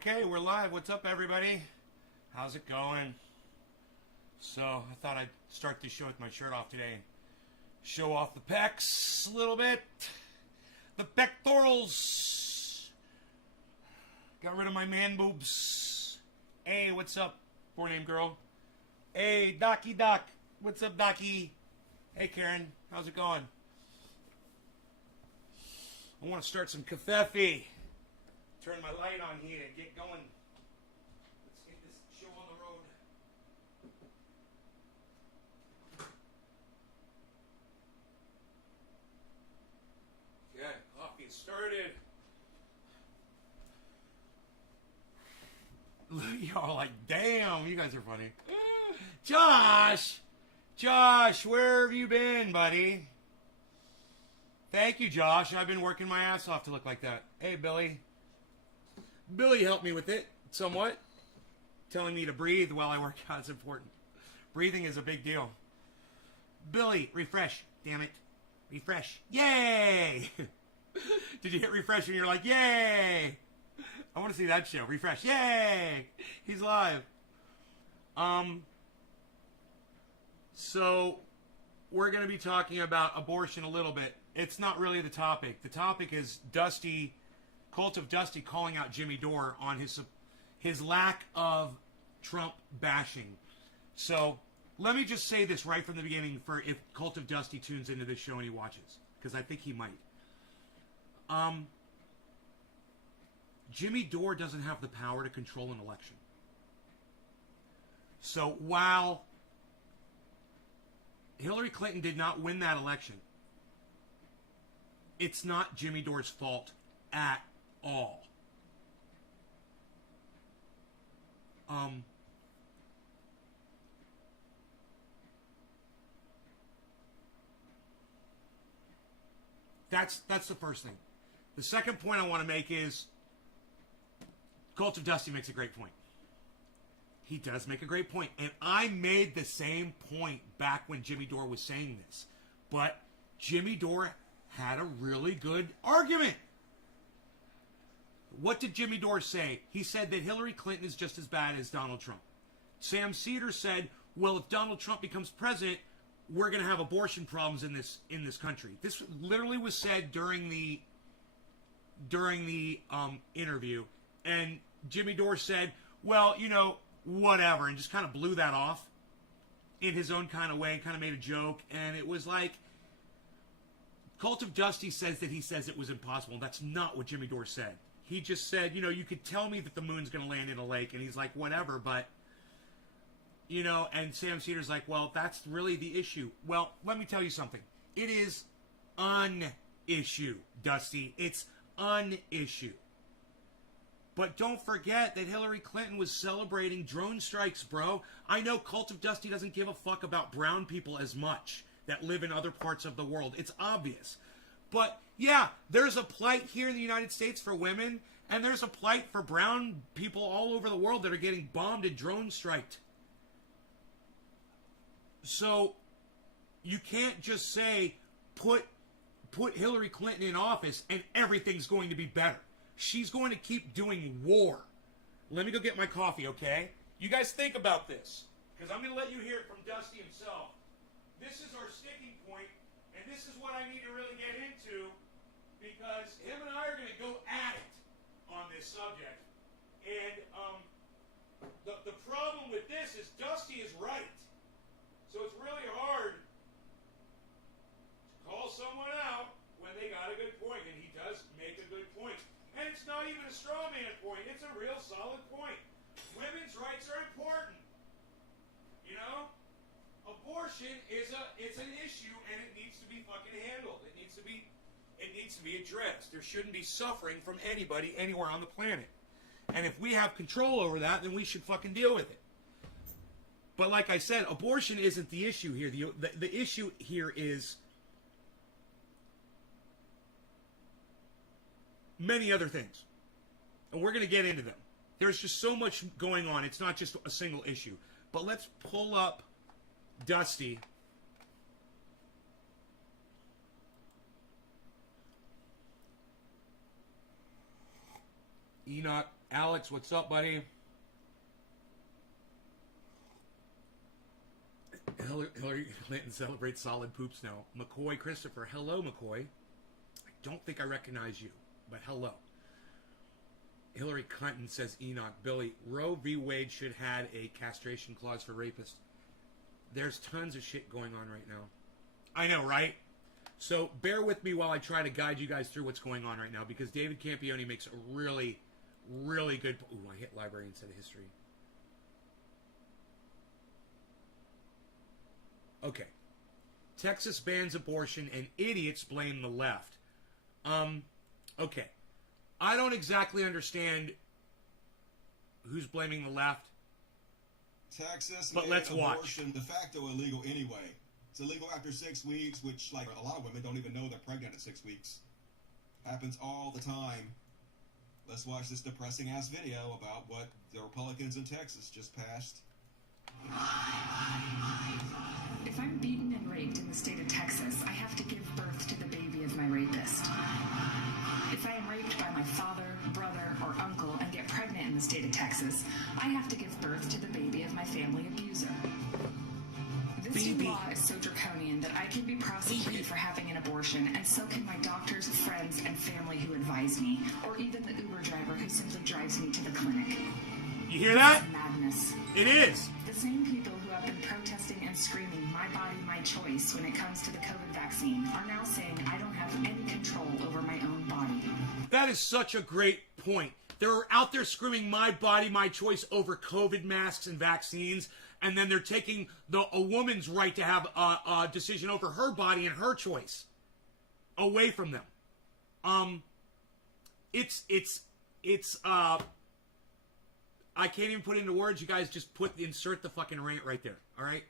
Okay, we're live. What's up, everybody? How's it going? So, I thought I'd start this show with my shirt off today and show off the pecs a little bit. The pectorals. Got rid of my man boobs. Hey, what's up, four-name girl? Hey, Docky Doc. What's up, Docky? Hey, Karen. How's it going? I want to start some kafefe. Turn my light on here and get going. Let's get this show on the road. Okay, coffee is started. Look, y'all like, damn, you guys are funny. Josh! Josh, where have you been, buddy? Thank you, Josh. I've been working my ass off to look like that. Hey, Billy. Billy helped me with it, somewhat. Telling me to breathe while I work out is important. Breathing is a big deal. Billy, refresh. Damn it. Refresh. Yay! Did you hit refresh and you're like, yay! I want to see that show. Refresh. Yay! He's live. So, we're going to be talking about abortion a little bit. It's not really the topic. The topic is Dusty... Cult of Dusty calling out Jimmy Dore on his lack of Trump bashing. So let me just say this right from the beginning for if Cult of Dusty tunes into this show and he watches, because I think he might. Jimmy Dore doesn't have the power to control an election. So while Hillary Clinton did not win that election, it's not Jimmy Dore's fault at all. That's the first thing. The second point I want to make is Cult of Dusty makes a great point. He does make a great point. And I made the same point back when Jimmy Dore was saying this. But Jimmy Dore had a really good argument. What did Jimmy Dore say? He said that Hillary Clinton is just as bad as Donald Trump. Sam Cedar said, well, if Donald Trump becomes president, we're going to have abortion problems in this country. This literally was said during the interview. And Jimmy Dore said, well, you know, whatever, and just kind of blew that off in his own kind of way, kind of made a joke. And it was like, Cult of Dusty says that he says it was impossible. That's not what Jimmy Dore said. He just said, you know, you could tell me that the moon's going to land in a lake. And he's like, whatever, but, you know, and Sam Cedar's like, well, that's really the issue. Well, let me tell you something. It is an issue, Dusty. It's an issue. But don't forget that Hillary Clinton was celebrating drone strikes, bro. I know Cult of Dusty doesn't give a fuck about brown people as much that live in other parts of the world. It's obvious. But, yeah, there's a plight here in the United States for women, and there's a plight for brown people all over the world that are getting bombed and drone striked. So, you can't just say, put Hillary Clinton in office and everything's going to be better. She's going to keep doing war. Let me go get my coffee, okay? You guys think about this, because I'm going to let you hear it from Dusty himself. This is our sticking point. And this is what I need to really get into, because him and I are going to go at it on this subject. And the problem with this is Dusty is right. So it's really hard to call someone out when they got a good point. And he does make a good point. And it's not even a straw man point. It's a real solid point. Women's rights are important. You know? Abortion is an issue, and it needs to be fucking handled. It needs to be addressed. There shouldn't be suffering from anybody anywhere on the planet. And if we have control over that, then we should fucking deal with it. But like I said, abortion isn't the issue here. The issue here is many other things. And we're going to get into them. There's just so much going on. It's not just a single issue. But let's pull up Dusty. Enoch Alex, what's up, buddy? Hillary Clinton celebrates solid poops now. McCoy Christopher. Hello, McCoy. I don't think I recognize you, but hello. Hillary Clinton says Enoch. Billy, Roe v. Wade should have had a castration clause for rapists. There's tons of shit going on right now. I know, right? So bear with me while I try to guide you guys through what's going on right now, because David Campione makes a really, really good... Ooh, I hit library instead of history. Okay. Texas bans abortion and idiots blame the left. Okay. I don't exactly understand who's blaming the left. Texas but made let's abortion watch. de facto illegal anyway. It's illegal after 6 weeks, which, like, a lot of women don't even know they're pregnant at 6 weeks. Happens all the time. Let's watch this depressing-ass video about what the Republicans in Texas just passed. If I'm beaten and raped in the state of Texas, I have to give birth to the baby of my rapist. If I am raped by my father, brother, or uncle and get pregnant in the state of Texas, I have to give birth to the baby of my family abuser. This new law is so draconian that I can be prosecuted for having an abortion, and so can my doctors, friends, and family who advise me, or even the Uber driver who simply drives me to the clinic. You hear that? This is madness. It is. The same people who have been protesting and screaming, "My body, my choice," when it comes to the COVID vaccine, are now saying I don't have any control over my own body. That is such a great point. They're out there screaming, "My body, my choice" over COVID masks and vaccines, and then they're taking a woman's right to have a decision over her body and her choice away from them. I can't even put it into words. You guys just insert the fucking rant right there. All right.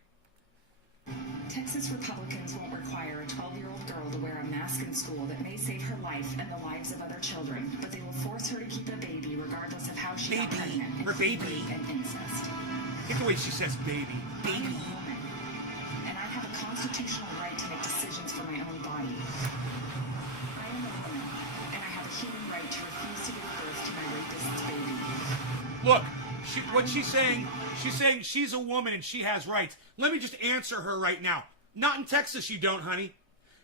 Texas Republicans won't require a 12-year-old girl to wear a mask in school that may save her life and the lives of other children, but they will force her to keep a baby regardless of how she got pregnant, her baby, rape and incest. Get the way she says baby. I am a woman, and I have a constitutional right to make decisions for my own body. I am a woman, and I have a human right to refuse to give birth to my rapist's baby. Look, what she's saying she's a woman and she has rights. Let me just answer her right now. Not in Texas, you don't, honey.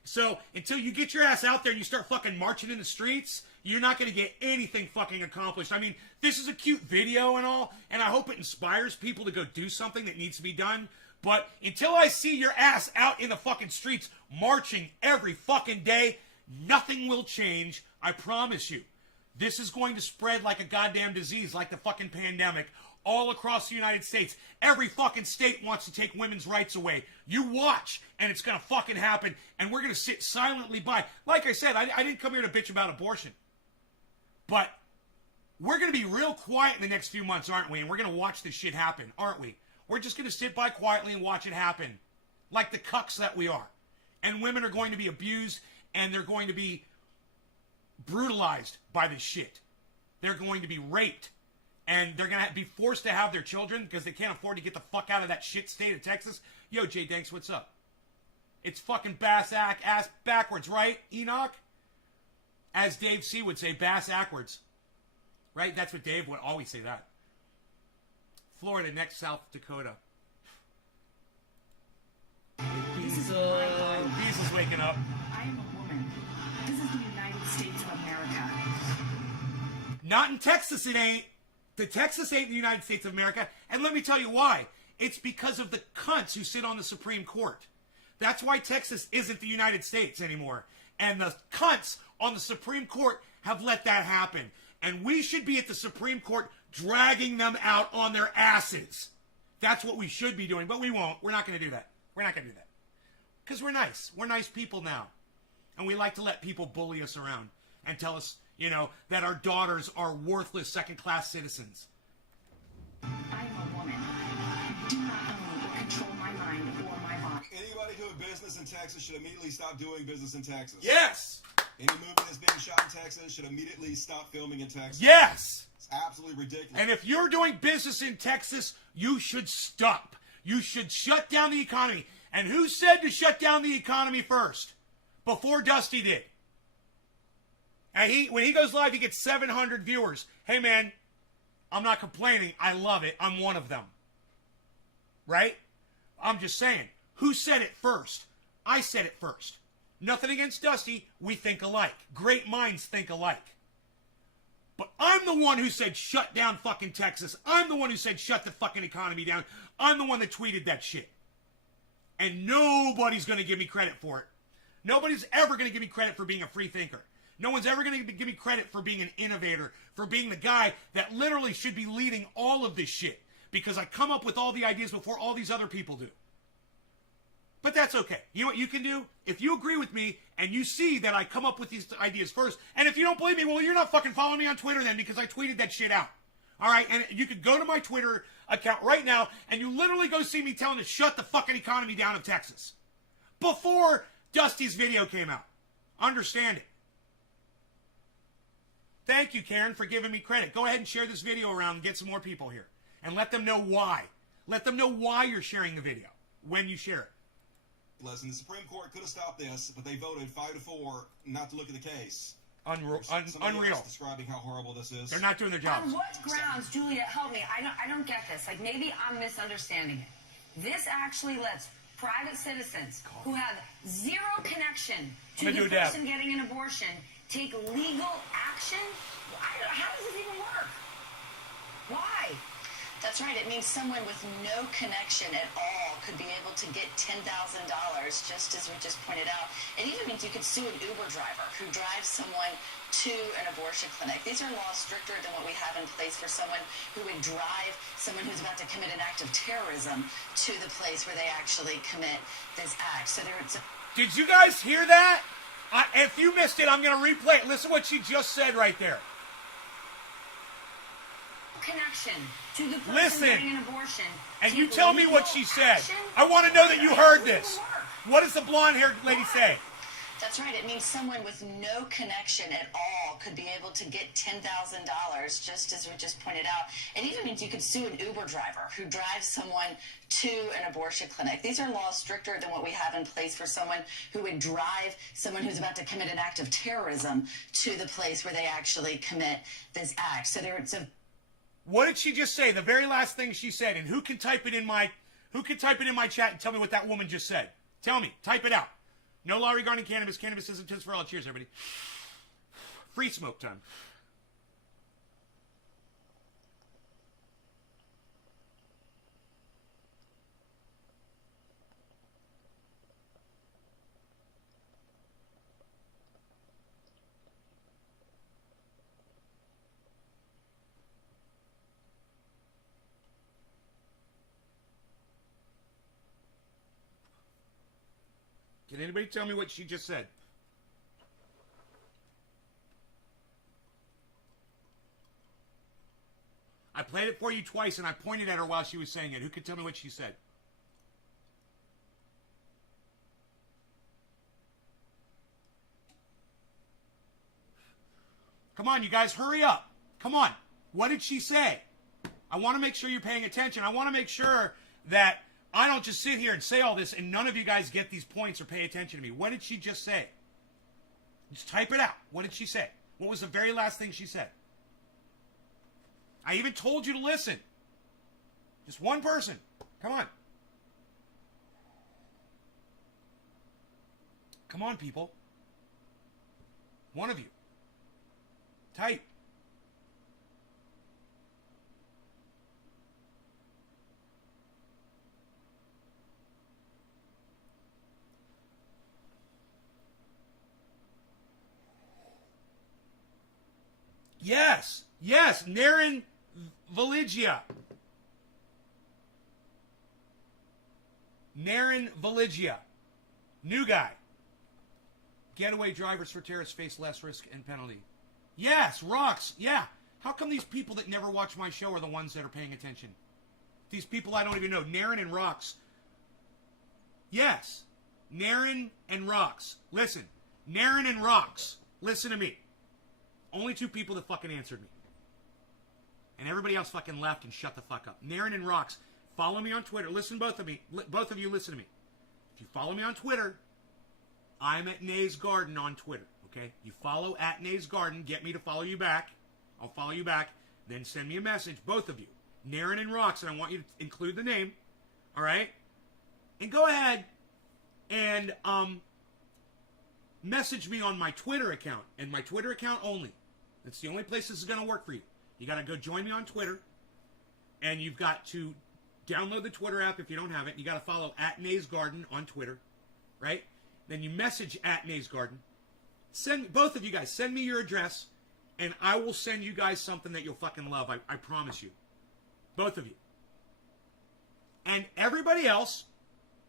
So until you get your ass out there and you start fucking marching in the streets, you're not going to get anything fucking accomplished. I mean, this is a cute video and all, and I hope it inspires people to go do something that needs to be done. But until I see your ass out in the fucking streets marching every fucking day, nothing will change. I promise you. This is going to spread like a goddamn disease, like the fucking pandemic, all across the United States. Every fucking state wants to take women's rights away. You watch, and it's going to fucking happen, and we're going to sit silently by. Like I said, I didn't come here to bitch about abortion. But we're going to be real quiet in the next few months, aren't we? And we're going to watch this shit happen, aren't we? We're just going to sit by quietly and watch it happen, like the cucks that we are. And women are going to be abused, and they're going to be brutalized by this shit. They're going to be raped, and they're going to be forced to have their children because they can't afford to get the fuck out of that shit state of Texas. Yo, Jay Danks, what's up? It's fucking ass backwards, right, Enoch? As Dave C would say, bass backwards. Right? That's what Dave would always say that. Florida, next South Dakota. Diesel's waking up. I am a woman. This is the United States of America. Not in Texas, it ain't. The Texas ain't the United States of America. And let me tell you why. It's because of the cunts who sit on the Supreme Court. That's why Texas isn't the United States anymore. And the cunts on the Supreme Court have let that happen. And we should be at the Supreme Court dragging them out on their asses. That's what we should be doing, but we won't. We're not going to do that. We're not going to do that. Because we're nice. We're nice people now. And we like to let people bully us around and tell us, you know, that our daughters are worthless second-class citizens. I am a woman. Do not own or control my mind or my body. Anybody doing business in Texas should immediately stop doing business in Texas. Yes! Any movie that's being shot in Texas should immediately stop filming in Texas. Yes! It's absolutely ridiculous. And if you're doing business in Texas, you should stop. You should shut down the economy. And who said to shut down the economy first? Before Dusty did. And when he goes live, he gets 700 viewers. Hey, man, I'm not complaining. I love it. I'm one of them. Right? I'm just saying. Who said it first? I said it first. Nothing against Dusty. We think alike. Great minds think alike. But I'm the one who said shut down fucking Texas. I'm the one who said shut the fucking economy down. I'm the one that tweeted that shit. And nobody's going to give me credit for it. Nobody's ever going to give me credit for being a free thinker. No one's ever going to give me credit for being an innovator, for being the guy that literally should be leading all of this shit. Because I come up with all the ideas before all these other people do. But that's okay. You know what you can do? If you agree with me and you see that I come up with these ideas first, and if you don't believe me, well, you're not fucking following me on Twitter then because I tweeted that shit out. All right? And you could go to my Twitter account right now and you literally go see me telling to shut the fucking economy down of Texas. Before Dusty's video came out. Understand it. Thank you, Karen, for giving me credit. Go ahead and share this video around and get some more people here. And let them know why. Let them know why you're sharing the video when you share it. Listen, the Supreme Court could have stopped this, but they voted 5-4 not to look at the case. Unreal. Describing how horrible this is. They're not doing their jobs. On what grounds, Julia, help me? I don't get this. Like, maybe I'm misunderstanding it. This actually lets private citizens who have zero connection to the person getting an abortion take legal action? How does this even work? Why? That's right. It means someone with no connection at all could be able to get $10,000, just as we just pointed out. It even means you could sue an Uber driver who drives someone to an abortion clinic. These are laws stricter than what we have in place for someone who would drive someone who's about to commit an act of terrorism to the place where they actually commit this act. So there's Did you guys hear that? If you missed it, I'm going to replay it. Listen what she just said right there. Connection to the person getting an abortion. And you tell me what she said. I want to know that you heard this. What does the blonde-haired lady say? That's right. It means someone with no connection at all could be able to get $10,000, just as we just pointed out. It even means you could sue an Uber driver who drives someone to an abortion clinic. These are laws stricter than what we have in place for someone who would drive someone who's about to commit an act of terrorism to the place where they actually commit this act. So there's a What did she just say? The very last thing she said. And who can type it in my chat and tell me what that woman just said? Tell me. Type it out. No law regarding cannabis. Cannabis isn't just for all. Cheers, everybody. Free smoke time. Can anybody tell me what she just said? I played it for you twice, and I pointed at her while she was saying it. Who could tell me what she said? Come on, you guys, hurry up. Come on. What did she say? I want to make sure you're paying attention. I want to make sure that I don't just sit here and say all this and none of you guys get these points or pay attention to me. What did she just say? Just type it out. What did she say? What was the very last thing she said? I even told you to listen. Just one person. Come on. Come on, people. One of you. Type. Yes, Naren Valigia. Naren Valigia. New guy. Getaway drivers for terrorists face less risk and penalty. Yes, rocks. Yeah. How come these people that never watch my show are the ones that are paying attention? These people I don't even know. Naren and Rocks. Yes. Naren and Rocks. Listen. Naren and Rocks. Listen to me. Only two people that fucking answered me. And everybody else fucking left and shut the fuck up. Naren and Rocks, follow me on Twitter. Listen, both of you listen to me. If you follow me on Twitter, I'm at Nay's Garden on Twitter, okay? You follow at Nay's Garden, get me to follow you back. I'll follow you back. Then send me a message, both of you. Naren and Rox, and I want you to include the name. All right? And go ahead and message me on my Twitter account, and my Twitter account only. That's the only place this is going to work for you. You got to go join me on Twitter, and you've got to download the Twitter app if you don't have it. You got to follow @NaysGarden on Twitter, right? Then you message @NaysGarden. Both of you guys, send me your address, and I will send you guys something that you'll fucking love. I promise you. Both of you. And everybody else,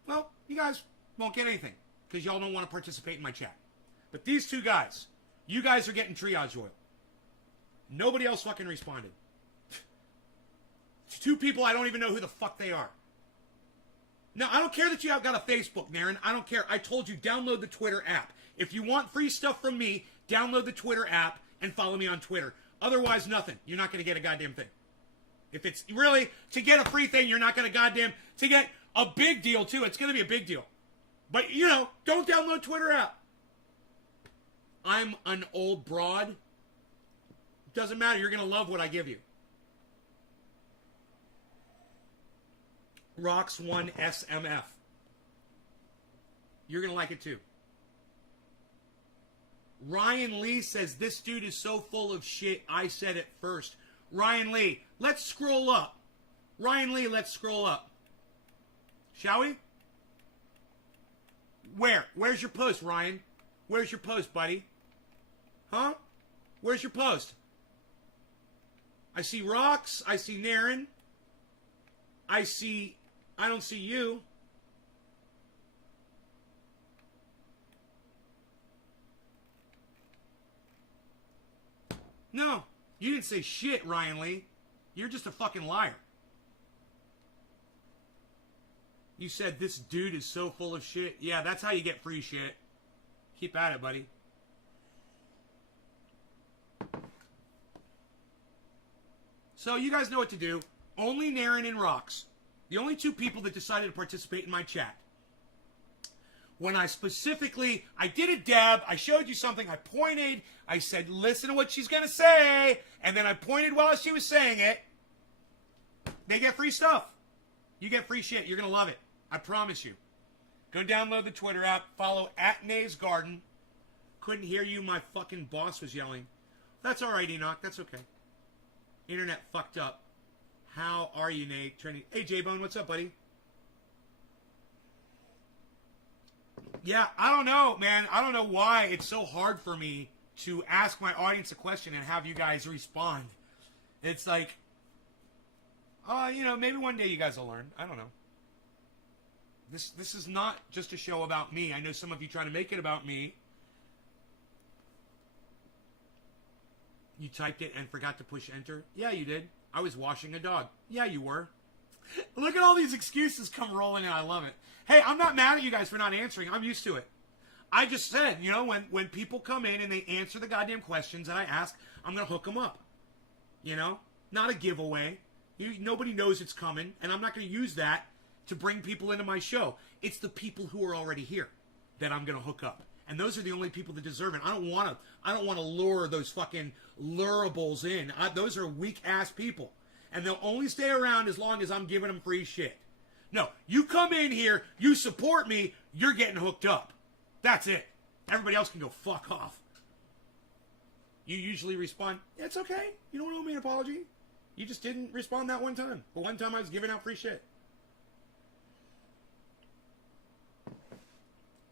well, you guys won't get anything because y'all don't want to participate in my chat. But these two guys, you guys are getting triage oil. Nobody else fucking responded. Two people I don't even know who the fuck they are. Now, I don't care that you have got a Facebook, Naren. I don't care. I told you, download the Twitter app. If you want free stuff from me, download the Twitter app and follow me on Twitter. Otherwise, nothing. You're not going to get a goddamn thing. If it's really, to get a free thing, you're not going to to get a big deal, too. It's going to be a big deal. But, don't download Twitter app. I'm an old broad. Doesn't matter. You're going to love what I give you. Rox1 SMF. You're going to like it too. Ryan Lee says, this dude is so full of shit, I said it first. Ryan Lee, let's scroll up. Ryan Lee, let's scroll up. Shall we? Where? Where's your post, Ryan? Where's your post, buddy? Huh? Where's your post? I see Rox. I see Naren. I don't see you. No, you didn't say shit, Ryan Lee. You're just a fucking liar. You said this dude is so full of shit. Yeah, that's how you get free shit. Keep at it, buddy. So you guys know what to do. Only Naren and Rox. The only two people that decided to participate in my chat. When I did a dab, I showed you something, I pointed, I said, listen to what she's going to say, and then I pointed while she was saying it. They get free stuff. You get free shit. You're going to love it. I promise you. Go download the Twitter app. Follow @NaysGarden. Couldn't hear you. My fucking boss was yelling. That's all right, Enoch. That's okay. Internet fucked up. How are you, Nate? Hey, J-Bone. What's up, buddy? Yeah, I don't know, man. I don't know why it's so hard for me to ask my audience a question and have you guys respond. It's like, maybe one day you guys will learn. I don't know. This is not just a show about me. I know some of you try to make it about me. You typed it and forgot to push enter? Yeah, you did. I was washing a dog. Yeah, you were. Look at all these excuses come rolling in. I love it. Hey, I'm not mad at you guys for not answering. I'm used to it. I just said, when people come in and they answer the goddamn questions that I ask, I'm going to hook them up. Not a giveaway. Nobody knows it's coming, and I'm not going to use that to bring people into my show. It's the people who are already here that I'm going to hook up. And those are the only people that deserve it. I don't want to lure those fucking lurables in. Those are weak-ass people. And they'll only stay around as long as I'm giving them free shit. No, you come in here, you support me, you're getting hooked up. That's it. Everybody else can go fuck off. You usually respond, yeah, it's okay. You don't owe me an apology. You just didn't respond that one time. But one time I was giving out free shit.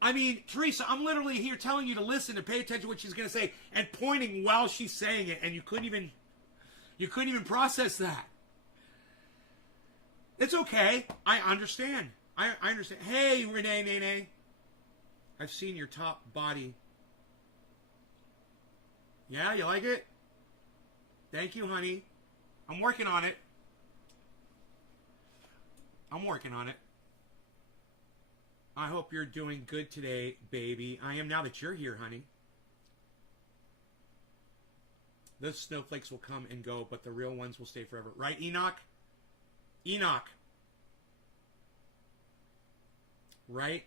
I mean, Teresa, I'm literally here telling you to listen and pay attention to what she's going to say and pointing while she's saying it, and you couldn't even process that. It's okay. I understand. I understand. Hey, Renee Nene. I've seen your top body. Yeah, you like it? Thank you, honey. I'm working on it. I hope you're doing good today, baby. I am now that you're here, honey. Those snowflakes will come and go, but the real ones will stay forever. Right, Enoch? Enoch. Right?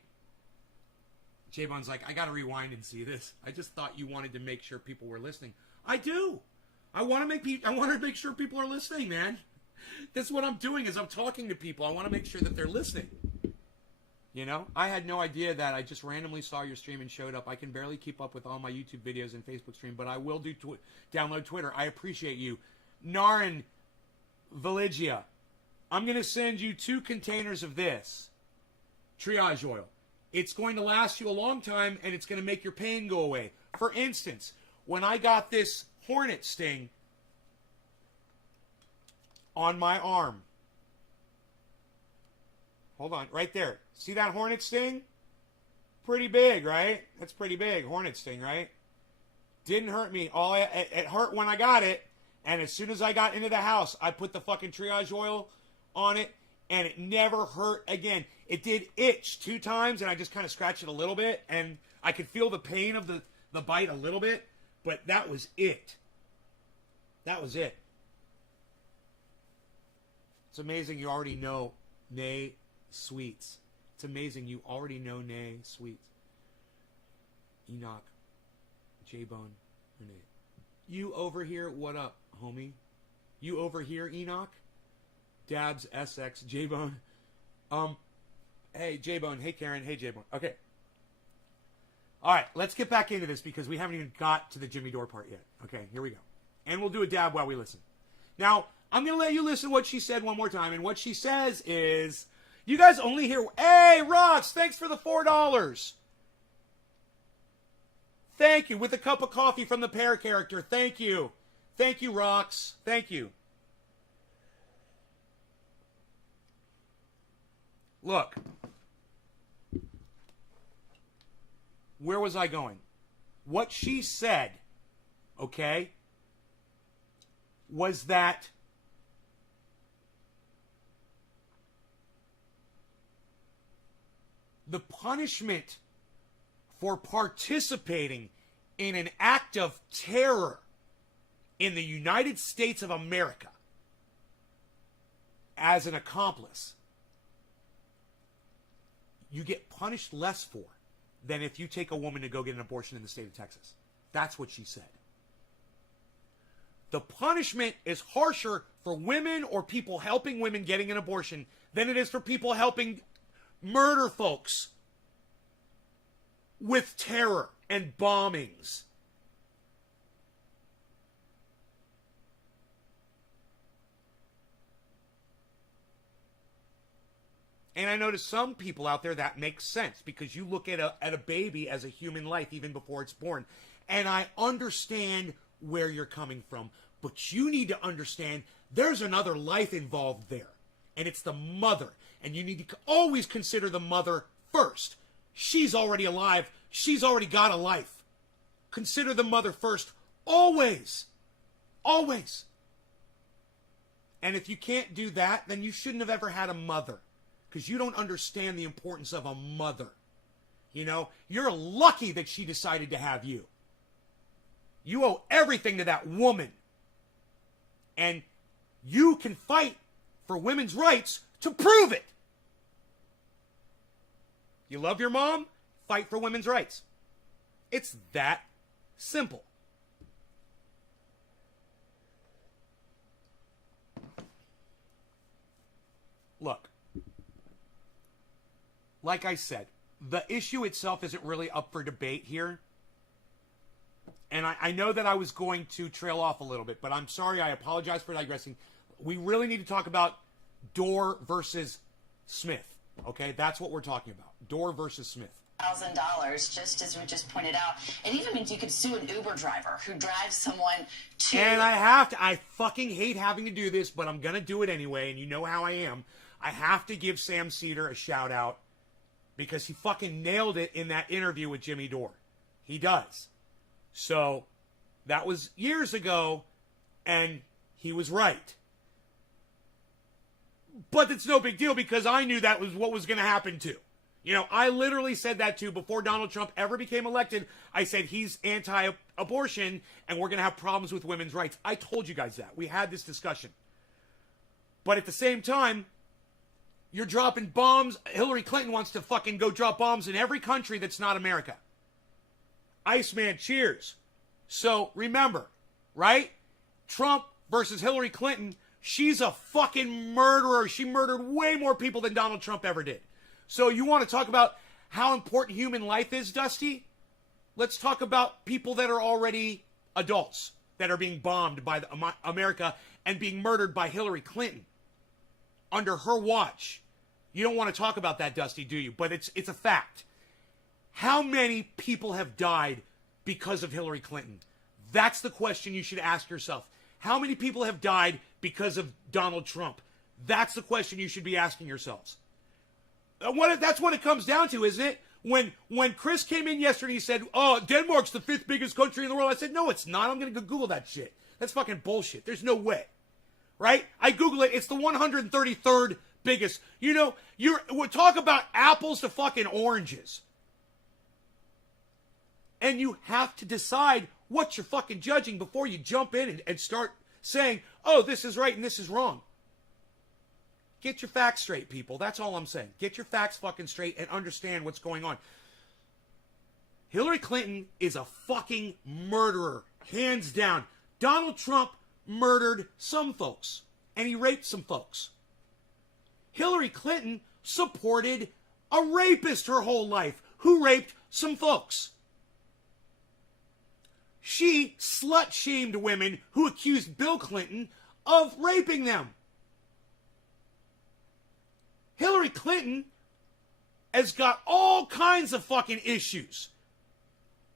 J-Bone's like, I gotta rewind and see this. I just thought you wanted to make sure people were listening. I do. I want to make sure people are listening, man. That's what I'm doing is I'm talking to people. I want to make sure that they're listening. You know, I had no idea that I just randomly saw your stream and showed up. I can barely keep up with all my YouTube videos and Facebook stream, but I will do download Twitter. I appreciate you. Narin Valigia, I'm going to send you 2 containers of this triage oil. It's going to last you a long time, and it's going to make your pain go away. For instance, when I got this hornet sting on my arm, hold on, right there. See that hornet sting? Pretty big, right? That's pretty big, hornet sting, right? Didn't hurt me. It hurt when I got it, and as soon as I got into the house, I put the fucking triage oil on it, and it never hurt again. It did itch 2 times, and I just kind of scratched it a little bit, and I could feel the pain of the bite a little bit, but that was it. That was it. It's amazing you already know Nay Sweets. It's amazing you already know Nay Sweets. Enoch, J-Bone, Renee. You over here, what up, homie? You over here, Enoch? Dabs, SX, J-Bone. Hey, J-Bone. Hey, Karen. Hey, J-Bone. Okay. All right, let's get back into this because we haven't even got to the Jimmy Dore part yet. Okay, here we go. And we'll do a dab while we listen. Now, I'm going to let you listen to what she said one more time. And what she says is, you guys only hear, hey, Ross, thanks for the $4. Thank you. With a cup of coffee from the Pear character. Thank you. Thank you, Rox. Thank you. Look. Where was I going? What she said, okay, was that the punishment for participating in an act of terror in the United States of America as an accomplice, you get punished less for than if you take a woman to go get an abortion in the state of Texas. That's what she said. The punishment is harsher for women or people helping women getting an abortion than it is for people helping murder folks with terror and bombings. And I know to some people out there that makes sense because you look at a baby as a human life even before it's born. And I understand where you're coming from. But you need to understand there's another life involved there. And it's the mother. And you need to always consider the mother first. She's already alive. She's already got a life. Consider the mother first. Always. Always. And if you can't do that, then you shouldn't have ever had a mother. Because you don't understand the importance of a mother. You know, you're lucky that she decided to have you. You owe everything to that woman. And you can fight for women's rights to prove it. You love your mom? Fight for women's rights. It's that simple. Look. Like I said, the issue itself isn't really up for debate here. And I know that I was going to trail off a little bit, but I'm sorry. I apologize for digressing. We really need to talk about Dore versus Smith. Okay, that's what we're talking about. Dore versus Smith. $1,000, just as we just pointed out. It even means you could sue an Uber driver who drives someone to... And I fucking hate having to do this, but I'm going to do it anyway, and you know how I am. I have to give Sam Cedar a shout out because he fucking nailed it in that interview with Jimmy Dore. He does. So, that was years ago, and he was right. But it's no big deal because I knew that was what was going to happen too. You know, I literally said that too before Donald Trump ever became elected. I said he's anti-abortion and we're going to have problems with women's rights. I told you guys that. We had this discussion. But at the same time, you're dropping bombs. Hillary Clinton wants to fucking go drop bombs in every country that's not America. Iceman, cheers. So remember, right? Trump versus Hillary Clinton, she's a fucking murderer. She murdered way more people than Donald Trump ever did. So you want to talk about how important human life is, Dusty? Let's talk about people that are already adults that are being bombed by America and being murdered by Hillary Clinton under her watch. You don't want to talk about that, Dusty, do you? But it's a fact. How many people have died because of Hillary Clinton? That's the question you should ask yourself. How many people have died because of Donald Trump? That's the question you should be asking yourselves. That's what it comes down to, isn't it? When Chris came in yesterday, he said, "Oh, Denmark's the 5th biggest country in the world." I said, "No, it's not. I'm going to go Google that shit. That's fucking bullshit. There's no way." Right? I Google it. It's the 133rd biggest. You know, we'll talk about apples to fucking oranges. And you have to decide what you're fucking judging before you jump in and start saying, "Oh, this is right and this is wrong." Get your facts straight, people. That's all I'm saying. Get your facts fucking straight and understand what's going on. Hillary Clinton is a fucking murderer, hands down. Donald Trump murdered some folks, and he raped some folks. Hillary Clinton supported a rapist her whole life who raped some folks. She slut-shamed women who accused Bill Clinton of raping them. Hillary Clinton has got all kinds of fucking issues.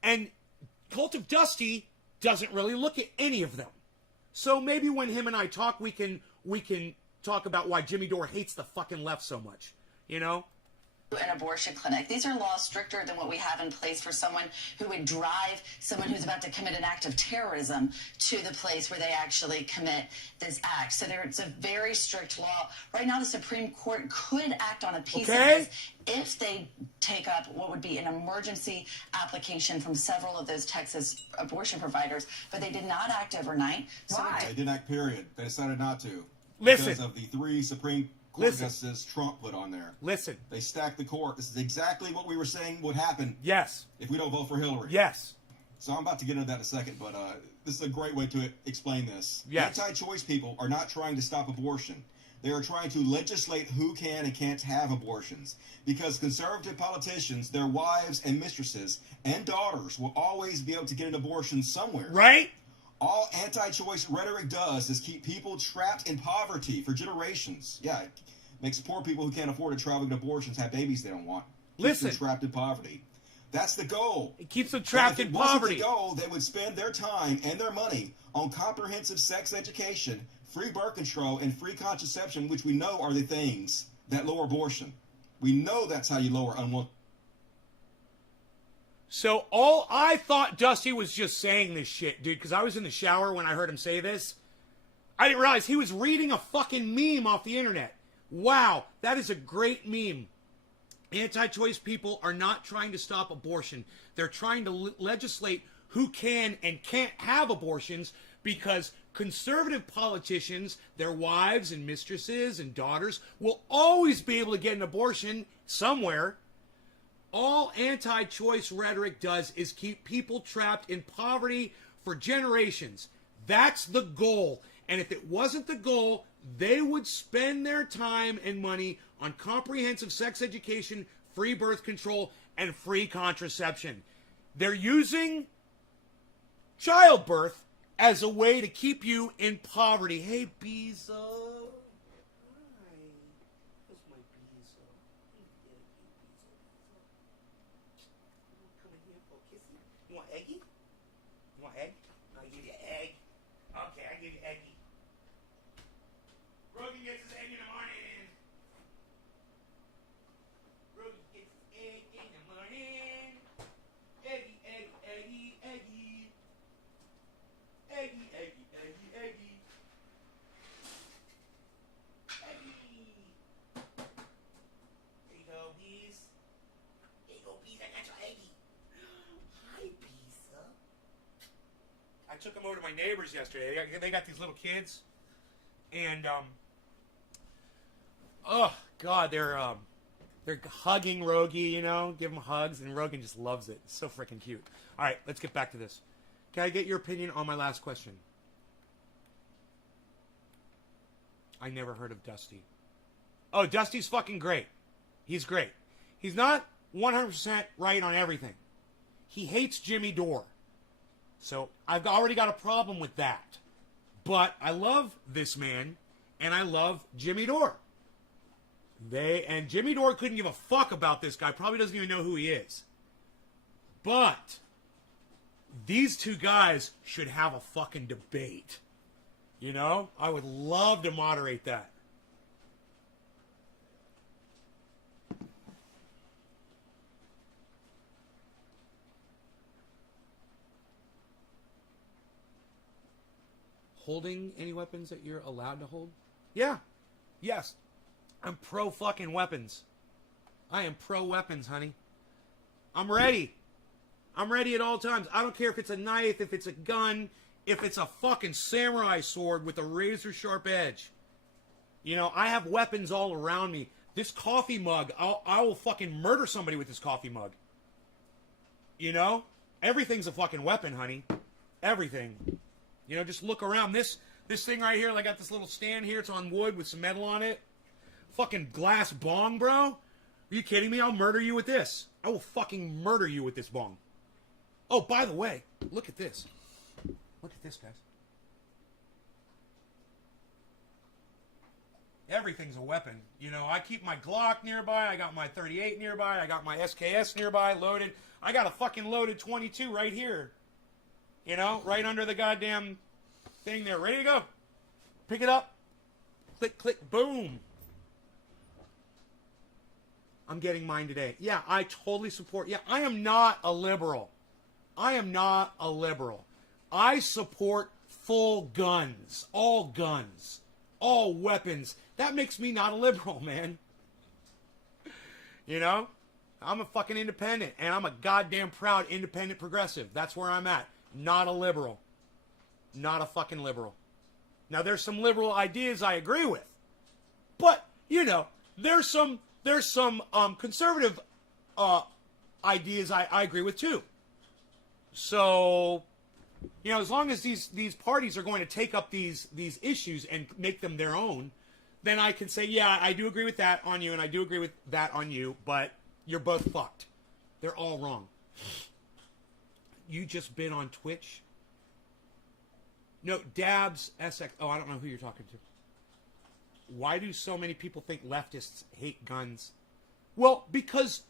And Cult of Dusty doesn't really look at any of them. So maybe when him and I talk, we can talk about why Jimmy Dore hates the fucking left so much. You know? An abortion clinic. These are laws stricter than what we have in place for someone who would drive someone who's about to commit an act of terrorism to the place where they actually commit this act. So it's a very strict law. Right now, the Supreme Court could act on a piece of this if they take up what would be an emergency application from several of those Texas abortion providers, but they did not act overnight. Why? They didn't act, period. They decided not to. Listen. Because of the 3 Supreme Court justices Trump put on there. Listen. They stacked the court. This is exactly what we were saying would happen. Yes. If we don't vote for Hillary. Yes. So I'm about to get into that in a second, but this is a great way to explain this. Yes. Anti-choice people are not trying to stop abortion. They are trying to legislate who can and can't have abortions. Because conservative politicians, their wives and mistresses and daughters will always be able to get an abortion somewhere. Right? All anti-choice rhetoric does is keep people trapped in poverty for generations. Yeah, it makes poor people who can't afford to travel to abortions have babies they don't want. Keeps them trapped in poverty. That's the goal. It keeps them trapped in poverty. If it wasn't the goal, they would spend their time and their money on comprehensive sex education, free birth control, and free contraception, which we know are the things that lower abortion. We know that's how you lower unwanted. So all I thought Dusty was just saying this shit, dude, because I was in the shower when I heard him say this. I didn't realize he was reading a fucking meme off the internet. Wow, that is a great meme. Anti-choice people are not trying to stop abortion. They're trying to legislate who can and can't have abortions because conservative politicians, their wives and mistresses and daughters, will always be able to get an abortion somewhere. All anti-choice rhetoric does is keep people trapped in poverty for generations. That's the goal. And if it wasn't the goal, they would spend their time and money on comprehensive sex education, free birth control, and free contraception. They're using childbirth as a way to keep you in poverty. Hey, Bezo. Hi. That's my Bezo. Come in here for a kissy. You want eggy? You want egg? I'll give you egg. Okay, I'll give you eggy. Rogan gets his egg in the morning. Rogan gets his egg in the morning. Eggy, eggy, eggy, eggy. Eggy, eggy, eggy, eggy. Eggy. There you go, bees. There you go, bees. I got your eggy. Hi, bees. I took them over to my neighbors yesterday. They got these little kids. And, oh, God, they're hugging Rogie, you know, give him hugs, and Rogan just loves it. It's so freaking cute. All right, let's get back to this. Can I get your opinion on my last question? I never heard of Dusty. Oh, Dusty's fucking great. He's great. He's not 100% right on everything. He hates Jimmy Dore. So I've already got a problem with that. But I love this man, and I love Jimmy Dore. And Jimmy Dore couldn't give a fuck about this guy. Probably doesn't even know who he is. But these two guys should have a fucking debate. You know? I would love to moderate that. Holding any weapons that you're allowed to hold? Yeah. Yes. I'm pro fucking weapons. I am pro weapons, honey. I'm ready. I'm ready at all times. I don't care if it's a knife, if it's a gun, if it's a fucking samurai sword with a razor sharp edge. You know, I have weapons all around me. This coffee mug, I will fucking murder somebody with this coffee mug. You know? Everything's a fucking weapon, honey. Everything. You know, just look around. This thing right here, I got this little stand here. It's on wood with some metal on it. Fucking glass bong, bro. Are you kidding me? I'll murder you with this. I will fucking murder you with this bong. Oh, by the way, look at this. Look at this, guys. Everything's a weapon. You know, I keep my Glock nearby. I got my 38 nearby. I got my SKS nearby loaded. I got a fucking loaded 22 right here. You know, right under the goddamn thing there. Ready to go. Pick it up. Click, click, boom. I'm getting mine today. Yeah, I totally support. Yeah, I am not a liberal. I am not a liberal. I support full guns. All weapons. That makes me not a liberal, man. You know? I'm a fucking independent, and I'm a goddamn proud independent progressive. That's where I'm at. Not a liberal. Not a fucking liberal. Now, there's some liberal ideas I agree with. But, you know, there's some conservative ideas I agree with too. So, you know, as long as these parties are going to take up these issues and make them their own, then I can say, yeah, I do agree with that on you, and I do agree with that on you, but you're both fucked. They're all wrong. You just been on Twitch? No, Dabs SX. Oh, I don't know who you're talking to. Why do so many people think leftists hate guns? Well, because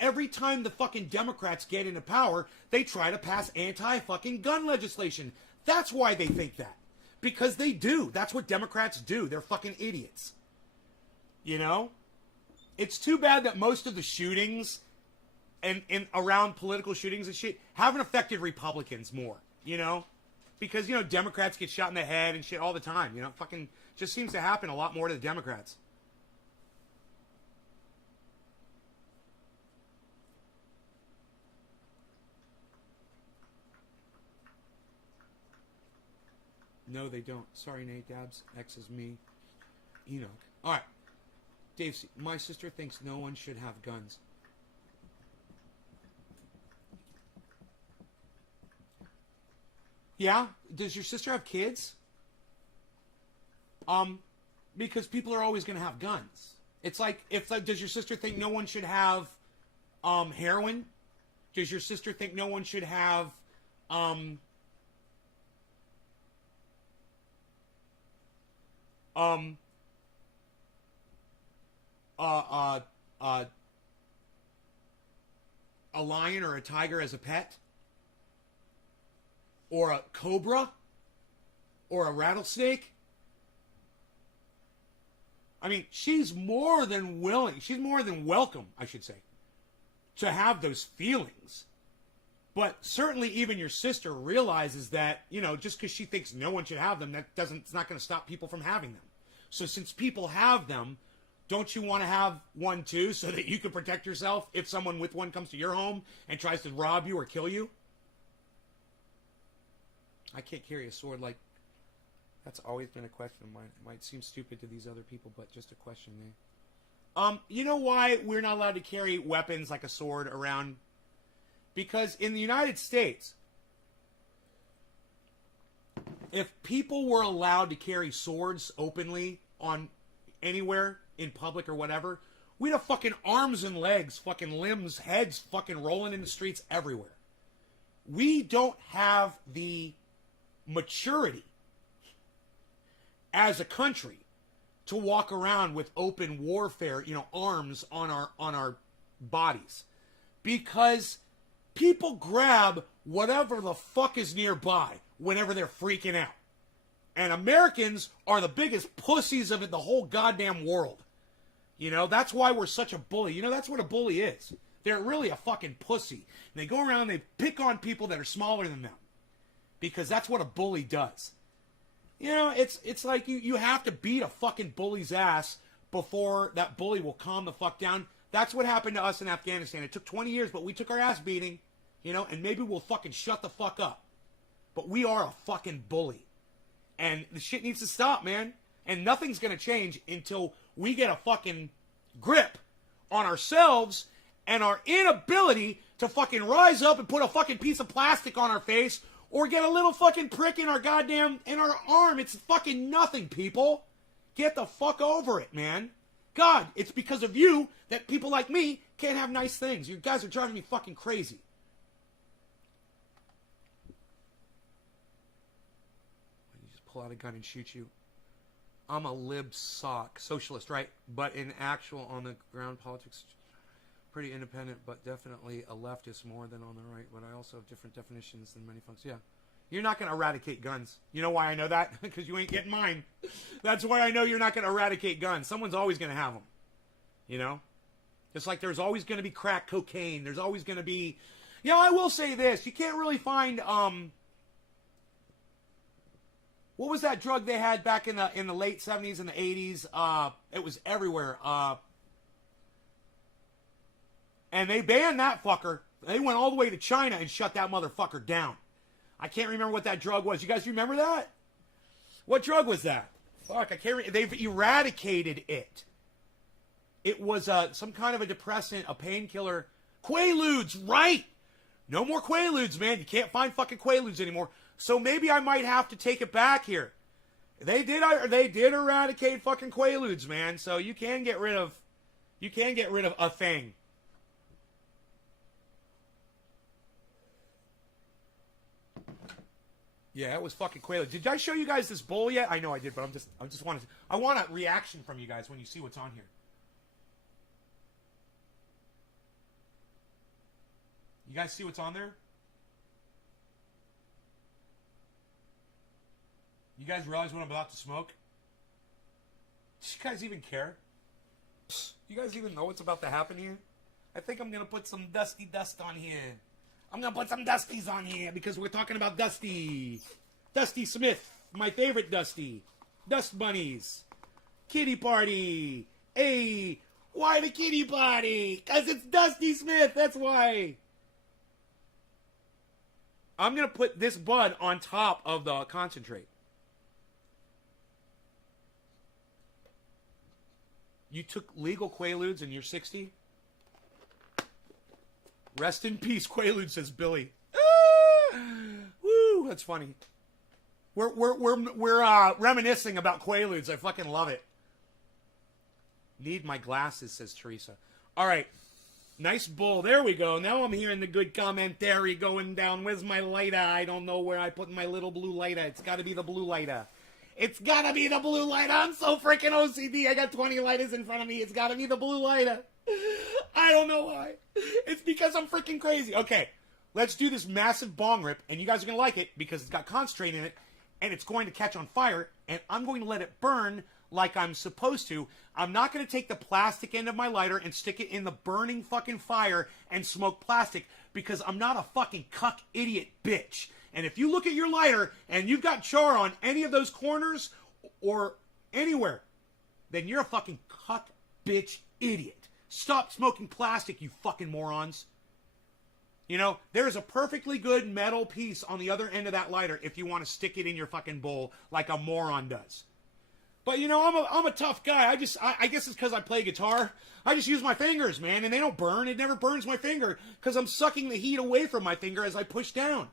every time the fucking Democrats get into power, they try to pass anti-fucking gun legislation. That's why they think that. Because they do. That's what Democrats do. They're fucking idiots. You know? It's too bad that most of the shootings and around political shootings and shit haven't affected Republicans more, you know? Because, you know, Democrats get shot in the head and shit all the time, you know? Fucking just seems to happen a lot more to the Democrats. No, they don't. Sorry, Nate. Dabs. X is me. Enoch. All right. Dave, my sister thinks no one should have guns. Yeah? Does your sister have kids? Because people are always going to have guns. It's like, does your sister think no one should have, heroin? Does your sister think no one should have, a lion or a tiger as a pet? Or a cobra? Or a rattlesnake? I mean, she's more than willing, she's more than welcome, I should say, to have those feelings. But certainly even your sister realizes that, you know, just because she thinks no one should have them, it's not going to stop people from having them. So since people have them, don't you want to have one too so that you can protect yourself if someone with one comes to your home and tries to rob you or kill you? I can't carry a sword. Like, that's always been a question of mine. It might seem stupid to these other people, but just a question, man. You know why we're not allowed to carry weapons like a sword around? Because in the United States, if people were allowed to carry swords openly on anywhere in public or whatever, we'd have fucking arms and legs, fucking limbs, heads fucking rolling in the streets everywhere. We don't have the maturity as a country to walk around with open warfare, arms on our bodies, because people grab whatever the fuck is nearby whenever they're freaking out. And Americans are the biggest pussies of the whole goddamn world. That's why we're such a bully. That's what a bully is. They're really a fucking pussy. And they go around and they pick on people that are smaller than them, because that's what a bully does. It's like you have to beat a fucking bully's ass before that bully will calm the fuck down. That's what happened to us in Afghanistan. It took 20 years, but we took our ass beating, and maybe we'll fucking shut the fuck up. But we are a fucking bully. And the shit needs to stop, man. And nothing's going to change until we get a fucking grip on ourselves and our inability to fucking rise up and put a fucking piece of plastic on our face or get a little fucking prick in our arm. It's fucking nothing, people. Get the fuck over it, man. God, it's because of you that people like me can't have nice things. You guys are driving me fucking crazy. You just pull out a gun and shoot you. I'm a lib sock. Socialist, right? But in actual on-the-ground politics, pretty independent, but definitely a leftist more than on the right. But I also have different definitions than many folks. Yeah. You're not going to eradicate guns. You know why I know that? Because you ain't getting mine. That's why I know you're not going to eradicate guns. Someone's always going to have them. Just like there's always going to be crack cocaine. There's always going to be... I will say this. You can't really find... What was that drug they had back in the late 70s and the 80s? It was everywhere. And they banned that fucker. They went all the way to China and shut that motherfucker down. I can't remember what that drug was. You guys remember that? What drug was that? Fuck, I can't remember. They've eradicated it. It was some kind of a depressant, a painkiller. Quaaludes, right? No more Quaaludes, man. You can't find fucking Quaaludes anymore. So maybe I might have to take it back here. They did eradicate fucking Quaaludes, man. So you can get rid of a thing. Yeah, it was fucking Quaaludes. Did I show you guys this bowl yet? I know I did, but I want a reaction from you guys when you see what's on here. You guys see what's on there? You guys realize what I'm about to smoke? Do you guys even care? You guys even know what's about to happen here? I think I'm going to put some Dusty Dust on here. I'm going to put some Dusties on here because we're talking about Dusty. Dusty Smith, my favorite Dusty. Dust Bunnies. Kitty Party. Hey, why the kitty party? Because it's Dusty Smith, that's why. I'm going to put this bud on top of the concentrate. You took legal Quaaludes and you're 60? Rest in peace, Quaalude, says Billy. Woo, that's funny. We're reminiscing about Quaaludes. I fucking love it. Need my glasses, says Teresa. All right. Nice bull. There we go. Now I'm hearing the good commentary going down. Where's my lighter? I don't know where I put my little blue lighter. It's got to be the blue lighter. It's got to be the blue lighter. I'm so freaking OCD. I got 20 lighters in front of me. It's got to be the blue lighter. I don't know why. It's because I'm freaking crazy. Okay, let's do this massive bong rip, and you guys are going to like it because it's got concentrate in it, and it's going to catch on fire, and I'm going to let it burn like I'm supposed to. I'm not going to take the plastic end of my lighter and stick it in the burning fucking fire and smoke plastic because I'm not a fucking cuck idiot bitch. And if you look at your lighter and you've got char on any of those corners or anywhere, then you're a fucking cuck bitch idiot. Stop smoking plastic, you fucking morons. You know, there's a perfectly good metal piece on the other end of that lighter if you want to stick it in your fucking bowl like a moron does. But, you know, I'm a tough guy. I guess it's because I play guitar. I just use my fingers, man, and they don't burn. It never burns my finger because I'm sucking the heat away from my finger as I push down.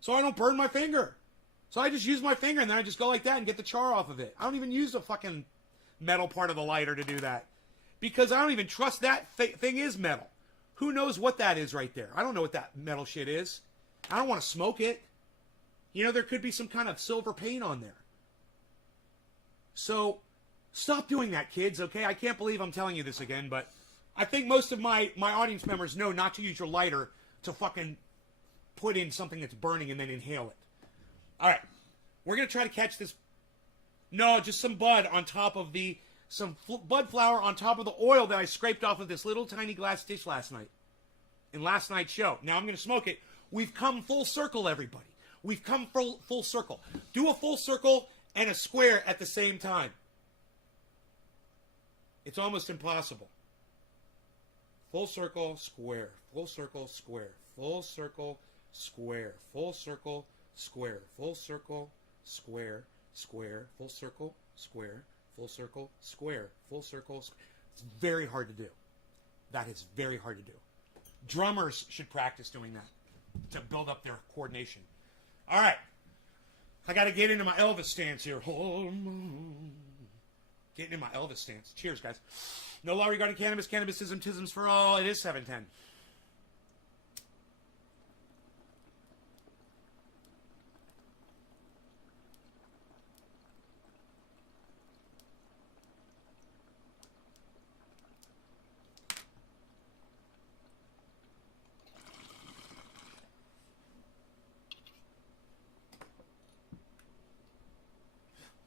So I don't burn my finger. So I just use my finger, and then I just go like that and get the char off of it. I don't even use a fucking... metal part of the lighter to do that. Because I don't even trust that thing is metal. Who knows what that is right there? I don't know what that metal shit is. I don't want to smoke it. You know, there could be some kind of silver paint on there. So, stop doing that, kids, okay? I can't believe I'm telling you this again, but I think most of my audience members know not to use your lighter to fucking put in something that's burning and then inhale it. All right. We're going to try to catch this. No, just some bud on top of some bud flower on top of the oil that I scraped off of this little tiny glass dish last night. In last night's show. Now I'm going to smoke it. We've come full circle, everybody. We've come full circle. Do a full circle and a square at the same time. It's almost impossible. Full circle, square. Full circle, square. Full circle, square. Full circle, square. Full circle, square. Square. Full circle, square. Full circle, square. Full circle, square. It's very hard to do. That is very hard to do. Drummers should practice doing that to build up their coordination. All right. I got to get into my Elvis stance here. Getting in my Elvis stance. Cheers, guys. No law regarding cannabis. Cannabisism, tisms for all. It is 7:10.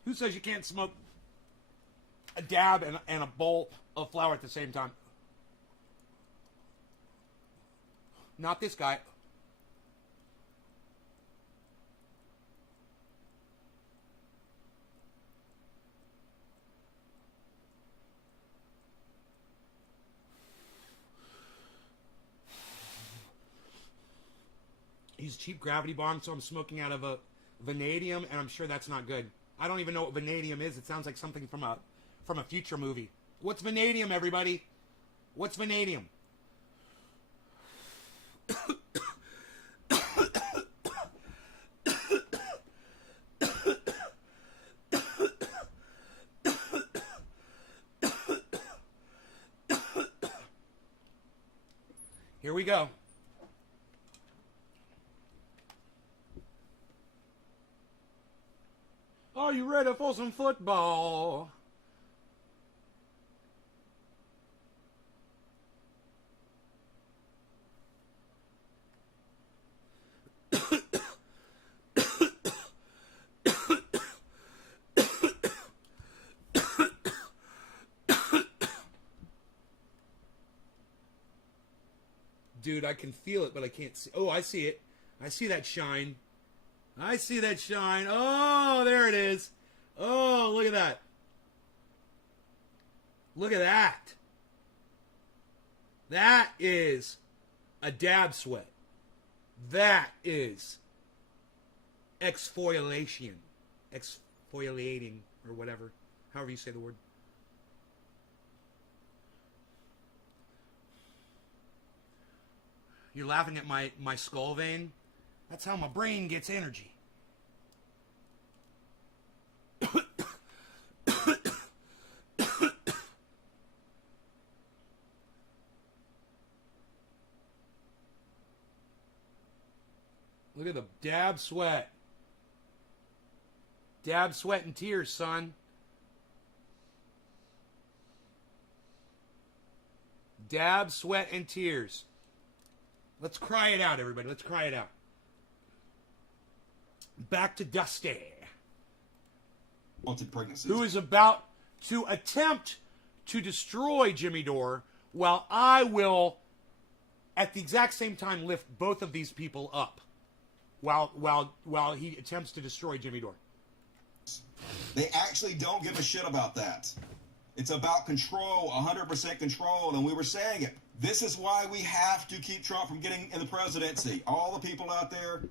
Who says you can't smoke a dab and a bowl of flour at the same time? Not this guy. He's cheap gravity bomb, so I'm smoking out of a vanadium, and I'm sure that's not good. I don't even know what vanadium is. It sounds like something from a future movie. What's vanadium, everybody? What's vanadium? Here we go. Are you ready for some football? Dude, I can feel it, but I can't see. Oh, I see it. I see that shine. I see that shine. Oh, there it is. Oh, look at that. Look at that. That is a dab sweat. That is exfoliation. Exfoliating, or whatever. However you say the word. You're laughing at my skull vein? That's how my brain gets energy. Look at the dab sweat. Dab sweat and tears, son. Dab sweat and tears. Let's cry it out, everybody. Let's cry it out. Back to Dusty, Wanted pregnancies. who is about to attempt to destroy Jimmy Dore, while I will, at the exact same time, lift both of these people up, while he attempts to destroy Jimmy Dore. They actually don't give a shit about that. It's about control, 100% control, and we were saying it. This is why we have to keep Trump from getting in the presidency. All the people out there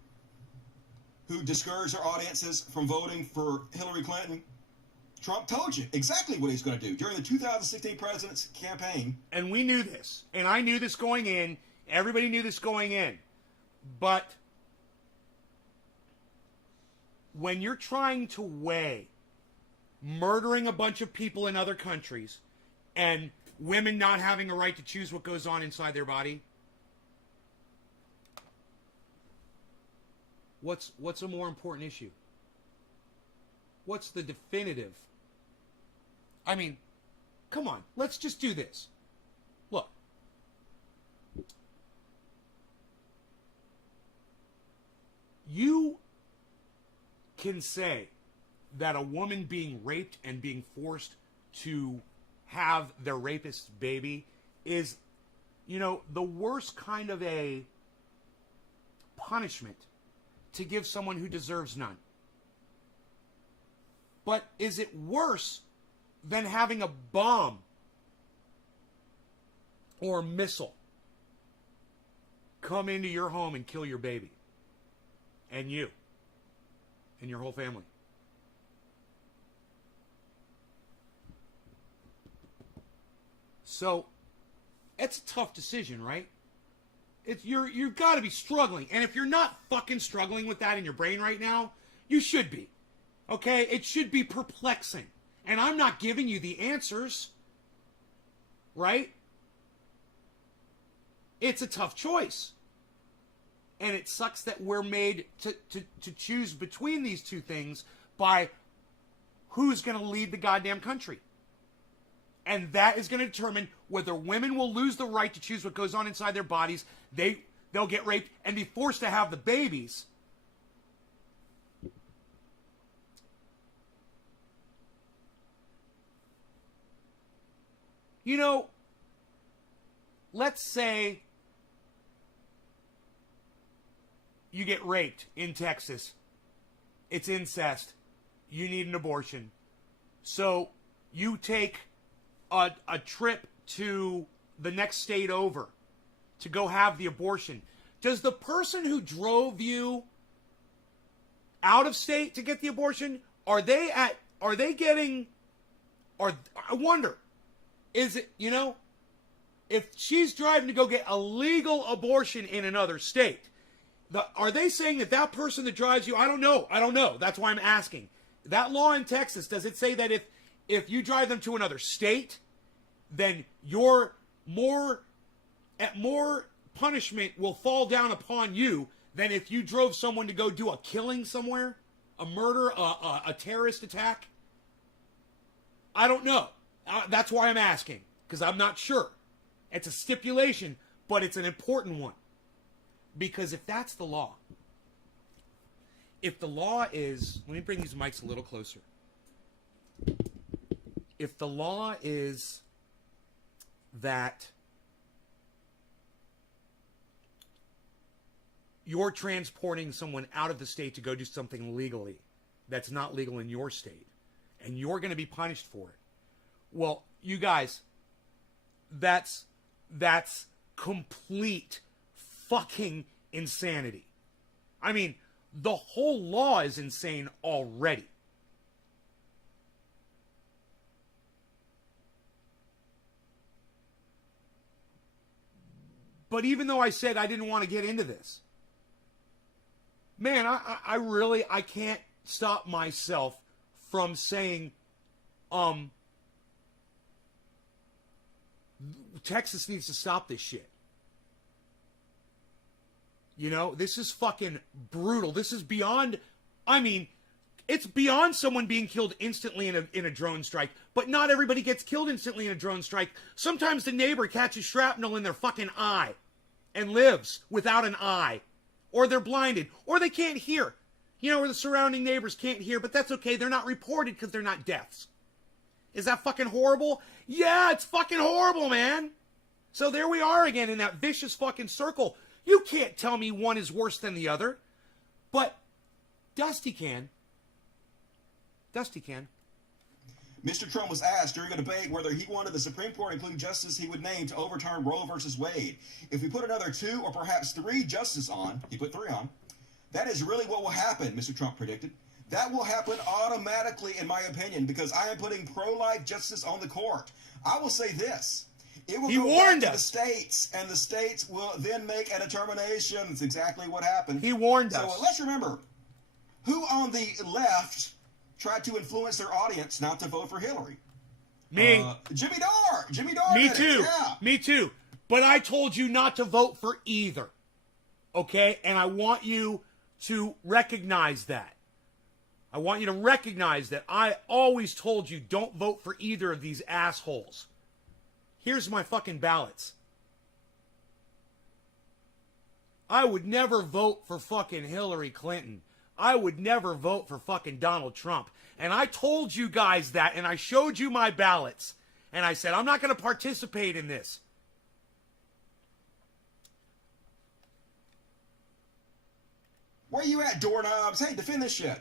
who discourage their audiences from voting for Hillary Clinton, Trump told you exactly what he's going to do during the 2016 president's campaign. And we knew this. And I knew this going in. Everybody knew this going in. But when you're trying to weigh murdering a bunch of people in other countries and women not having a right to choose what goes on inside their body? What's a more important issue? What's the definitive? I mean, come on, let's just do this. Look. You can say that a woman being raped and being forced to have their rapist's baby is, you know, the worst kind of a punishment to give someone who deserves none. But is it worse than having a bomb or a missile come into your home and kill your baby and you and your whole family? So it's a tough decision, right? You've got to be struggling. And if you're not fucking struggling with that in your brain right now, you should be. Okay? It should be perplexing. And I'm not giving you the answers. Right? It's a tough choice. And it sucks that we're made to choose between these two things by who's going to lead the goddamn country. And that is going to determine whether women will lose the right to choose what goes on inside their bodies. They'll get raped and be forced to have the babies. You know, let's say you get raped in Texas. It's incest. You need an abortion. So you take a trip to the next state over to go have the abortion. Does the person who drove you out of state to get the abortion, I wonder, is it, you know, if she's driving to go get a legal abortion in another state, are they saying that person that drives you, I don't know. That's why I'm asking. That law in Texas, does it say that if you drive them to another state, then your more punishment will fall down upon you than if you drove someone to go do a killing somewhere, a murder, a terrorist attack? I don't know. That's why I'm asking, because I'm not sure. It's a stipulation, but it's an important one. Because if that's the law, if the law is, let me bring these mics a little closer. If the law is that you're transporting someone out of the state to go do something legally that's not legal in your state, and you're going to be punished for it, well, you guys, that's complete fucking insanity. I mean, the whole law is insane already. But even though I said I didn't want to get into this, man, I really can't stop myself from saying, Texas needs to stop this shit. You know, this is fucking brutal. This is beyond, I mean, it's beyond someone being killed instantly in a drone strike. But not everybody gets killed instantly in a drone strike. Sometimes the neighbor catches shrapnel in their fucking eye and lives without an eye. Or they're blinded. Or they can't hear. You know, or the surrounding neighbors can't hear. But that's okay. They're not reported because they're not deaths. Is that fucking horrible? Yeah, it's fucking horrible, man. So there we are again in that vicious fucking circle. You can't tell me one is worse than the other. But Dusty can. Dusty can. Mr. Trump was asked during a debate whether he wanted the Supreme Court include justice he would name to overturn Roe versus Wade. If we put another 2 or perhaps 3 justices on, he put 3 on, that is really what will happen, Mr. Trump predicted. That will happen automatically, in my opinion, because I am putting pro-life justice on the court. I will say this. It will go back to the states, and the states will then make a determination. It's exactly what happened. He warned us. So let's remember, who on the left tried to influence their audience not to vote for Hillary. Me. Jimmy Dore. Jimmy Dore. Me did it. too. Yeah. Me too. But I told you not to vote for either. Okay? And I want you to recognize that. I want you to recognize that I always told you don't vote for either of these assholes. Here's my fucking ballots. I would never vote for fucking Hillary Clinton. I would never vote for fucking Donald Trump. And I told you guys that, and I showed you my ballots. And I said, I'm not going to participate in this. Where you at, doorknobs? Hey, defend this shit.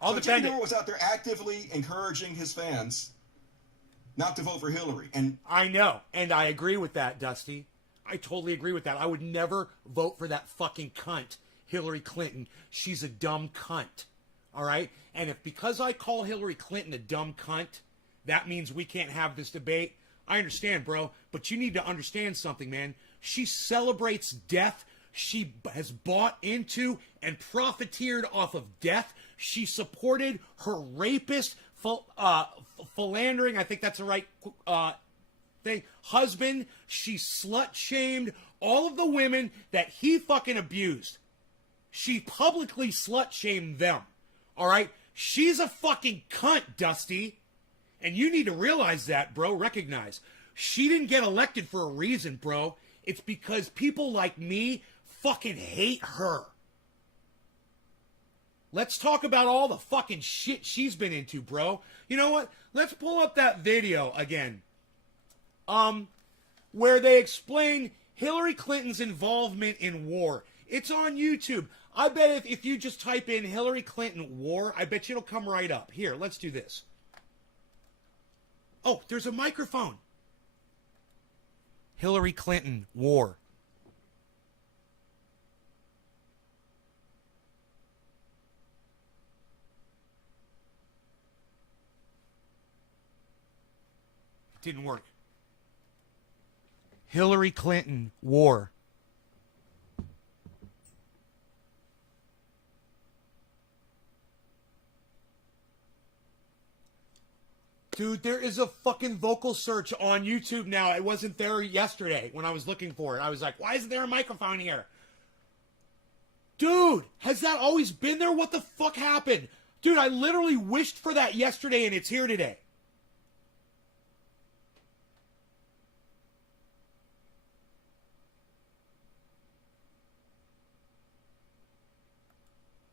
I'll so defend Jimmy it. Dore was out there actively encouraging his fans not to vote for Hillary. And I know, and I agree with that, Dusty. I totally agree with that. I would never vote for that fucking cunt, Hillary Clinton. She's a dumb cunt, all right? And if because I call Hillary Clinton a dumb cunt, that means we can't have this debate, I understand, bro, but you need to understand something, man. She celebrates death. She has bought into and profiteered off of death. She supported her rapist, philandering, I think that's the right thing, husband. She slut-shamed all of the women that he fucking abused. She publicly slut-shamed them, all right? She's a fucking cunt, Dusty. And you need to realize that, bro. Recognize. She didn't get elected for a reason, bro. It's because people like me fucking hate her. Let's talk about all the fucking shit she's been into, bro. You know what? Let's pull up that video again. Where they explain Hillary Clinton's involvement in war. It's on YouTube. I bet if you just type in Hillary Clinton war, I bet you it'll come right up. Here, let's do this. Oh, there's a microphone. Hillary Clinton war. Didn't work. Hillary Clinton war. Dude, there is a fucking vocal search on YouTube now. It wasn't there yesterday when I was looking for it. I was like, why isn't there a microphone here? Dude, has that always been there? What the fuck happened? Dude, I literally wished for that yesterday and it's here today.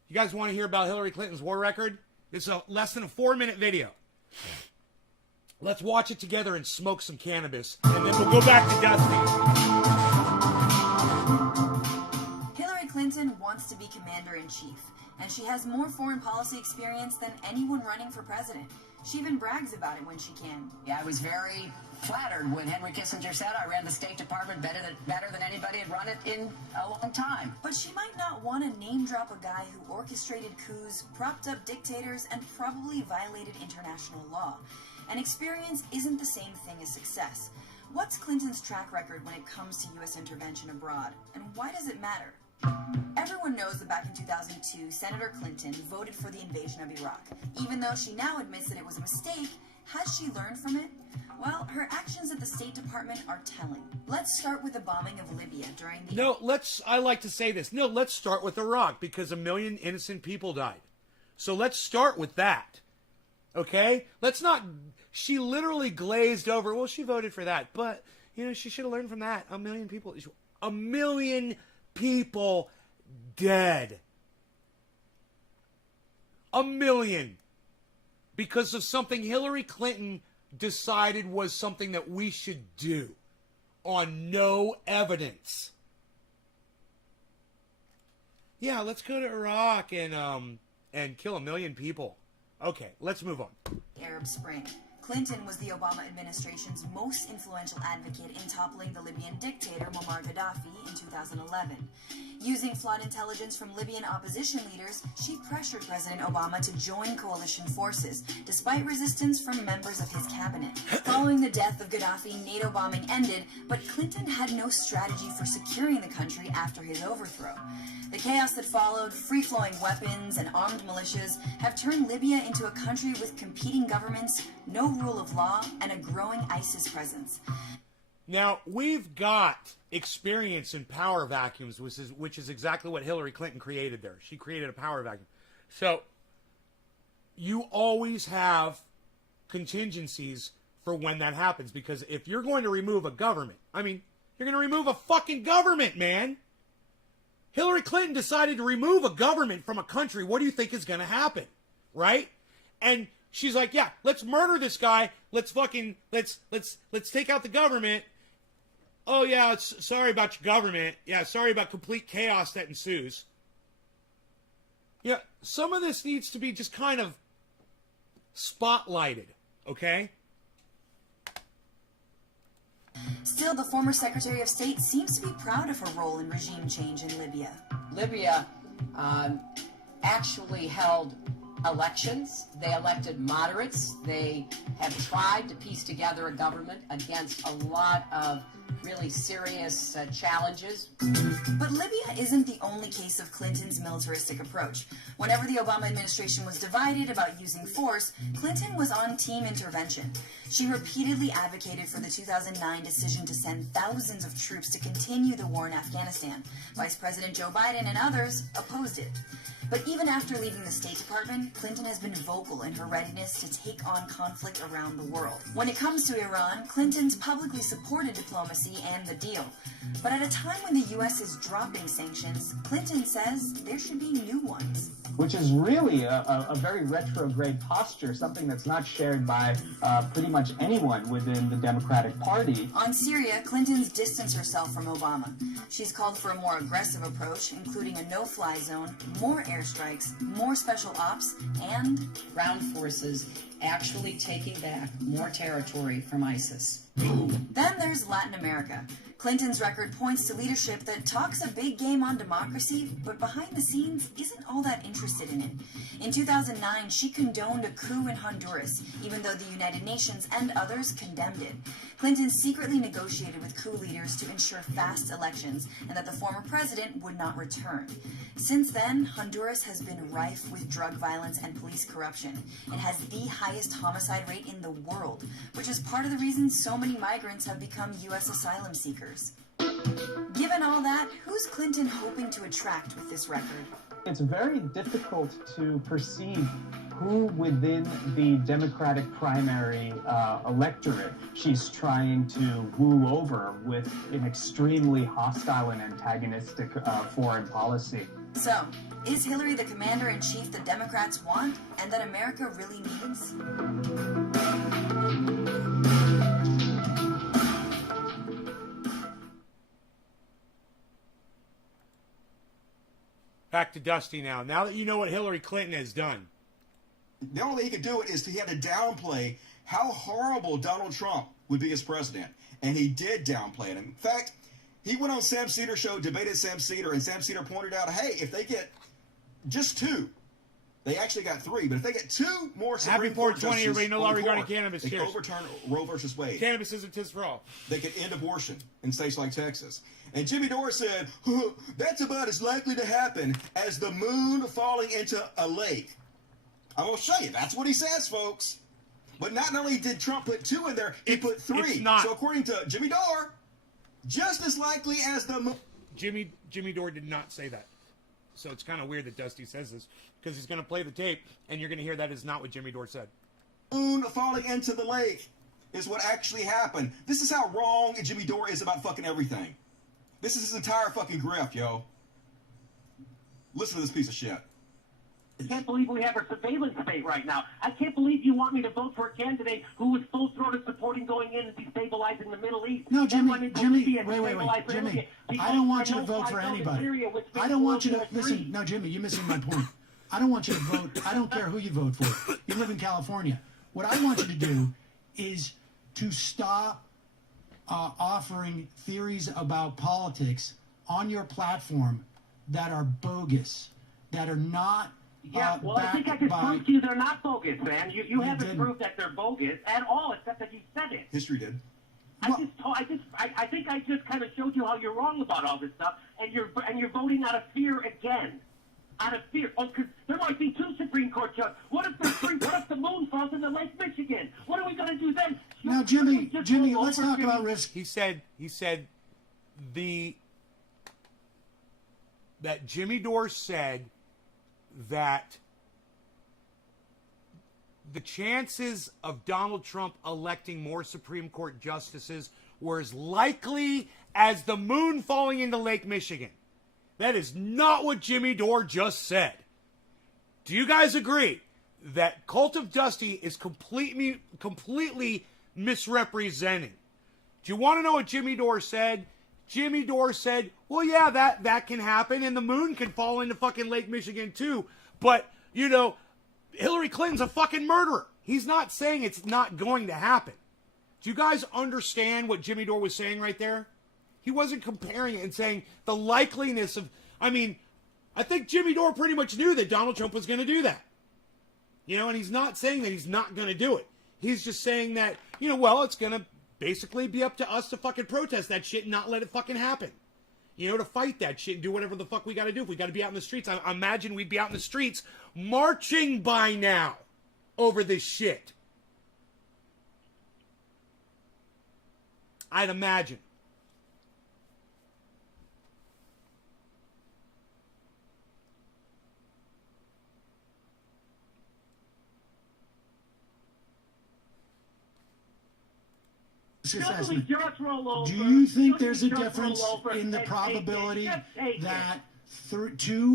You guys want to hear about Hillary Clinton's war record? It's a less than a 4-minute video. Let's watch it together and smoke some cannabis, and then we'll go back to Dusty. Hillary Clinton wants to be commander-in-chief, and she has more foreign policy experience than anyone running for president. She even brags about it when she can. Yeah, I was very flattered when Henry Kissinger said I ran the State Department better than anybody had run it in a long time. But she might not want to name-drop a guy who orchestrated coups, propped up dictators, and probably violated international law. And experience isn't the same thing as success. What's Clinton's track record when it comes to U.S. intervention abroad? And why does it matter? Everyone knows that back in 2002, Senator Clinton voted for the invasion of Iraq. Even though she now admits that it was a mistake, has she learned from it? Well, her actions at the State Department are telling. Let's start with the bombing of Libya during the... I like to say this. No, let's start with Iraq because 1 million innocent people died. So let's start with that. Okay? Let's not... She literally glazed over. Well, she voted for that. But, you know, she should have learned from that. 1 million people... 1 million people dead. 1 million. Because of something Hillary Clinton decided was something that we should do. On no evidence. Yeah, let's go to Iraq and kill 1 million people. Okay, let's move on. Arab Spring. Clinton was the Obama administration's most influential advocate in toppling the Libyan dictator Muammar Gaddafi in 2011. Using flawed intelligence from Libyan opposition leaders, she pressured President Obama to join coalition forces, despite resistance from members of his cabinet. Following the death of Gaddafi, NATO bombing ended, but Clinton had no strategy for securing the country after his overthrow. The chaos that followed, free-flowing weapons and armed militias, have turned Libya into a country with competing governments, no rule of law, and a growing ISIS presence. Now, we've got experience in power vacuums, which is exactly what Hillary Clinton created there. She created a power vacuum. So, you always have contingencies for when that happens, because if you're going to remove a government, I mean, you're going to remove a fucking government, man. Hillary Clinton decided to remove a government from a country. What do you think is going to happen? Right? And she's like, yeah, let's murder this guy. Let's take out the government. Oh, yeah, sorry about your government. Yeah, sorry about complete chaos that ensues. Yeah, some of this needs to be just kind of spotlighted, okay? Still, the former Secretary of State seems to be proud of her role in regime change in Libya. Libya actually held elections. They elected moderates. They have tried to piece together a government against a lot of really serious challenges. But Libya isn't the only case of Clinton's militaristic approach. Whenever the Obama administration was divided about using force, Clinton was on team intervention. She repeatedly advocated for the 2009 decision to send thousands of troops to continue the war in Afghanistan. Vice President Joe Biden and others opposed it. But even after leaving the State Department, Clinton has been vocal in her readiness to take on conflict around the world. When it comes to Iran, Clinton's publicly supported diplomacy and the deal. But at a time when the U.S. is dropping sanctions, Clinton says there should be new ones. Which is really a very retrograde posture, something that's not shared by pretty much anyone within the Democratic Party. On Syria, Clinton's distanced herself from Obama. She's called for a more aggressive approach, including a no-fly zone, more airstrikes, more special ops, and Ground forces actually taking back more territory from ISIS. Then there's Latin America. Clinton's record points to leadership that talks a big game on democracy, but behind the scenes isn't all that interested in it. In 2009, she condoned a coup in Honduras, even though the United Nations and others condemned it. Clinton secretly negotiated with coup leaders to ensure fast elections and that the former president would not return. Since then, Honduras has been rife with drug violence and police corruption. It has the highest homicide rate in the world, which is part of the reason so many migrants have become U.S. asylum seekers. Given all that, who's Clinton hoping to attract with this record? It's very difficult to perceive who within the Democratic primary electorate she's trying to woo over with an extremely hostile and antagonistic foreign policy. So, is Hillary the commander-in-chief the Democrats want and that America really needs? Back to Dusty now. Now that you know what Hillary Clinton has done. The only way he could do it is he had to downplay how horrible Donald Trump would be as president. And he did downplay it. In fact, he went on Sam Cedars' show, debated Sam Cedars, and Sam Cedars pointed out, hey, if they get just two, they actually got three, but if they get two more Supreme Court justices, Happy 420, everybody. No law regarding cannabis. they can overturn Roe versus Wade. Cannabis isn't tis for all. They could end abortion in states like Texas. And Jimmy Dore said, that's about as likely to happen as the moon falling into a lake. I'm going to show you. That's what he says, folks. But not only did Trump put two in there, he put three. It's not. So according to Jimmy Dore, just as likely as the moon. Jimmy Dore did not say that. So it's kind of weird that Dusty says this, because he's going to play the tape, and you're going to hear that is not what Jimmy Dore said. Moon falling into the lake is what actually happened. This is how wrong Jimmy Dore is about fucking everything. This is his entire fucking grift, yo. Listen to this piece of shit. I can't believe we have a surveillance state right now. I can't believe you want me to vote for a candidate who was full-throated supporting going in and destabilizing the Middle East. No, Jimmy, wait, Jimmy, I don't want you to vote for anybody. I don't want you to, listen, no, Jimmy, you're missing my point. I don't want you to vote, I don't care who you vote for. You live in California. What I want you to do is to stop offering theories about politics on your platform that are bogus, that are not. Yeah, well, I think I can prove to you they're not bogus, man. You haven't proved that they're bogus at all, except that you said it. History did. I think I just kind of showed you how you're wrong about all this stuff, and you're voting out of fear again. Out of fear. Oh, because there might be 2 Supreme Court judges. What if the moon falls into Lake Michigan? What are we going to do then? Now, Jimmy, let's talk about risk. He said that Jimmy Dore said that the chances of Donald Trump electing more Supreme Court justices were as likely as the moon falling into Lake Michigan. That is not what Jimmy Dore just said. Do you guys agree that Cult of Dusty is completely misrepresenting? Do you want to know what Jimmy Dore said? Jimmy Dore said, well, yeah, that can happen, and the moon can fall into fucking Lake Michigan too. But, you know, Hillary Clinton's a fucking murderer. He's not saying it's not going to happen. Do you guys understand what Jimmy Dore was saying right there? He wasn't comparing it and saying the likeliness of... I mean, I think Jimmy Dore pretty much knew that Donald Trump was going to do that. You know, and he's not saying that he's not going to do it. He's just saying that, you know, well, it's going to basically be up to us to fucking protest that shit and not let it fucking happen. You know, to fight that shit and do whatever the fuck we got to do. If we got to be out in the streets, I imagine we'd be out in the streets marching by now over this shit. I'd imagine. Do you think there's a difference in the probability that 2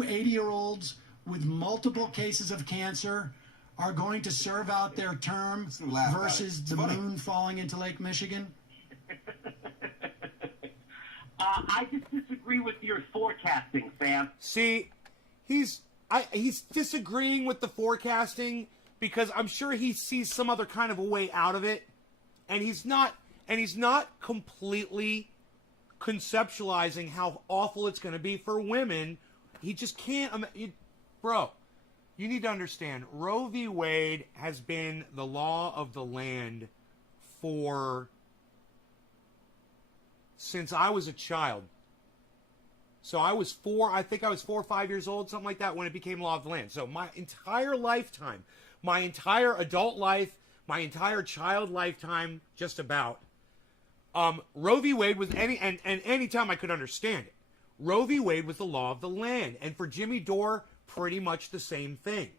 80-year-olds with multiple cases of cancer are going to serve out their term versus the moon falling into Lake Michigan? I just disagree with your forecasting, Sam. See, he's disagreeing with the forecasting because I'm sure he sees some other kind of a way out of it, and he's not completely conceptualizing how awful it's going to be for women. He just can't. Bro, you need to understand, Roe v. Wade has been the law of the land since I was a child. So I think I was 4 or 5 years old, something like that, when it became law of the land. So my entire lifetime, my entire adult life, my entire child lifetime, just about, Roe v. Wade was any time I could understand it. Roe v. Wade was the law of the land. And for Jimmy Dore, pretty much the same thing.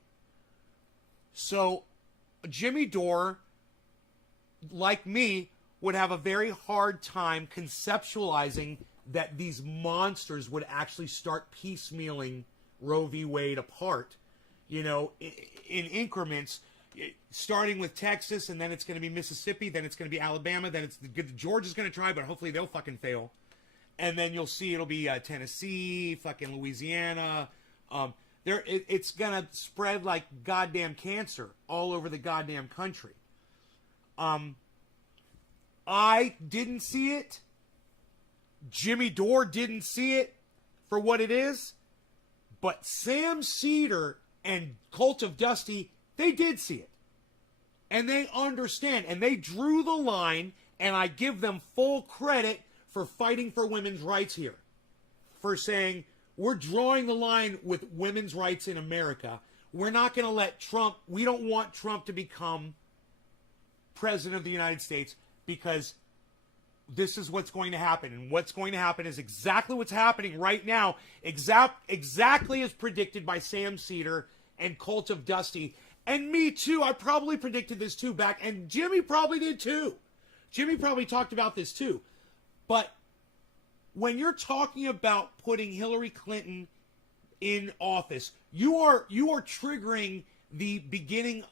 So Jimmy Dore, like me, would have a very hard time conceptualizing that these monsters would actually start piecemealing Roe v. Wade apart, you know, in increments, starting with Texas, and then it's going to be Mississippi, then it's going to be Alabama, then Georgia's going to try, but hopefully they'll fucking fail. And then you'll see it'll be Tennessee, fucking Louisiana. It's going to spread like goddamn cancer all over the goddamn country. I didn't see it. Jimmy Dore didn't see it for what it is. But Sam Cedar and Cult of Dusty, they did see it. And they understand. And they drew the line. And I give them full credit for fighting for women's rights here. For saying, we're drawing the line with women's rights in America. We're not going to let Trump, we don't want Trump to become president of the United States because this is what's going to happen. And what's going to happen is exactly what's happening right now, exactly as predicted by Sam Cedar and Cult of Dusty. And me too, I probably predicted this too back, and Jimmy probably did too. Jimmy probably talked about this too. But when you're talking about putting Hillary Clinton in office, you are triggering the beginning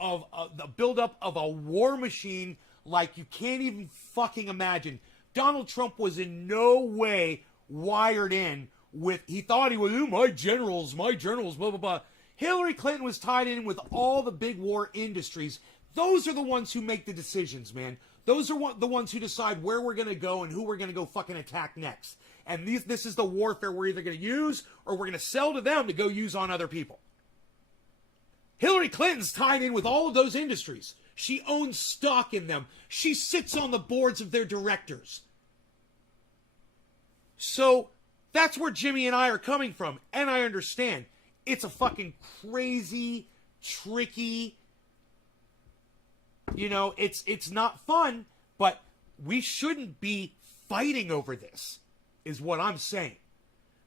of the buildup of a war machine like you can't even fucking imagine. Donald Trump was in no way wired in with, he thought he was, my generals, blah, blah, blah. Hillary Clinton was tied in with all the big war industries. Those are the ones who make the decisions, man. Those are the ones who decide where we're going to go and who we're going to go fucking attack next. And this is the warfare we're either going to use or we're going to sell to them to go use on other people. Hillary Clinton's tied in with all of those industries. She owns stock in them. She sits on the boards of their directors. So that's where Jimmy and I are coming from. And I understand. It's a fucking crazy, tricky, it's not fun, but we shouldn't be fighting over this, is what I'm saying.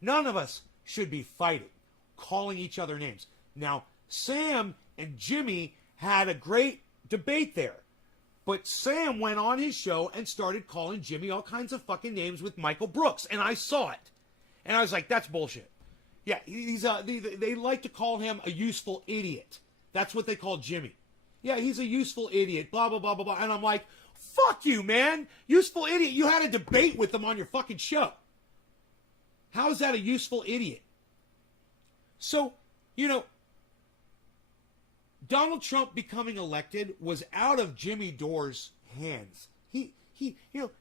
None of us should be fighting, calling each other names. Now, Sam and Jimmy had a great debate there, but Sam went on his show and started calling Jimmy all kinds of fucking names with Michael Brooks, and I saw it. And I was like, that's bullshit. Yeah, they like to call him a useful idiot. That's what they call Jimmy. Yeah, he's a useful idiot, blah, blah, blah, blah, blah. And I'm like, fuck you, man. Useful idiot. You had a debate with him on your fucking show. How is that a useful idiot? So, Donald Trump becoming elected was out of Jimmy Dore's hands.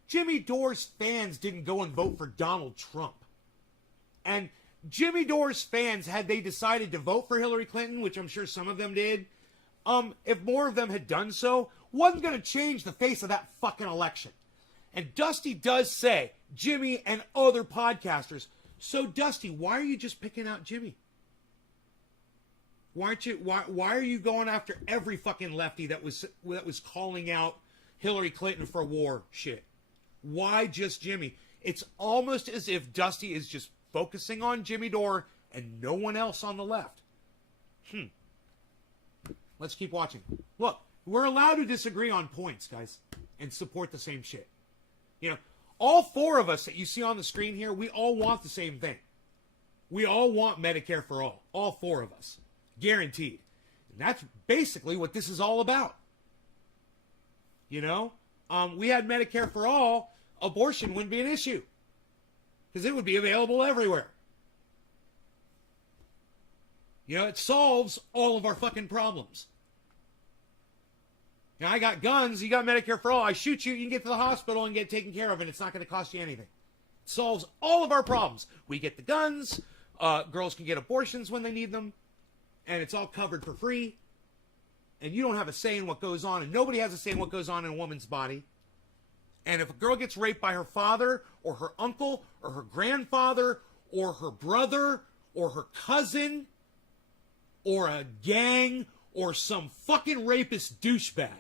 Jimmy Dore's fans didn't go and vote for Donald Trump. And Jimmy Dore's fans, had they decided to vote for Hillary Clinton, which I'm sure some of them did, if more of them had done so, wasn't going to change the face of that fucking election. And Dusty does say, Jimmy and other podcasters, so Dusty, why are you just picking out Jimmy? Why are you going after every fucking lefty that was calling out Hillary Clinton for war shit? Why just Jimmy? It's almost as if Dusty is just focusing on Jimmy Dore and no one else on the left. Let's keep watching. Look, we're allowed to disagree on points, guys, and support the same shit. All four of us that you see on the screen here, we all want the same thing. We all want Medicare for all four of us. Guaranteed. And that's basically what this is all about. We had Medicare for all, abortion wouldn't be an issue. Because it would be available everywhere. It solves all of our fucking problems. I got guns, you got Medicare for all. I shoot you, you can get to the hospital and get taken care of, and it's not going to cost you anything. It solves all of our problems. We get the guns, girls can get abortions when they need them, and it's all covered for free. And you don't have a say in what goes on, and nobody has a say in what goes on in a woman's body. And if a girl gets raped by her father, or her uncle, or her grandfather, or her brother, or her cousin, or a gang, or some fucking rapist douchebag,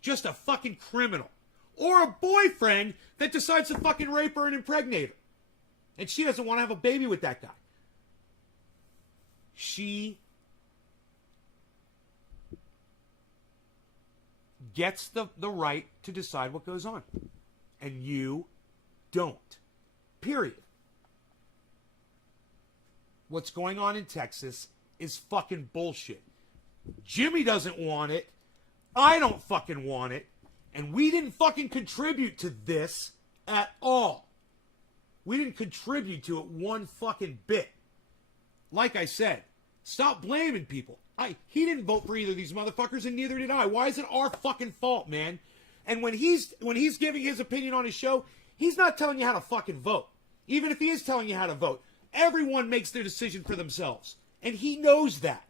just a fucking criminal, or a boyfriend that decides to fucking rape her and impregnate her, and she doesn't want to have a baby with that guy, she gets the right to decide what goes on. And you don't. Period. What's going on in Texas is fucking bullshit. Jimmy doesn't want it. I don't fucking want it. And we didn't fucking contribute to this at all. We didn't contribute to it one fucking bit. Like I said, stop blaming people. He didn't vote for either of these motherfuckers, and neither did I. Why is it our fucking fault, man? And when he's giving his opinion on his show, he's not telling you how to fucking vote. Even if he is telling you how to vote, everyone makes their decision for themselves. And he knows that.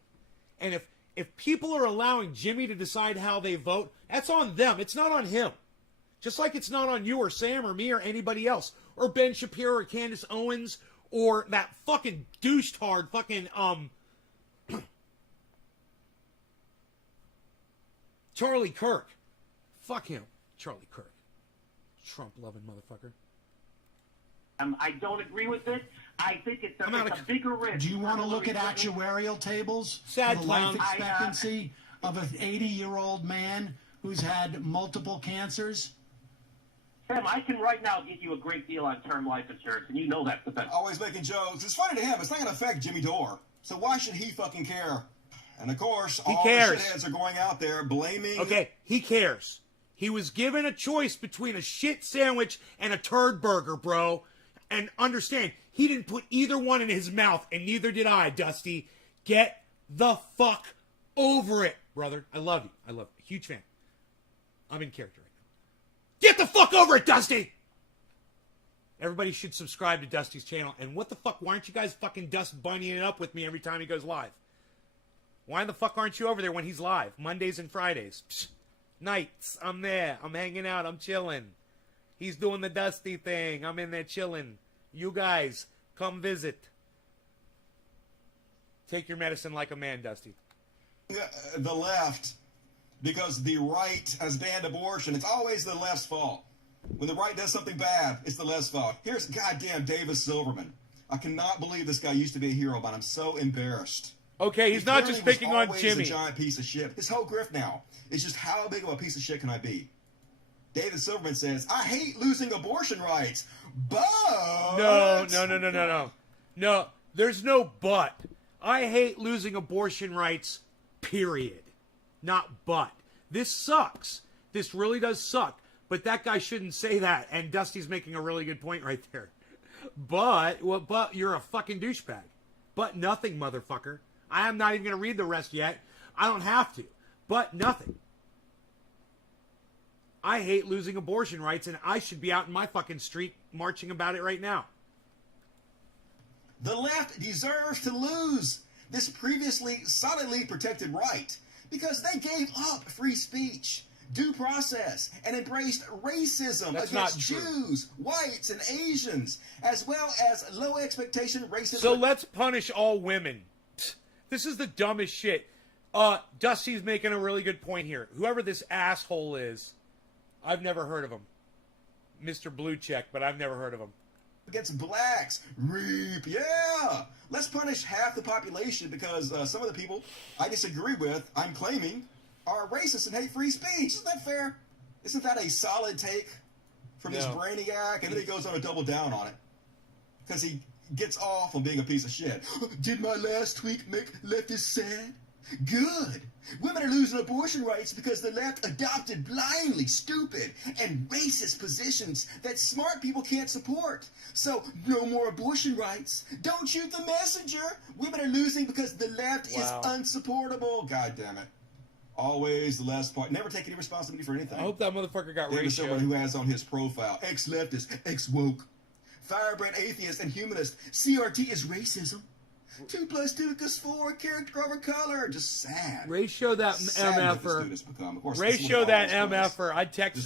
And if people are allowing Jimmy to decide how they vote, that's on them. It's not on him. Just like it's not on you or Sam or me or anybody else. Or Ben Shapiro or Candace Owens or that fucking douche-tard fucking, Charlie Kirk. Fuck him. Charlie Kirk. Trump-loving motherfucker. I don't agree with it. I think it's a bigger risk. Do you want to look at actuarial tables Sad for the life expectancy of an 80-year-old man who's had multiple cancers? Sam, I can right now get you a great deal on term life insurance, and you know that's the best. Always making jokes. It's funny to him. It's not going to affect Jimmy Dore. So why should he fucking care? And of course, all the shitheads are going out there blaming... Okay, he cares. He was given a choice between a shit sandwich and a turd burger, bro. And understand, he didn't put either one in his mouth, and neither did I, Dusty. Get the fuck over it, brother. I love you. I love you. Huge fan. I'm in character right now. Get the fuck over it, Dusty! Everybody should subscribe to Dusty's channel. And what the fuck, why aren't you guys fucking Dust bunnying it up with me every time he goes live? Why the fuck aren't you over there when he's live? Mondays and Fridays. Psh, nights, I'm there. I'm hanging out. I'm chilling. He's doing the Dusty thing. I'm in there chilling. You guys, come visit. Take your medicine like a man, Dusty. The left, because the right has banned abortion. It's always the left's fault. When the right does something bad, it's the left's fault. Here's goddamn David Silverman. I cannot believe this guy used to be a hero, but I'm so embarrassed. Okay, he's not just picking on Jimmy. He's a giant piece of shit. His whole grift now is just how big of a piece of shit can I be? David Silverman says, I hate losing abortion rights, but... No, there's no but. I hate losing abortion rights, period. Not but. This sucks. This really does suck. But that guy shouldn't say that. And Dusty's making a really good point right there. But you're a fucking douchebag. But nothing, motherfucker. I am not even going to read the rest yet. I don't have to. But nothing. I hate losing abortion rights, and I should be out in my fucking street marching about it right now. The left deserves to lose this previously solidly protected right because they gave up free speech, due process, and embraced racism against Jews, whites, and Asians, as well as low expectation racism. So let's punish all women. This is the dumbest shit. Dusty's making a really good point here. Whoever this asshole is, I've never heard of him. Mr. Blue Check, but I've never heard of him. Against blacks, rape, yeah. Let's punish half the population because some of the people I disagree with, I'm claiming, are racist and hate free speech. Isn't that fair? Isn't that a solid take from this brainiac? And then he goes on to double down on it because he gets off on being a piece of shit. Did my last tweet make leftists sad? Good. Women are losing abortion rights because the left adopted blindly stupid and racist positions that smart people can't support. So, no more abortion rights. Don't shoot the messenger. Women are losing because the left is unsupportable. God damn it. Always the last part. Never take any responsibility for anything. I hope that motherfucker got David ratio. Silverman, who has on his profile, ex-leftist, ex-woke, firebrand atheist, and humanist. CRT is racism. 2 + 2 = 4, character over color. Just sad. Ratio that MFer. Ratio that MFer.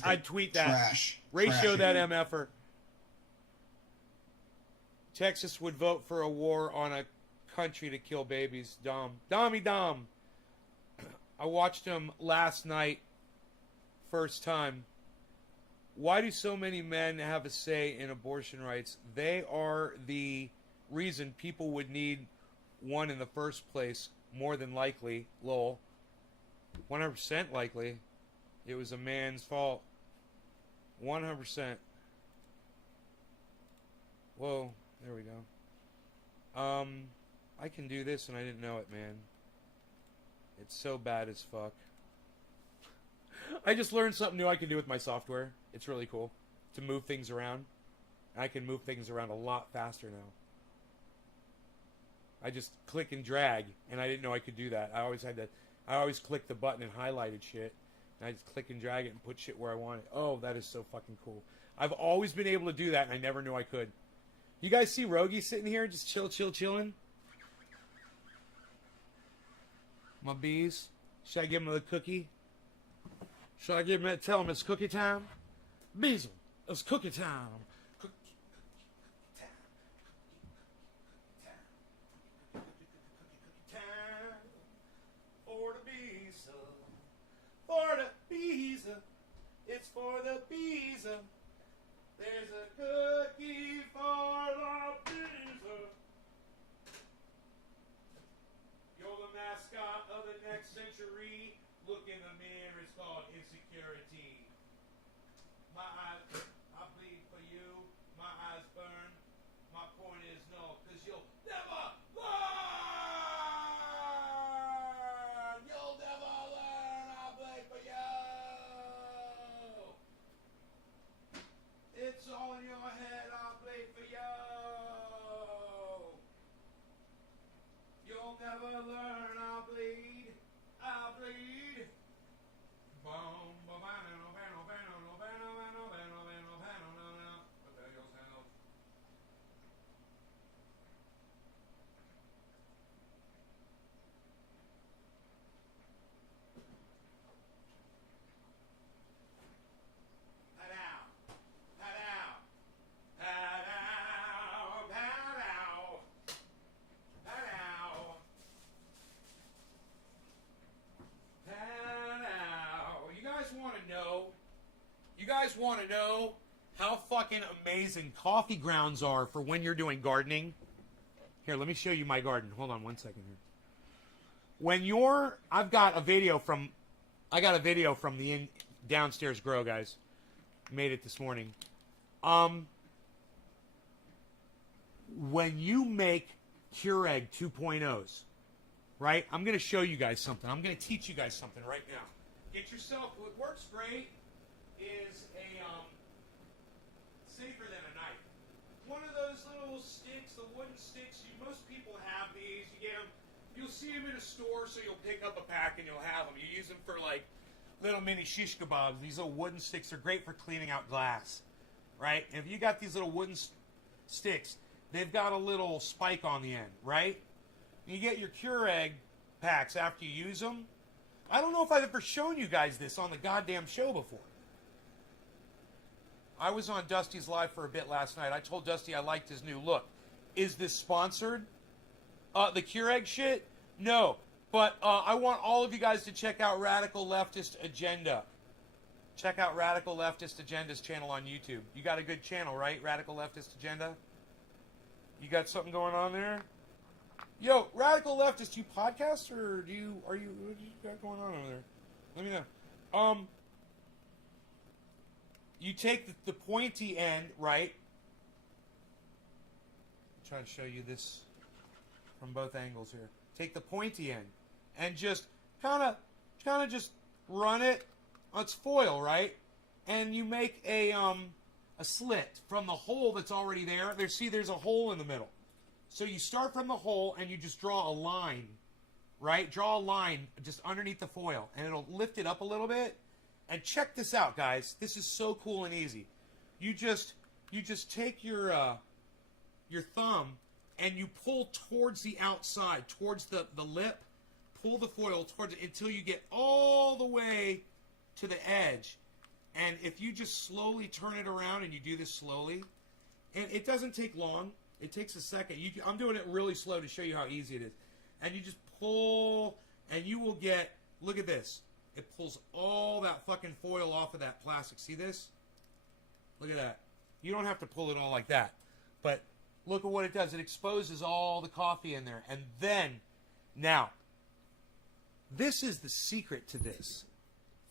I'd tweet that. Trash. Ratio that MFer. Texas would vote for a war on a country to kill babies. Dumb. Dommy dumb. I watched him last night. First time. Why do so many men have a say in abortion rights? They are the reason people would need one in the first place, more than likely. Lol. 100% likely. It was a man's fault. 100%. Whoa, there we go. I can do this and I didn't know it, man. It's so bad as fuck. I just learned something new I can do with my software. It's really cool. To move things around. I can move things around a lot faster now. I just click and drag, and I didn't know I could do that. I always click the button and highlighted shit, and I just click and drag it and put shit where I want it. Oh, that is so fucking cool. I've always been able to do that, and I never knew I could. You guys see Rogie sitting here just chilling? My bees. Should I give him a cookie? Should I give him tell him it's cookie time? Beezel, it's cookie time. For the bees, it's for the bees. There's a cookie for the bees. You're the mascot of the next century. Look in the mirror, it's called insecurity. My eyes, I bleed for you. My eyes burn. My point is no, because you'll never learn. You'll never learn. I bleed for you. It's all in your head. I bleed for you. You'll never learn. I bleed. I bleed. Boom, boom, boom. guys want to know how fucking amazing coffee grounds are for when you're doing gardening? Here, let me show you my garden. Hold on one second here. When you're, I got a video from the downstairs grow, guys. Made it this morning. When you make Keurig 2.0s, right? I'm going to show you guys something. I'm going to teach you guys something right now. Get yourself, what works great is a, safer than a knife. One of those little sticks, the wooden sticks, most people have these. You get them, you'll see them in a store, so you'll pick up a pack and you'll have them. You use them for like little mini shish kebabs. These little wooden sticks are great for cleaning out glass, right? And if you got these little wooden sticks, they've got a little spike on the end, right? You get your Keurig packs after you use them. I don't know if I've ever shown you guys this on the goddamn show before. I was on Dusty's Live for a bit last night. I told Dusty I liked his new look. Is this sponsored? The Keurig shit? No. But I want all of you guys to check out Radical Leftist Agenda. Check out Radical Leftist Agenda's channel on YouTube. You got a good channel, right? Radical Leftist Agenda? You got something going on there? Yo, Radical Leftist, you podcast or what do you got going on over there? Let me know. You take the pointy end, right? I'm trying to show you this from both angles here. Take the pointy end and just kind of just run it. It's foil, right? And you make a slit from the hole that's already there. There's a hole in the middle. So you start from the hole and you just draw a line, right? Draw a line just underneath the foil, and it'll lift it up a little bit. And check this out, guys. This is so cool and easy. You just take your thumb and you pull towards the outside, towards the lip. Pull the foil towards it until you get all the way to the edge. And if you just slowly turn it around, and you do this slowly, and it doesn't take long. It takes a second. I'm doing it really slow to show you how easy it is. And you just pull, and you will get, look at this. It pulls all that fucking foil off of that plastic. See this? Look at that. You don't have to pull it all like that. But look at what it does. It exposes all the coffee in there. And then, now, this is the secret to this.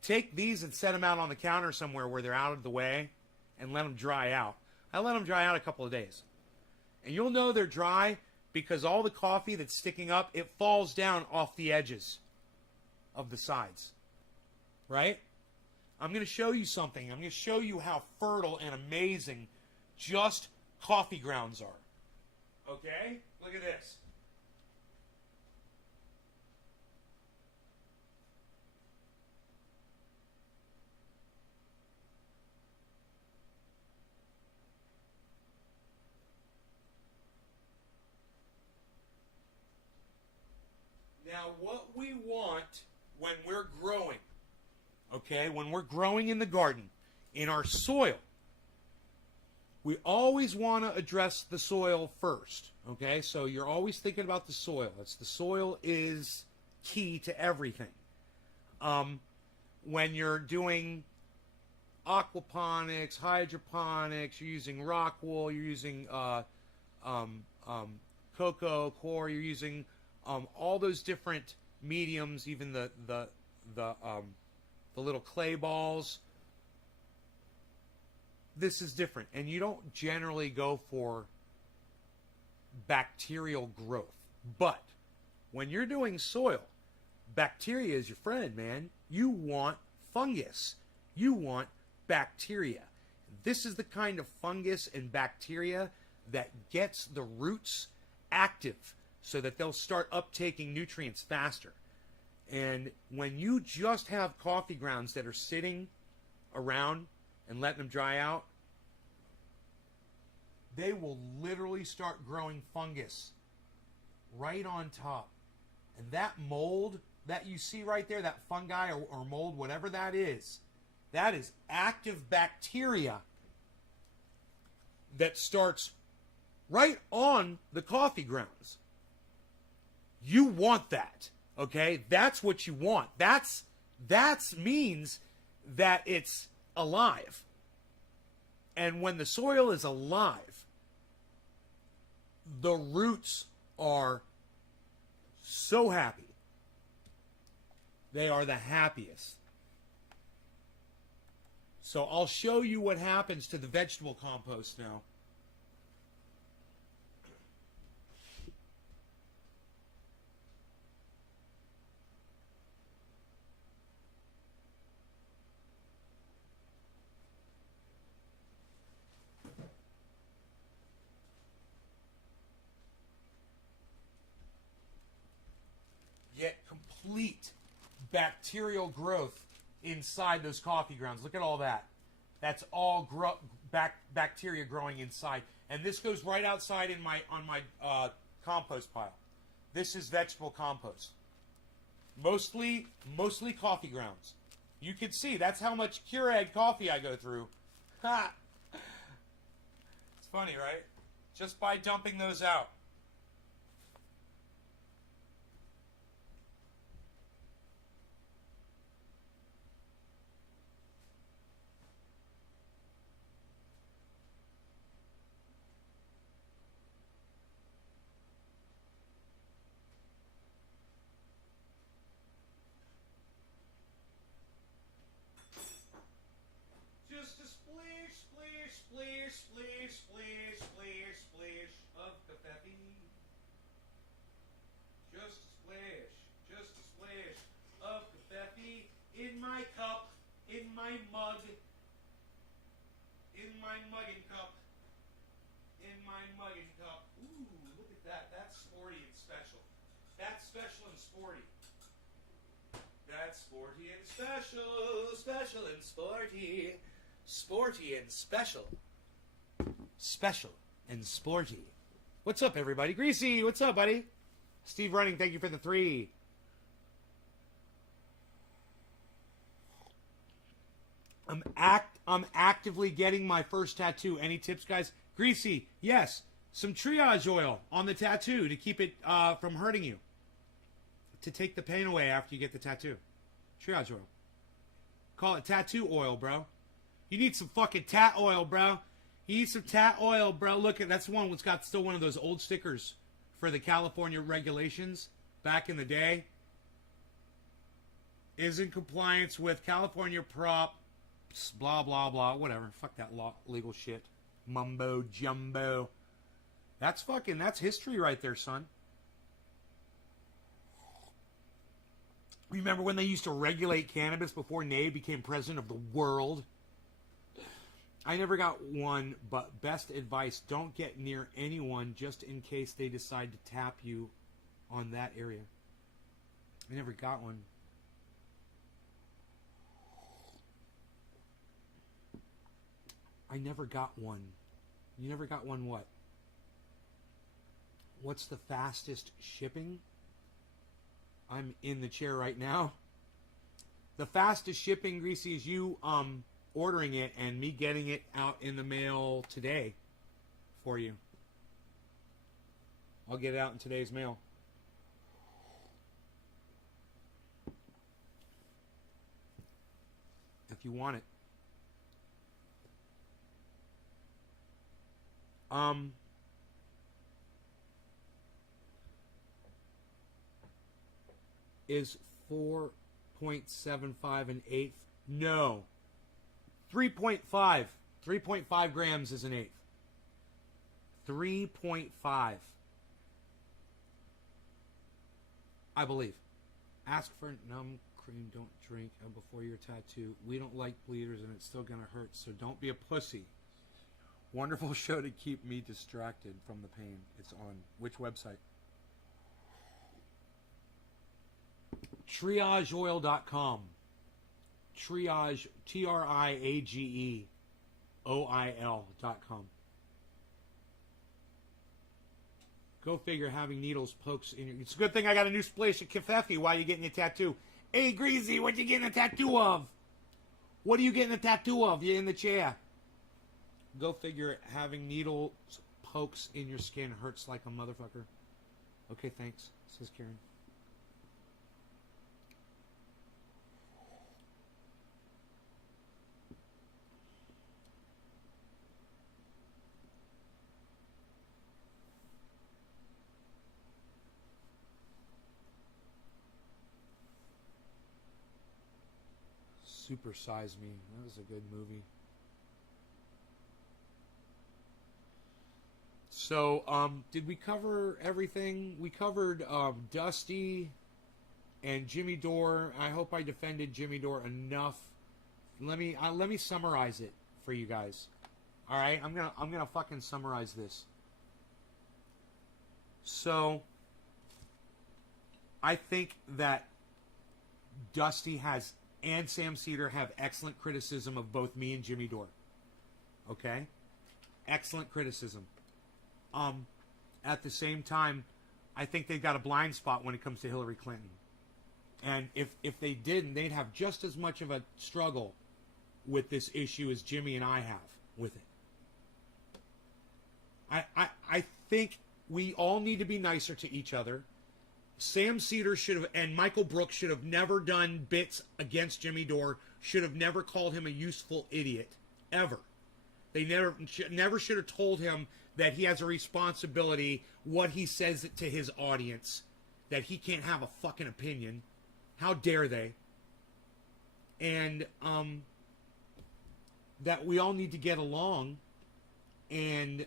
Take these and set them out on the counter somewhere where they're out of the way and let them dry out. I let them dry out a couple of days. And you'll know they're dry because all the coffee that's sticking up, it falls down off the edges of the sides. Right? I'm going to show you something. I'm going to show you how fertile and amazing just coffee grounds are. Okay? Look at this. Now, what we want when we're growing, okay, when we're growing in the garden, in our soil, we always want to address the soil first, okay? So you're always thinking about the soil. The soil is key to everything. When you're doing aquaponics, hydroponics, you're using rock wool, you're using cocoa coir, you're using all those different mediums, even the little clay balls. This is different, and you don't generally go for bacterial growth. But when you're doing soil, bacteria is your friend, man. You want fungus. You want bacteria. This is the kind of fungus and bacteria that gets the roots active so that they'll start uptaking nutrients faster. And when you just have coffee grounds that are sitting around and letting them dry out, they will literally start growing fungus right on top. And that mold that you see right there, that fungi or mold, whatever that is active bacteria that starts right on the coffee grounds. You want that, okay? That's what you want. That's means that it's alive, And when the soil is alive, the roots are so happy. They are the happiest. So I'll show you what happens to the vegetable compost now. Get complete bacterial growth inside those coffee grounds. Look at all that. That's all bacteria growing inside. And this goes right outside on my compost pile. This is vegetable compost. Mostly coffee grounds. You can see that's how much Keurig coffee I go through. Ha! It's funny, right? Just by dumping those out. Just a splish, splish, splish, splish, splish, splish, splish of confetti. Just a splish of confetti in my cup, in my mug, in my mugging cup, in my mugging cup. Ooh, look at that. That's sporty and special. That's special and sporty. That's sporty and special, special and sporty. Sporty and special. Special and sporty. What's up, everybody? Greasy, what's up, buddy? Steve Running, thank you for the 3. I'm actively getting my first tattoo. Any tips, guys? Greasy, yes. Some triage oil on the tattoo to keep it from hurting you. To take the pain away after you get the tattoo. Triage oil. Call it tattoo oil, bro. You need some fucking tat oil, bro. You need some tat oil, bro. Look, that's one that's got still one of those old stickers for the California regulations back in the day. Is in compliance with California Prop, blah, blah, blah, whatever. Fuck that legal shit. Mumbo jumbo. That's history right there, son. Remember when they used to regulate cannabis before Nate became president of the world? I never got one, but best advice, don't get near anyone just in case they decide to tap you on that area. I never got one. I never got one. You never got one what? What's the fastest shipping? I'm in the chair right now. The fastest shipping, Greasy, is you ordering it and me getting it out in the mail today for you. I'll get it out in today's mail. If you want it. Is 4.75 an eighth? No. 3.5. 3.5 grams is an eighth. 3.5. I believe. Ask for numb cream. Don't drink before your tattoo. We don't like bleeders and it's still going to hurt, so don't be a pussy. Wonderful show to keep me distracted from the pain. It's on which website? TriageOil.com. Triage, TriageOil.com. Go figure, having needles pokes in your... It's a good thing I got a new splash of Kefefi while you're getting a tattoo. Hey, Greasy, what you getting a tattoo of? What are you getting a tattoo of? You're in the chair. Go figure, having needles pokes in your skin hurts like a motherfucker. Okay, thanks, says Karen. Super Size Me. That was a good movie. So, did we cover everything? We covered Dusty and Jimmy Dore. I hope I defended Jimmy Dore enough. Let me summarize it for you guys. All right, I'm gonna fucking summarize this. So, I think that Dusty has and Sam Cedar have excellent criticism of both me and Jimmy Dore. Okay, excellent criticism. At the same time, I think they've got a blind spot when it comes to Hillary Clinton. And if they didn't, they'd have just as much of a struggle with this issue as Jimmy and I have with it. I think we all need to be nicer to each other. Sam Cedar should have, and Michael Brooks should have never done bits against Jimmy Dore, should have never called him a useful idiot, ever. They never should have told him that he has a responsibility, what he says to his audience, that he can't have a fucking opinion. How dare they? And that we all need to get along and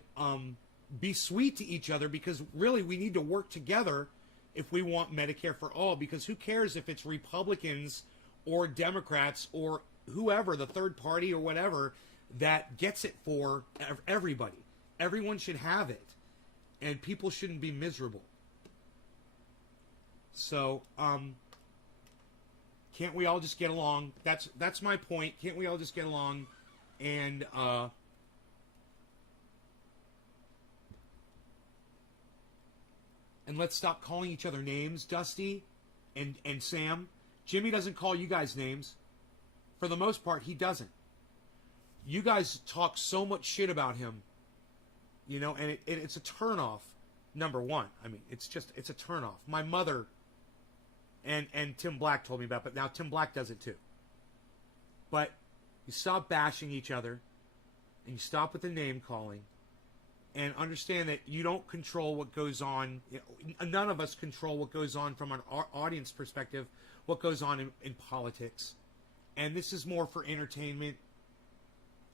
be sweet to each other, because really we need to work together if we want Medicare for all, because who cares if it's Republicans or Democrats or whoever, the third party or whatever, that gets it for everybody. Everyone should have it, and people shouldn't be miserable. So, can't we all just get along? That's my point. Can't we all just get along and let's stop calling each other names, Dusty and Sam. Jimmy doesn't call you guys names. For the most part, he doesn't. You guys talk so much shit about him, you know, and it's a turnoff. Number one, I mean, it's a turnoff. My mother and Tim Black told me about it, but now Tim Black does it too. But you stop bashing each other, and you stop with the name calling, and understand that you don't control what goes on. None of us control what goes on from an audience perspective, what goes on in politics. And this is more for entertainment.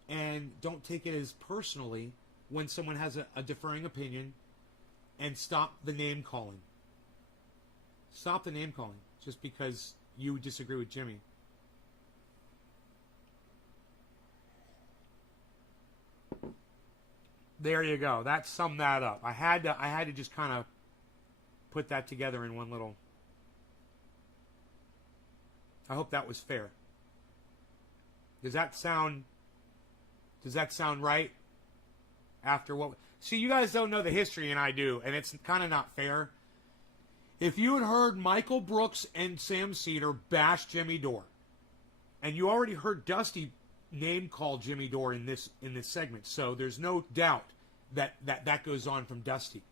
And don't take it as personally when someone has a differing opinion, and stop the name calling. Stop the name calling just because you disagree with Jimmy. There you go. That summed that up. I had to just kind of put that together in one little. I hope that was fair. Does that sound right? After what? See, you guys don't know the history, and I do, and it's kind of not fair. If you had heard Michael Brooks and Sam Cedar bash Jimmy Dore, and you already heard Dusty name call Jimmy Dore in this segment, so there's no doubt that goes on from Dusty.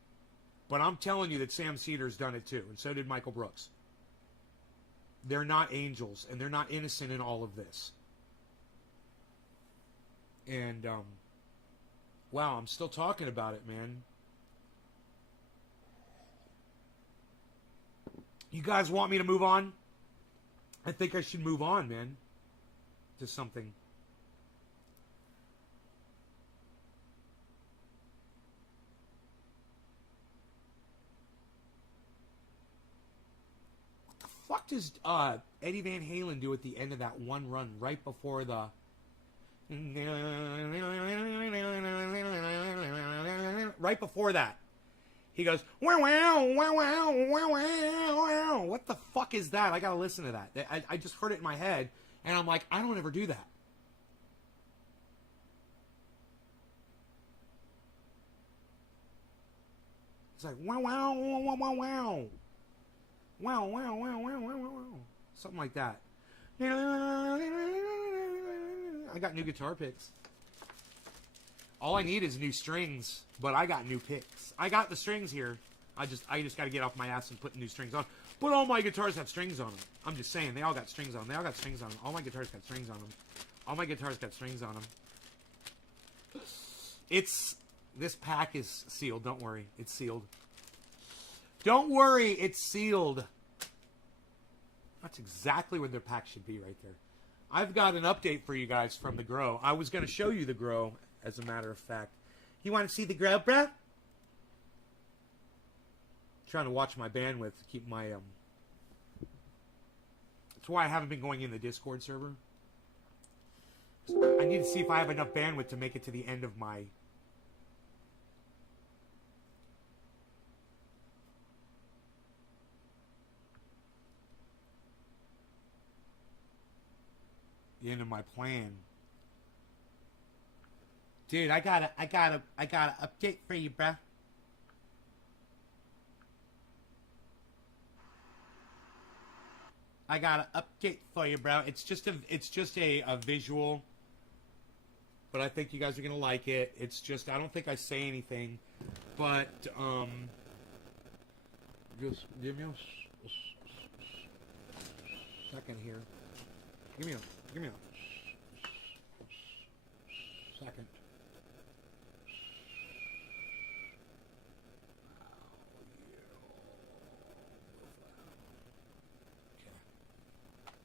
But I'm telling you that Sam Cedar's done it too, and so did Michael Brooks. They're not angels, and they're not innocent in all of this. And, wow, I'm still talking about it, man. You guys want me to move on? I think I should move on, man, to something. What the fuck does Eddie Van Halen do at the end of that one run right before the... Right before that, he goes, wow, wow, wow, wow, wow, wow. What the fuck is that? I gotta listen to that. I just heard it in my head, and I'm like, I don't ever do that. It's like, wow, wow, wow, wow, wow, wow. Wow, wow, wow, wow, wow, wow. Something like that. I got new guitar picks. All I need is new strings, but I got new picks. I got the strings here. I just got to get off my ass and put new strings on. But all my guitars have strings on them. I'm just saying, they all got strings on them. They all got strings on them. All my guitars got strings on them. All my guitars got strings on them. This pack is sealed. Don't worry, it's sealed. Don't worry, it's sealed. That's exactly where their pack should be right there. I've got an update for you guys from the grow. I was going to show you the grow, as a matter of fact. You want to see the grow, bruh? Trying to watch my bandwidth to keep my That's why I haven't been going in the Discord server. I need to see if I have enough bandwidth to make it to the end of my plan. Dude, I got a update for you, bruh. I got an update for you, bro. It's just a visual, but I think you guys are gonna like it. It's just I don't think I say anything, but just give me a second here. Give me a second.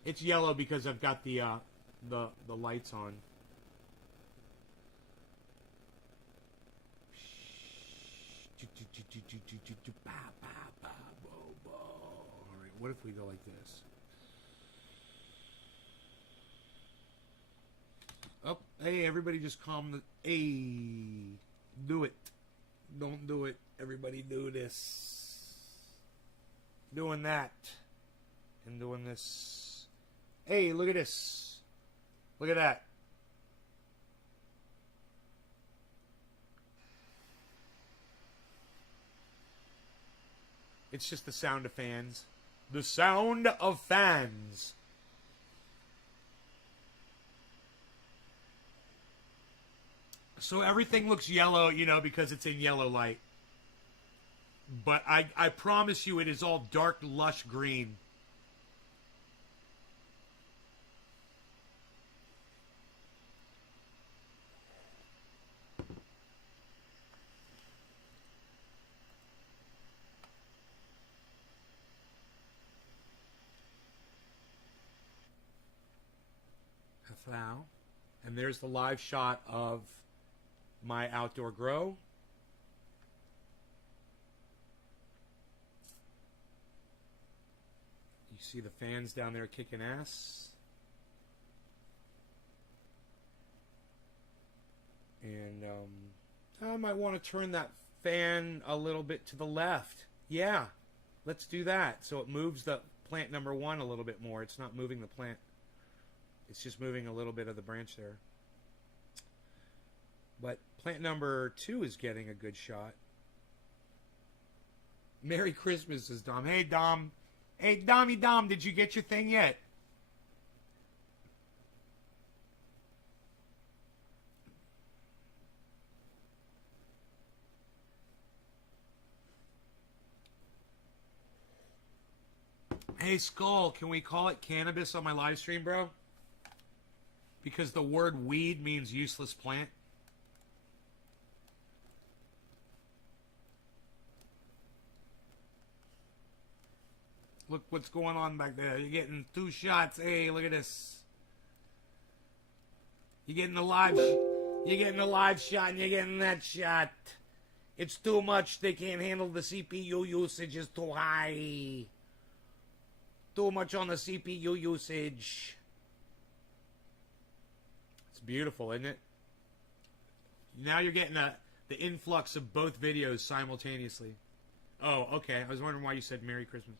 It's yellow because I've got the lights on. Alright, what if we go like this? Oh, hey, everybody just calm the... Hey, do it. Don't do it. Everybody do this. Doing that. And doing this. Hey, look at this. Look at that. It's just the sound of fans. The sound of fans. So everything looks yellow, you know, because it's in yellow light. But I promise you it is all dark, lush green. Now, and there's the live shot of my outdoor grow. You see the fans down there kicking ass. And I might want to turn that fan a little bit to the left. Yeah, let's do that. So it moves the plant number 1 a little bit more. It's not moving the plant. It's just moving a little bit of the branch there. But plant number 2 is getting a good shot. Merry Christmas, says Dom. Hey, Dom. Hey, Dommy Dom, did you get your thing yet? Hey, Skull, can we call it cannabis on my live stream, bro? Because the word weed means useless plant. Look what's going on back there. You're getting 2 shots. Hey, look at this. You're getting a live shot and you're getting that shot. It's too much. They can't handle the CPU usage is too high. Too much on the CPU usage. It's beautiful, isn't it? Now you're getting the influx of both videos simultaneously. Oh, okay. I was wondering why you said Merry Christmas.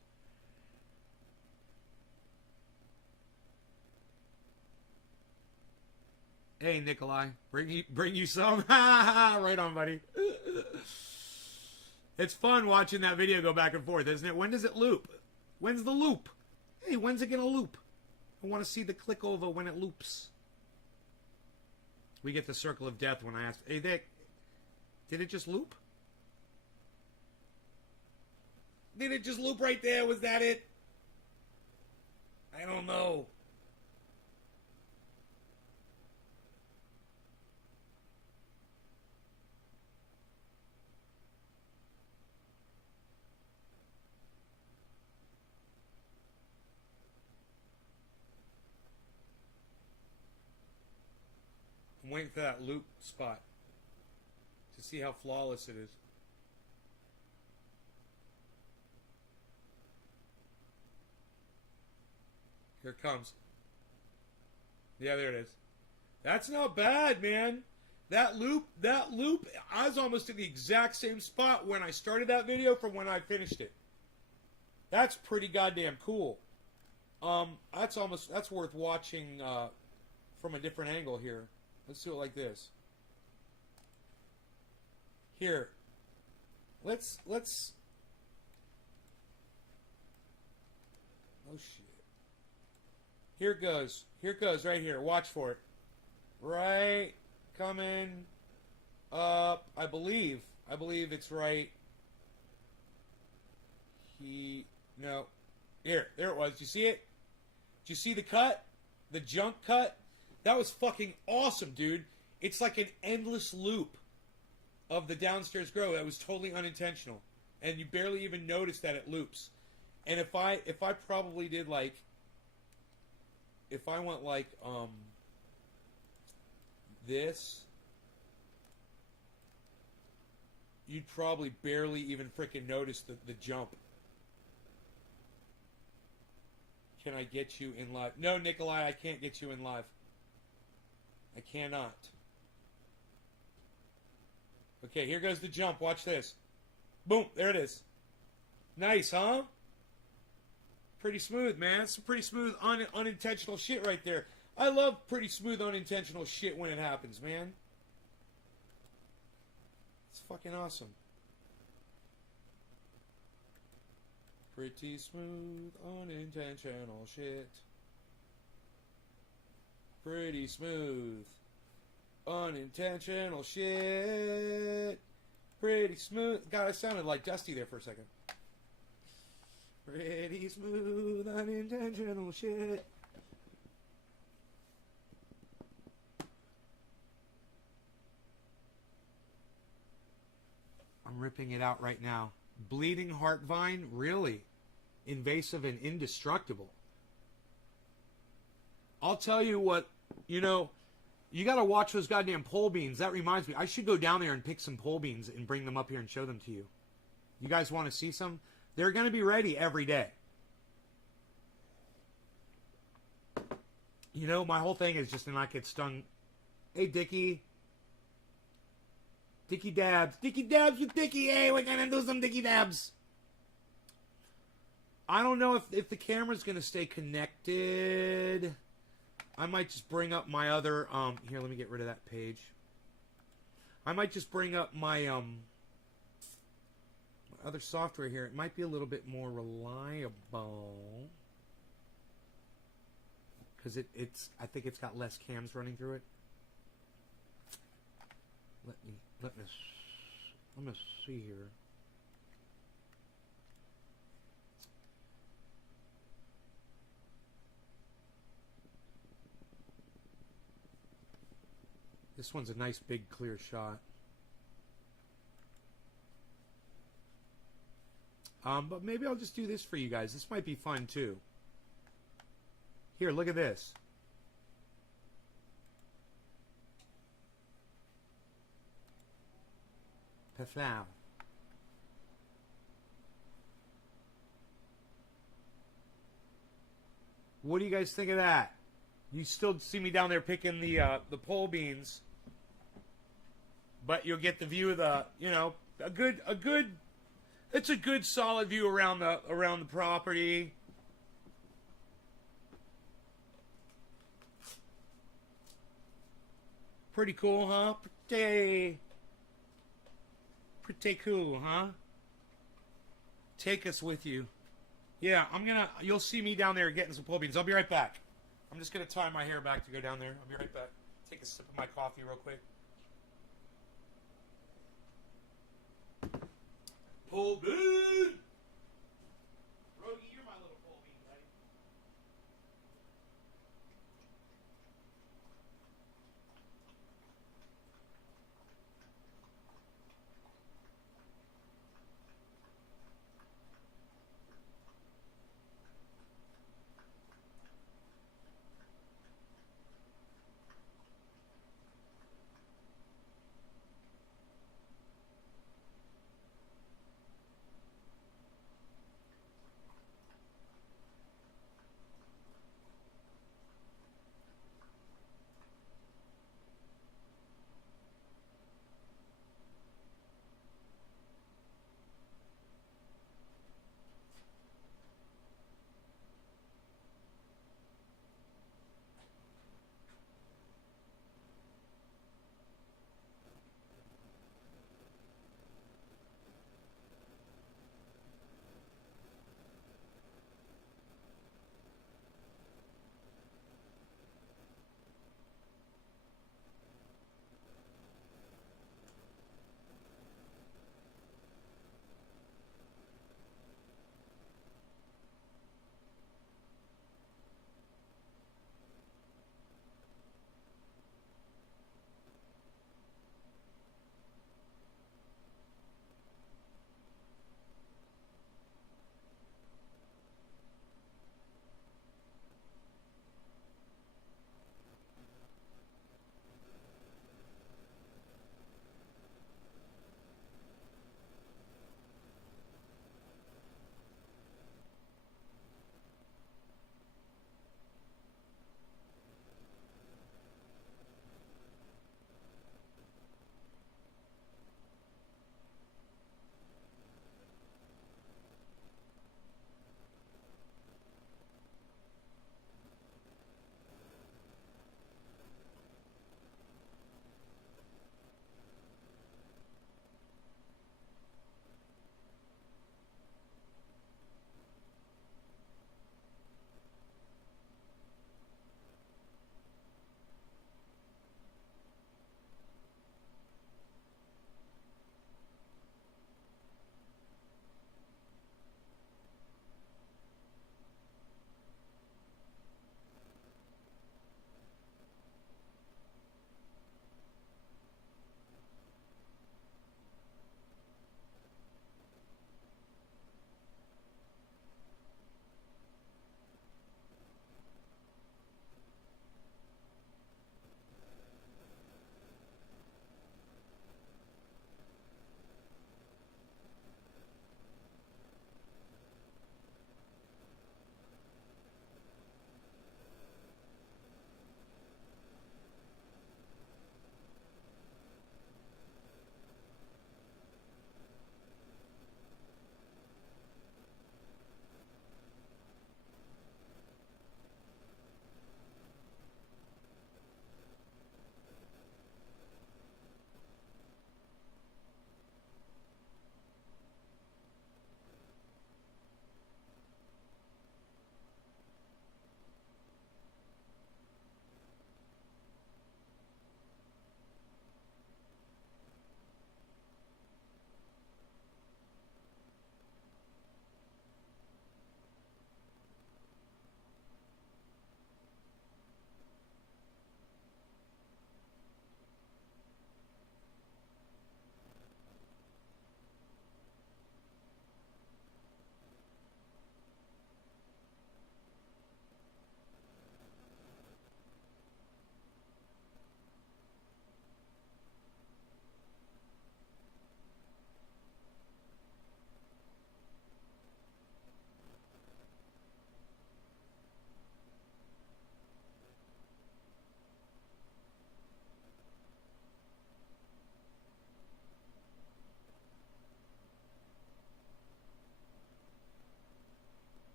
Hey, Nikolai. Bring you some. Right on, buddy. It's fun watching that video go back and forth, isn't it? When does it loop? When's the loop? Hey, when's it going to loop? I want to see the click over when it loops. We get the circle of death when I ask, hey, Dick, did it just loop? Did it just loop right there? Was that it? I don't know. I'm waiting for that loop spot to see how flawless it is. Here it comes. Yeah, there it is. That's not bad, man. That loop, I was almost in the exact same spot when I started that video from when I finished it. That's pretty goddamn cool. That's worth watching from a different angle here. Let's do it like this. Here. Let's oh shit. Here it goes. Here it goes right here. Watch for it. Right coming up. I believe it's right. No. There it was. Did you see it? Did you see the cut? The junk cut? That was fucking awesome, dude. It's like an endless loop of the downstairs grow. That was totally unintentional. And you barely even notice that it loops. And if I probably did like, if I went like this, you'd probably barely even freaking notice the jump. Can I get you in live? No, Nikolai, I can't get you in live. I cannot. Okay, here goes the jump. Watch this. Boom, there it is. Nice, huh? Pretty smooth, man. It's some pretty smooth, unintentional shit right there. I love pretty smooth, unintentional shit when it happens, man. It's fucking awesome. Pretty smooth, unintentional shit. Pretty smooth, unintentional shit. Pretty smooth. God, I sounded like Dusty there for a second. Pretty smooth, unintentional shit. I'm ripping it out right now. Bleeding heart vine? Really? Invasive and indestructible. I'll tell you what, you know, you got to watch those goddamn pole beans. That reminds me, I should go down there and pick some pole beans and bring them up here and show them to you. You guys want to see some? They're going to be ready every day. You know, my whole thing is just to not get stung. Hey, Dickie. Dickie dabs. Dickie dabs with Dickie. Hey, we're going to do some Dickie dabs. I don't know if the camera's going to stay connected. I might just bring up my other... here, let me get rid of that page. I might just bring up my other software here. It might be a little bit more reliable. Because I think it's got less cams running through it. Let me see here. This one's a nice big clear shot. But maybe I'll just do this for you guys. This might be fun too. Here, look at this. Peflau. What do you guys think of that? You still see me down there picking the pole beans, but you'll get the view of the, you know, it's a good solid view around the property. Pretty cool, huh? Pretty cool, huh? Take us with you. Yeah, you'll see me down there getting some pole beans. I'll be right back. I'm just going to tie my hair back to go down there. I'll be right back. Take a sip of my coffee real quick. Pole bean! Rogie, you're my little pole bean, buddy.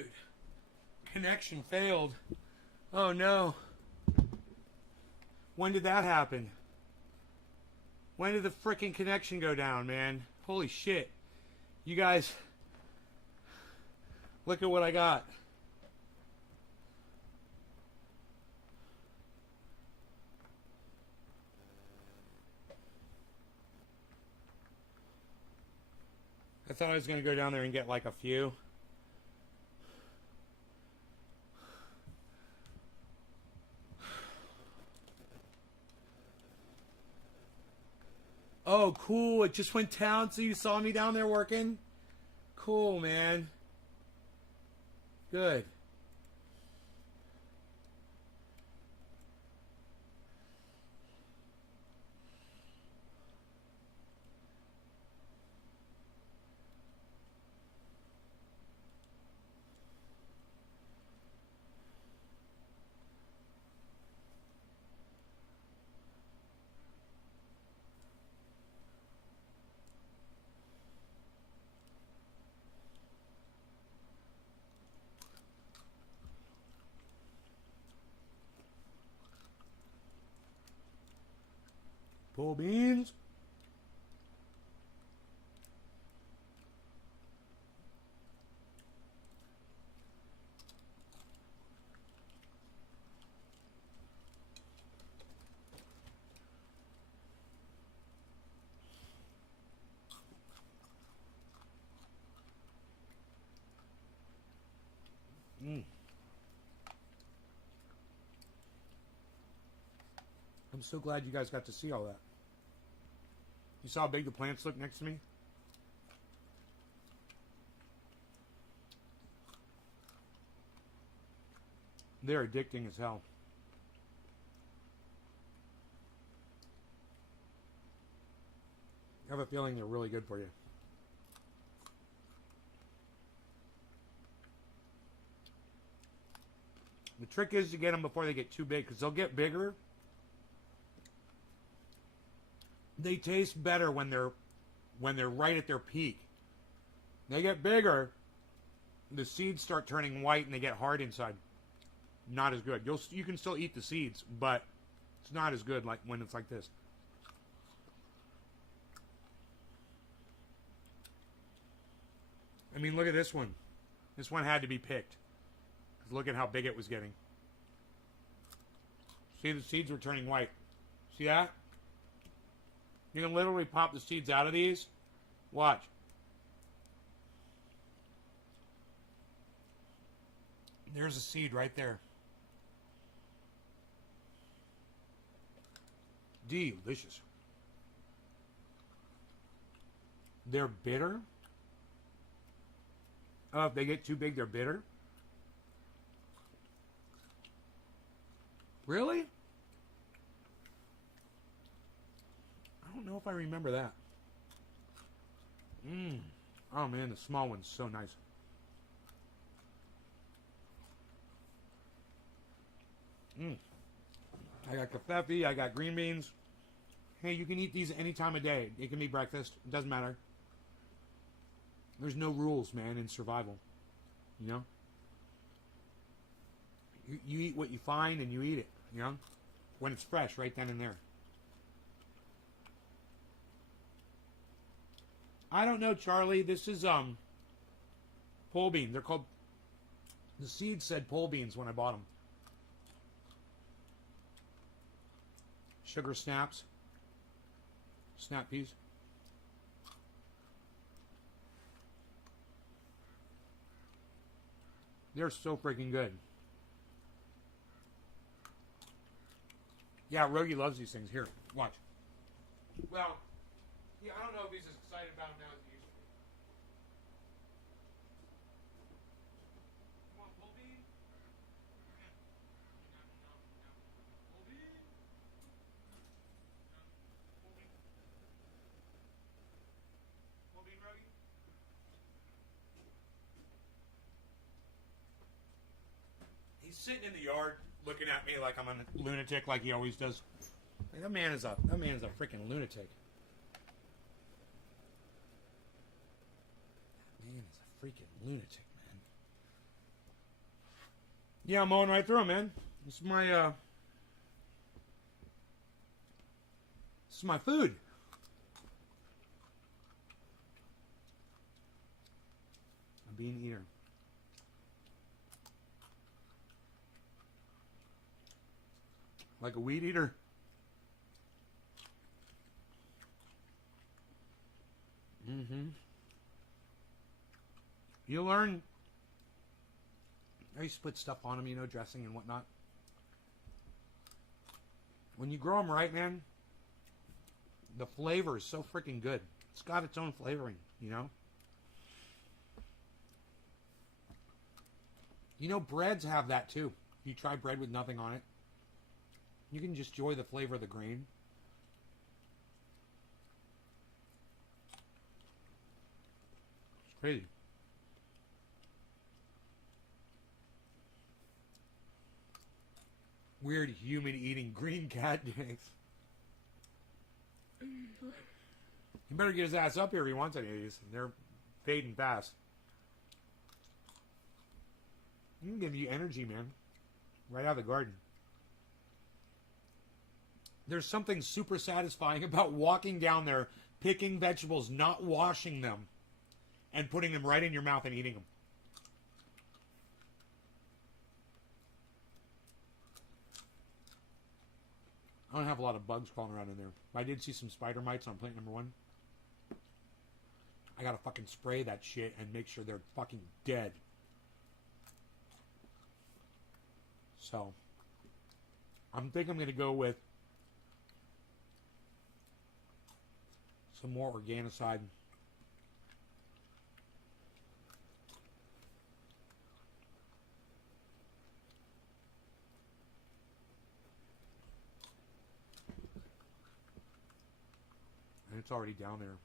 Dude. Connection failed. Oh no. When did that happen? When did the freaking connection go down, man? Holy shit. You guys, look at what I got. I thought I was going to go down there and get like a few. Oh, cool. It just went down, so you saw me down there working? Cool, man. Good. Pull beans. I'm so glad you guys got to see all that. You saw how big the plants look next to me? They're addicting as hell. I have a feeling they're really good for you. The trick is to get them before they get too big, because they'll get bigger. They taste better when they're right at their peak. They get bigger, the seeds start turning white and they get hard inside. Not as good. You can still eat the seeds, but it's not as good like when it's like this. I mean, look at this one. This one had to be picked. Look at how big it was getting. See, the seeds were turning white. See that? You can literally pop the seeds out of these. Watch. There's a seed right there. Delicious. They're bitter. Oh, if they get too big, they're bitter. Really? I don't know if I remember that. Oh man, the small one's so nice. I got kefefe, I got green beans. Hey, you can eat these any time of day. It can be breakfast. It doesn't matter. There's no rules, man, in survival. You know? You eat what you find and you eat it, you know? When it's fresh, right then and there. I don't know, Charlie. This is pole bean. They're called. The seed said pole beans when I bought them. Sugar snaps. Snap peas. They're so freaking good. Yeah, Rogie loves these things. Here, watch. Well, yeah, I don't know if he's as excited about them now as he used to be. You want pole bean? Pole bean? Pole bean? Pole bean, Rogie? He's sitting in the yard looking at me like I'm a lunatic, like he always does. Like, that man is a freaking lunatic. That man is a freaking lunatic, man. Yeah, I'm mowing right through 'em, man. This is my food. A bean eater. Like a weed eater. Mm-hmm. You learn. I used to put stuff on them, you know, dressing and whatnot. When you grow them right, man, the flavor is so freaking good. It's got its own flavoring, you know? You know, breads have that too. You try bread with nothing on it. You can just enjoy the flavor of the grain. It's crazy. Weird human eating green cat eggs. He better get his ass up here if he wants any of these. They're fading fast. You can give you energy, man. Right out of the garden. There's something super satisfying about walking down there, picking vegetables, not washing them, and putting them right in your mouth and eating them. I don't have a lot of bugs crawling around in there. But I did see some spider mites on plant number 1. I gotta fucking spray that shit and make sure they're fucking dead. So, I think I'm gonna go with some more Organicide. And it's already down there.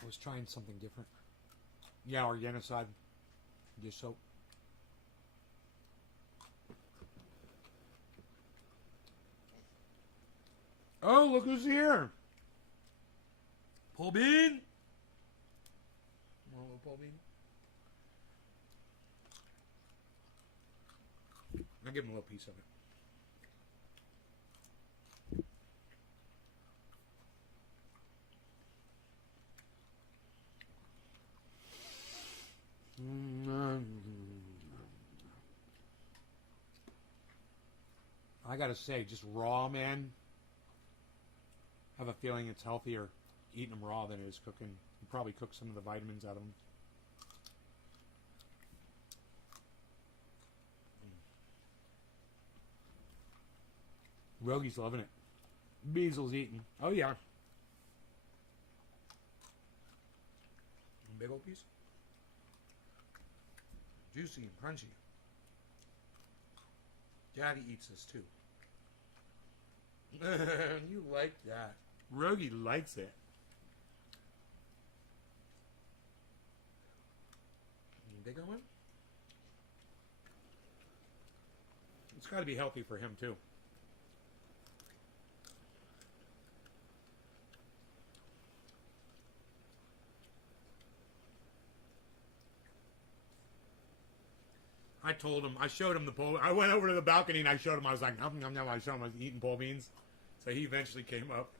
I was trying something different. Yeah, Organicide. Dish soap. Oh, look who's here. Paul Bean. Want a little Paul Bean? I'll give him a little piece of it. I gotta say, just raw, man. I have a feeling it's healthier eating them raw than it is cooking. You probably cook some of the vitamins out of them. Rogi's loving it. Beasel's eating. Oh yeah. Big old piece. Juicy and crunchy. Daddy eats this too. You like that. Rogi likes it. Bigger one? It's got to be healthy for him too. I told him, I showed him the pole. I went over to the balcony and I showed him. I was like, nom, nom, nom. I showed him I was eating pole beans. So he eventually came up.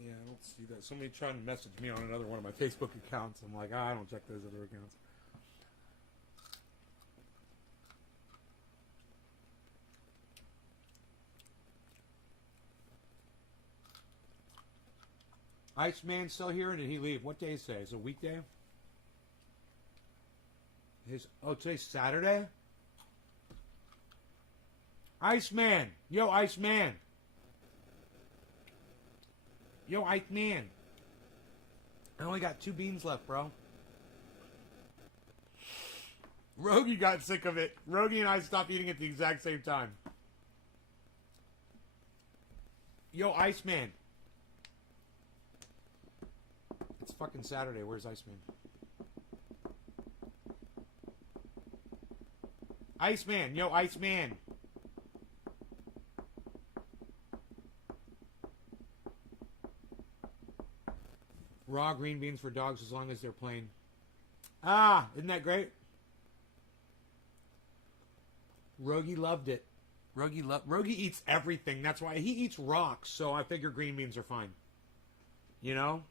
Yeah, I don't see that. Somebody trying to message me on another one of my Facebook accounts. I'm like, I don't check those other accounts. Iceman's still here, or did he leave? What day is today? Is it a weekday? Today's Saturday? Iceman! Yo, Iceman! Yo, Iceman! I only got 2 beans left, bro. Rogi got sick of it. Rogi and I stopped eating at the exact same time. Yo, Iceman! It's fucking Saturday. Where's Iceman? Iceman. Yo, Iceman. Raw green beans for dogs as long as they're plain. Ah, isn't that great? Rogie loved it. Rogie eats everything. That's why he eats rocks, so I figure green beans are fine. You know?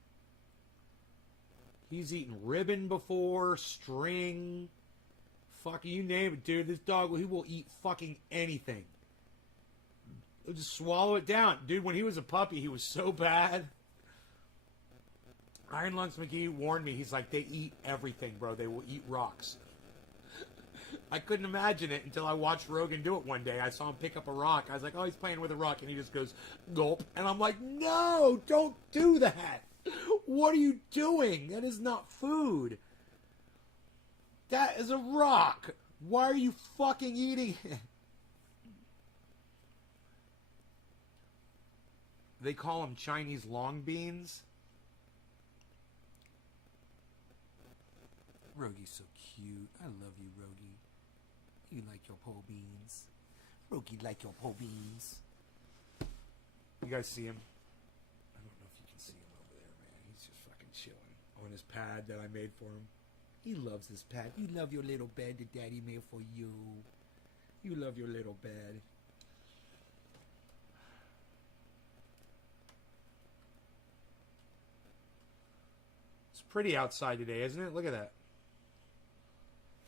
He's eaten ribbon before, string, fuck you name it, dude. This dog, he will eat fucking anything. He'll just swallow it down. Dude, when he was a puppy, he was so bad. Iron Lungs McGee warned me. He's like, they eat everything, bro. They will eat rocks. I couldn't imagine it until I watched Rogan do it one day. I saw him pick up a rock. I was like, oh, he's playing with a rock. And he just goes, gulp. And I'm like, no, don't do that. What are you doing? That is not food. That is a rock. Why are you fucking eating it? They call them Chinese long beans. Rogie's so cute. I love you, Rogie. You like your po beans. Rogie like your po beans. You guys see him? I don't know if you can see him over there, man. He's just fucking chilling on his pad that I made for him. He loves his pad. You love your little bed that Daddy made for you. You love your little bed. It's pretty outside today, isn't it? Look at that.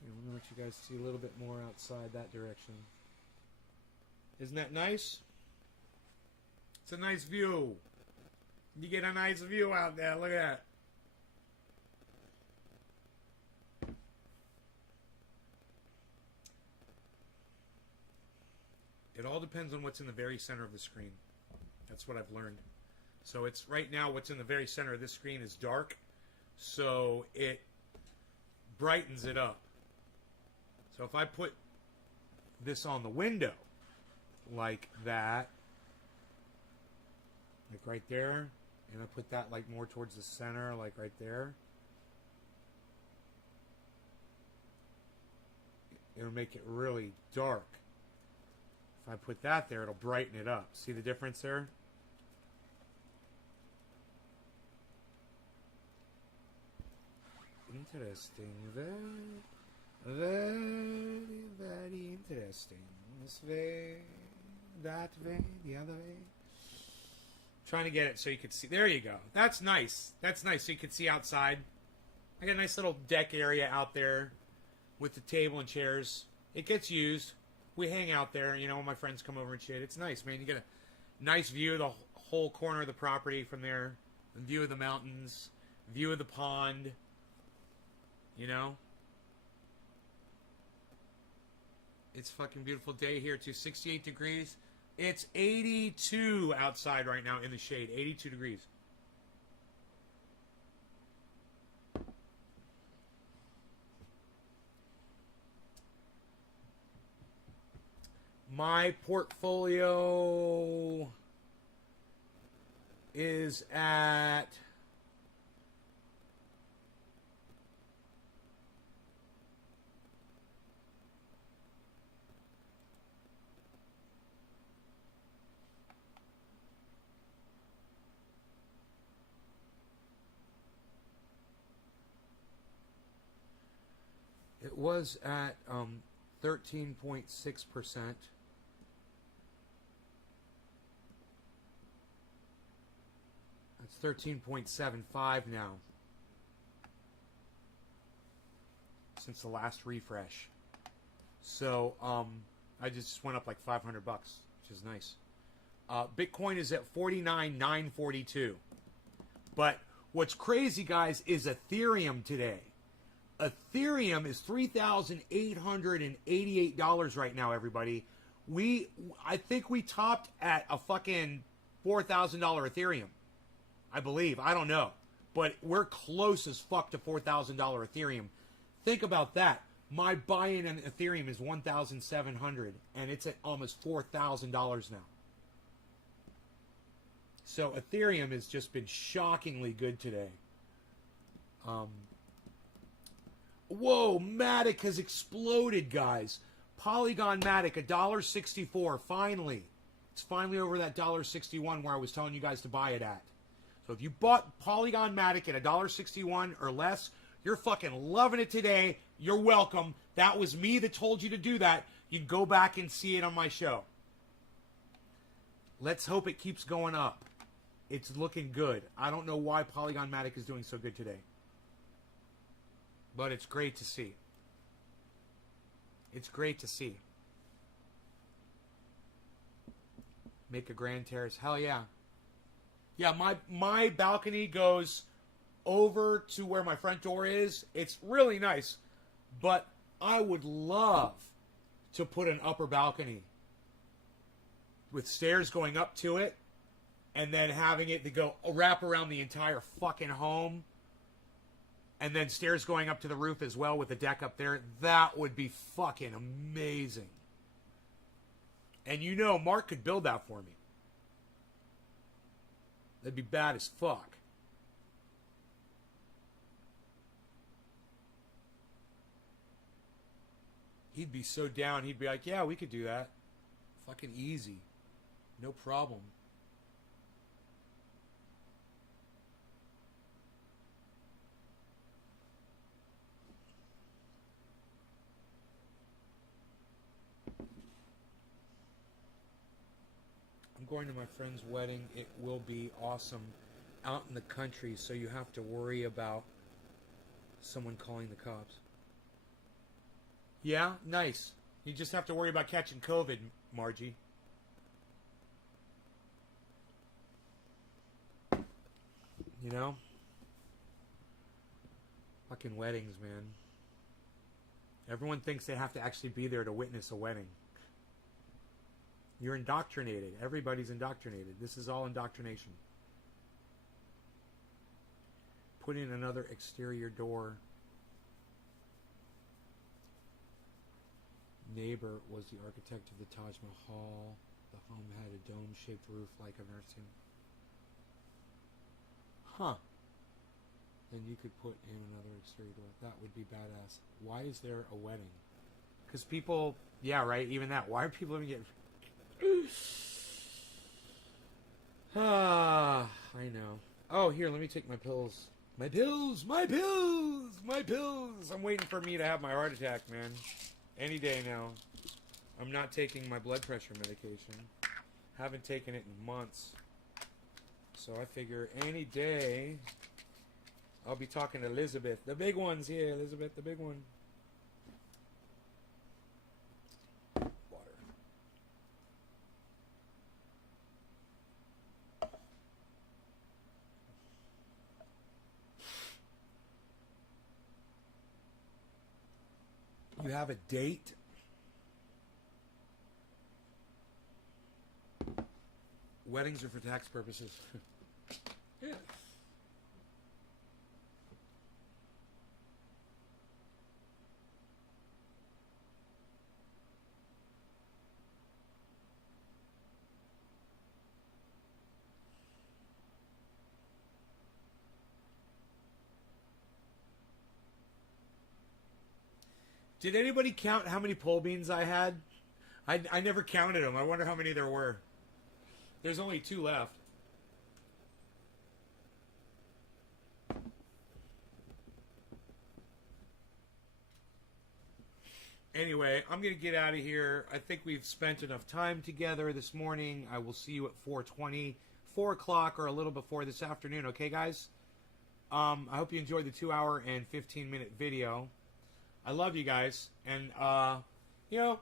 Let me let you guys see a little bit more outside that direction. Isn't that nice? It's a nice view. You get a nice view out there. Look at that. It all depends on what's in the very center of the screen. That's what I've learned. So it's right now what's in the very center of this screen is dark. So it brightens it up. So if I put this on the window like that, like right there, and I put that like more towards the center, like right there, it'll make it really dark. If I put that there, it'll brighten it up. See the difference there? Interesting. Very, very interesting. This way, that way, the other way. Trying to get it so you could see. There you go. That's nice. That's nice so you could see outside. I got a nice little deck area out there with the table and chairs. It gets used. We hang out there, you know, when my friends come over and shit. It's nice, man. You get a nice view of the whole corner of the property from there. A view of the mountains. View of the pond. You know? It's a fucking beautiful day here too. 68 degrees. It's 82 outside right now in the shade. 82 degrees. My portfolio is at it was at 13.6%. That's 13.75 now. Since the last refresh. So I just went up like $500, which is nice. Bitcoin is at 49,942. But what's crazy, guys, is Ethereum today. Ethereum is $3,888 right now, everybody. I think we topped at a fucking $4,000 Ethereum. I believe. I don't know. But we're close as fuck to $4,000 Ethereum. Think about that. My buy-in on Ethereum is $1,700, and it's at almost $4,000 now. So Ethereum has just been shockingly good today. Whoa, Matic has exploded, guys. Polygon Matic, $1.64. Finally. It's finally over that $1.61 where I was telling you guys to buy it at. So if you bought Polygon Matic at $1.61 or less, you're fucking loving it today. You're welcome. That was me that told you to do that. You can go back and see it on my show. Let's hope it keeps going up. It's looking good. I don't know why Polygon Matic is doing so good today. But it's great to see. It's great to see. Make a grand terrace. Hell yeah. Yeah, my balcony goes over to where my front door is. It's really nice. But I would love to put an upper balcony with stairs going up to it and then having it to go wrap around the entire fucking home and then stairs going up to the roof as well with a deck up there. That would be fucking amazing. And you know, Mark could build that for me. That'd be bad as fuck. He'd be so down. He'd be like, yeah, we could do that. Fucking easy. No problem. I'm going to my friend's wedding. It will be awesome out in the country, so you have to worry about someone calling the cops. Yeah, nice. You just have to worry about catching COVID, Margie. You know? Fucking weddings, man. Everyone thinks they have to actually be there to witness a wedding. You're indoctrinated. Everybody's indoctrinated. This is all indoctrination. Put in another exterior door. Neighbor was the architect of the Taj Mahal. The home had a dome-shaped roof like a nursing. Huh. Then you could put in another exterior door. That would be badass. Why is there a wedding? Because people... Yeah, right? Even that. Why are people even getting... I know. Oh, here, let me take my pills. My pills! My pills! My pills! I'm waiting for me to have my heart attack, man. Any day now. I'm not taking my blood pressure medication. Haven't taken it in months. So I figure any day I'll be talking to Elizabeth. The big one's here, Elizabeth, the big one. Water. You have a date? Weddings are for tax purposes. Yeah. Did anybody count how many pole beans I had? I never counted them. I wonder how many there were. There's only 2 left. Anyway, I'm going to get out of here. I think we've spent enough time together this morning. I will see you at 4:20, 4 o'clock, or a little before this afternoon. Okay, guys? I hope you enjoyed the 2-hour and 15-minute video. I love you guys. And, you know,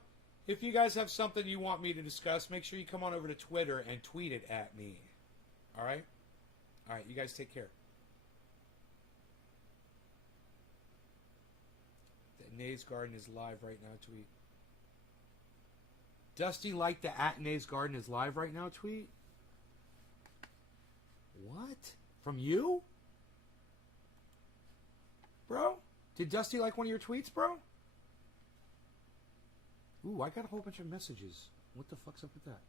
if you guys have something you want me to discuss, make sure you come on over to Twitter and tweet it at me. All right? All right, you guys take care. Nays Garden is live right now tweet. Dusty liked the at Nays Garden is live right now tweet? What? From you? Bro? Did Dusty like one of your tweets, bro? Ooh, I got a whole bunch of messages. What the fuck's up with that?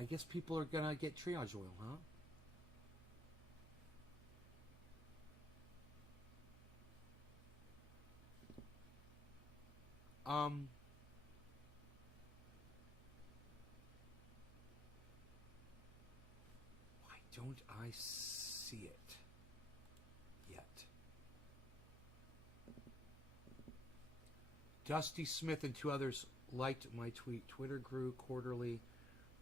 I guess people are gonna get triage oil, huh? don't I see it yet? Dusty Smith and 2 others liked my tweet. Twitter grew quarterly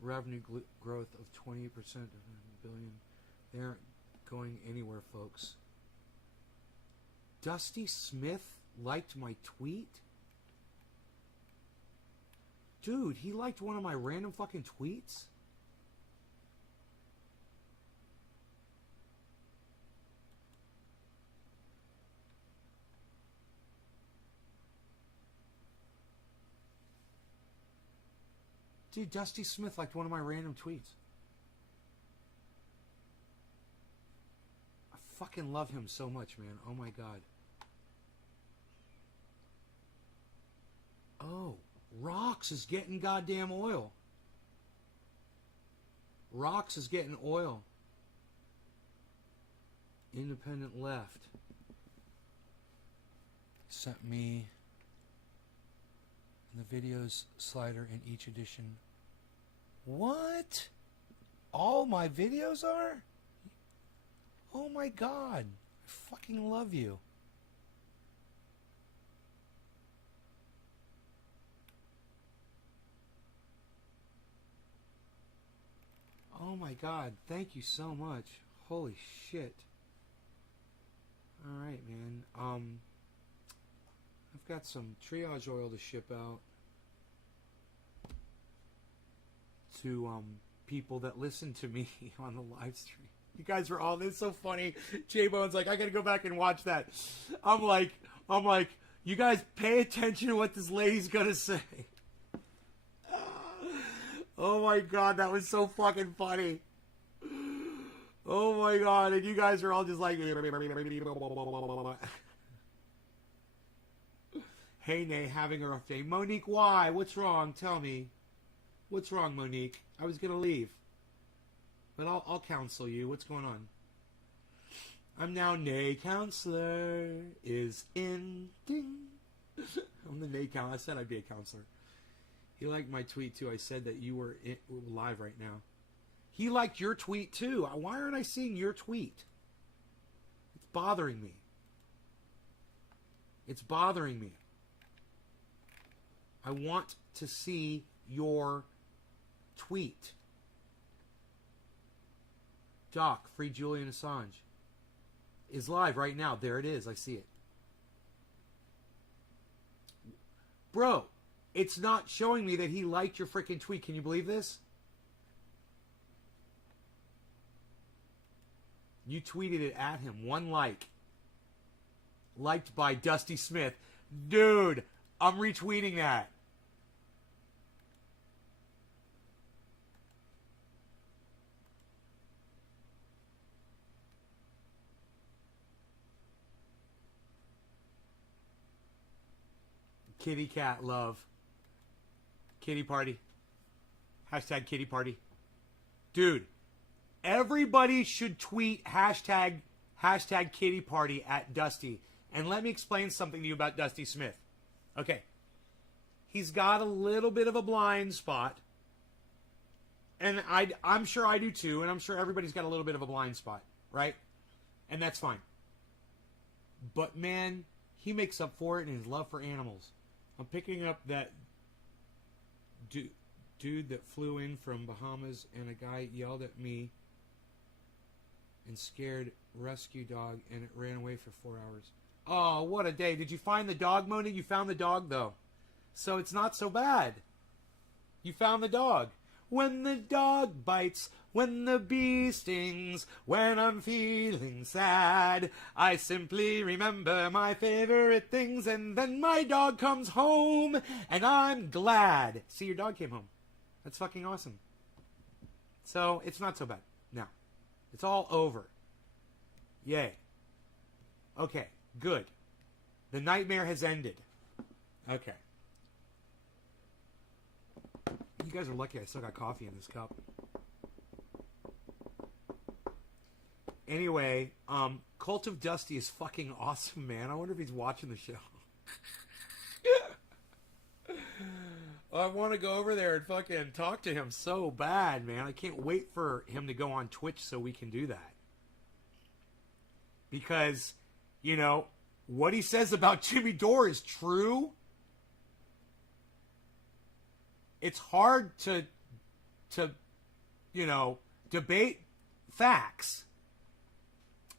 revenue growth of 20% of $1 billion. They aren't going anywhere, folks. Dusty Smith liked my tweet? Dude, he liked one of my random fucking tweets? Dude, Dusty Smith liked one of my random tweets. I fucking love him so much, man. Oh my god. Oh, Rox is getting goddamn oil. Rox is getting oil. Independent left. Sent me the videos slider in each edition. What? All my videos are? Oh my god. I fucking love you. Oh my god. Thank you so much. Holy shit. Alright, man. I've got some triage oil to ship out to people that listen to me on the live stream. You guys were all, it's so funny. J-Bone's like, I gotta go back and watch that. I'm like, you guys pay attention to what this lady's gonna say. Oh my god, that was so fucking funny. Oh my god, and you guys are all just like... Hey, Nay, having a rough day. Monique, why? What's wrong? Tell me. What's wrong, Monique? I was going to leave. But I'll counsel you. What's going on? I'm now Nay counselor is in. Ding. I'm the Nay counselor. I said I'd be a counselor. He liked my tweet, too. I said that you were live right now. He liked your tweet, too. Why aren't I seeing your tweet? It's bothering me. It's bothering me. I want to see your tweet. Doc, free Julian Assange. Is live right now. There it is. I see it. Bro, it's not showing me that he liked your freaking tweet. Can you believe this? You tweeted it at him. 1 like. Liked by Dusty Smith. Dude, I'm retweeting that. Kitty cat love. Kitty party. Hashtag kitty party. Dude, everybody should tweet hashtag kitty party at Dusty. And let me explain something to you about Dusty Smith. Okay. He's got a little bit of a blind spot. And I'm sure I do too. And I'm sure everybody's got a little bit of a blind spot. Right? And that's fine. But man, he makes up for it in his love for animals. I'm picking up that dude that flew in from Bahamas and a guy yelled at me and scared rescue dog and it ran away for 4 hours. Oh, what a day. Did you find the dog, Moni? You found the dog, though. So it's not so bad. You found the dog. When the dog bites, when the bee stings, when I'm feeling sad, I simply remember my favorite things, and then my dog comes home, and I'm glad. See, your dog came home. That's fucking awesome. So, it's not so bad. Now, it's all over. Yay. Okay, good. The nightmare has ended. Okay. You guys are lucky I still got coffee in this cup. Anyway, Cult of Dusty is fucking awesome, man. I wonder if he's watching the show. I want to go over there and fucking talk to him so bad, man. I can't wait for him to go on Twitch so we can do that. Because, you know, what he says about Jimmy Dore is true. It's hard to you know, debate facts.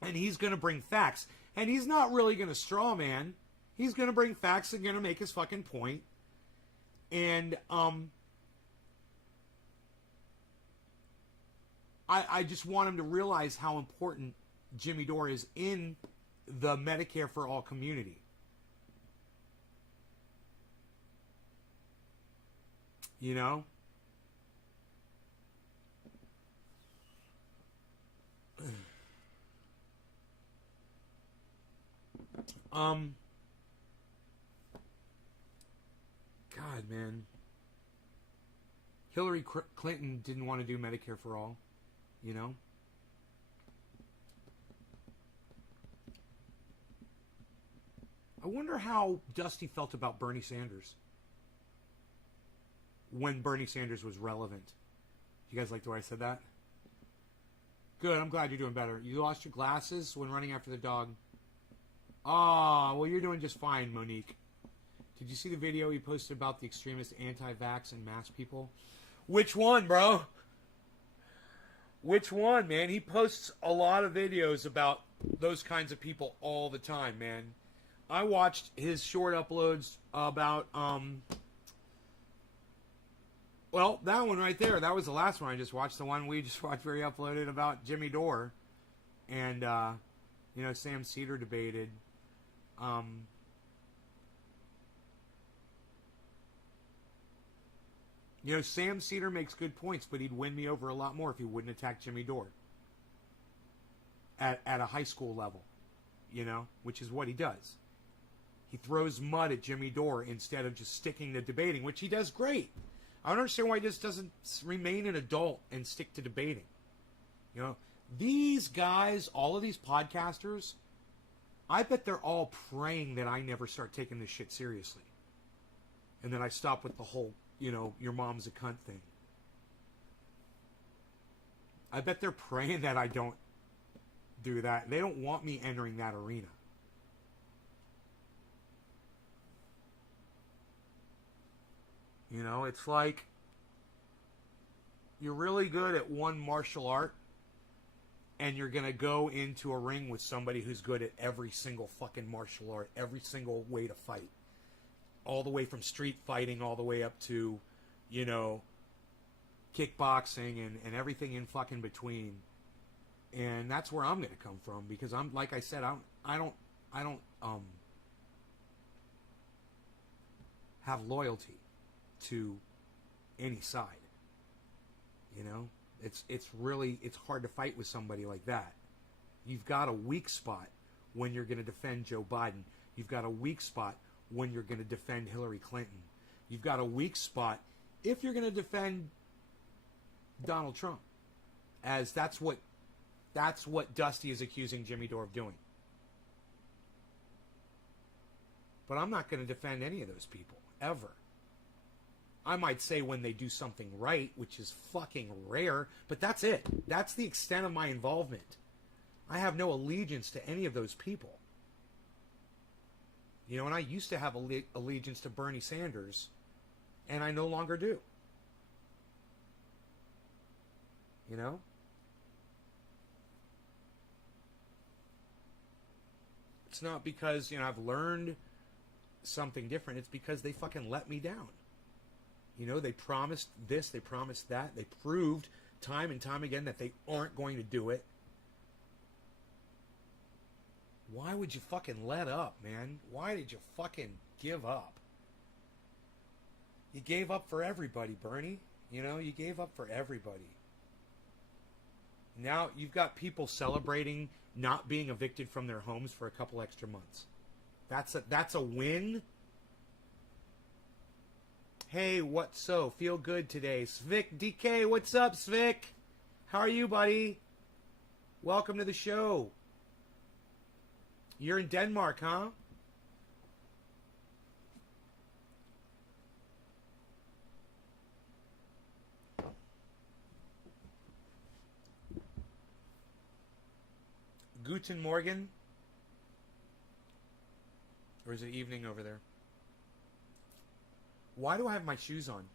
And he's going to bring facts. And he's not really going to straw man. He's going to bring facts and going to make his fucking point. And I just want him to realize how important Jimmy Dore is in the Medicare for All community. You know? God, man. Hillary Clinton didn't want to do Medicare for all, you know? I wonder how Dusty felt about Bernie Sanders when Bernie Sanders was relevant. You guys like the way I said that? Good, I'm glad you're doing better. You lost your glasses when running after the dog. Oh, well, you're doing just fine, Monique. Did you see the video he posted about the extremist anti-vax and mask people? Which one, bro? Which one, man? He posts a lot of videos about those kinds of people all the time, man. I watched his short uploads about, well, that one right there. That was the last one I just watched. The one we just watched where he uploaded about Jimmy Dore. And, you know, Sam Cedar debated. You know, Sam Cedar makes good points, but he'd win me over a lot more if he wouldn't attack Jimmy Dore at a high school level, you know, which is what he does. He throws mud at Jimmy Dore instead of just sticking to debating, which he does great. I don't understand why he just doesn't remain an adult and stick to debating. You know, these guys, all of these podcasters, I bet they're all praying that I never start taking this shit seriously. And then I stop with the whole, you know, your mom's a cunt thing. I bet they're praying that I don't do that. They don't want me entering that arena. You know, it's like you're really good at one martial art and you're going to go into a ring with somebody who's good at every single fucking martial art, every single way to fight. All the way from street fighting all the way up to, you know, kickboxing and everything in fucking between. And that's where I'm going to come from because I'm, like I said, I don't have loyalty to any side. You know, it's hard to fight with somebody like that. You've got a weak spot when you're going to defend Joe Biden. You've got a weak spot when you're going to defend Hillary Clinton. You've got a weak spot if you're going to defend Donald Trump. As that's what Dusty is accusing Jimmy Dore of doing. But I'm not going to defend any of those people, ever. I might say when they do something right, which is fucking rare, but that's it. That's the extent of my involvement. I have no allegiance to any of those people. You know, and I used to have allegiance to Bernie Sanders, and I no longer do. You know? It's not because, you know, I've learned something different. It's because they fucking let me down. You know, they promised this, they promised that. They proved time and time again that they aren't going to do it. Why would you fucking let up, man? Why did you fucking give up? You gave up for everybody, Bernie. You know, you gave up for everybody. Now you've got people celebrating not being evicted from their homes for a couple extra months. That's a win. Hey, what's so? Feel good today. Svik DK, what's up, Svik? How are you, buddy? Welcome to the show. You're in Denmark, huh? Guten Morgen? Or is it evening over there? Why do I have my shoes on?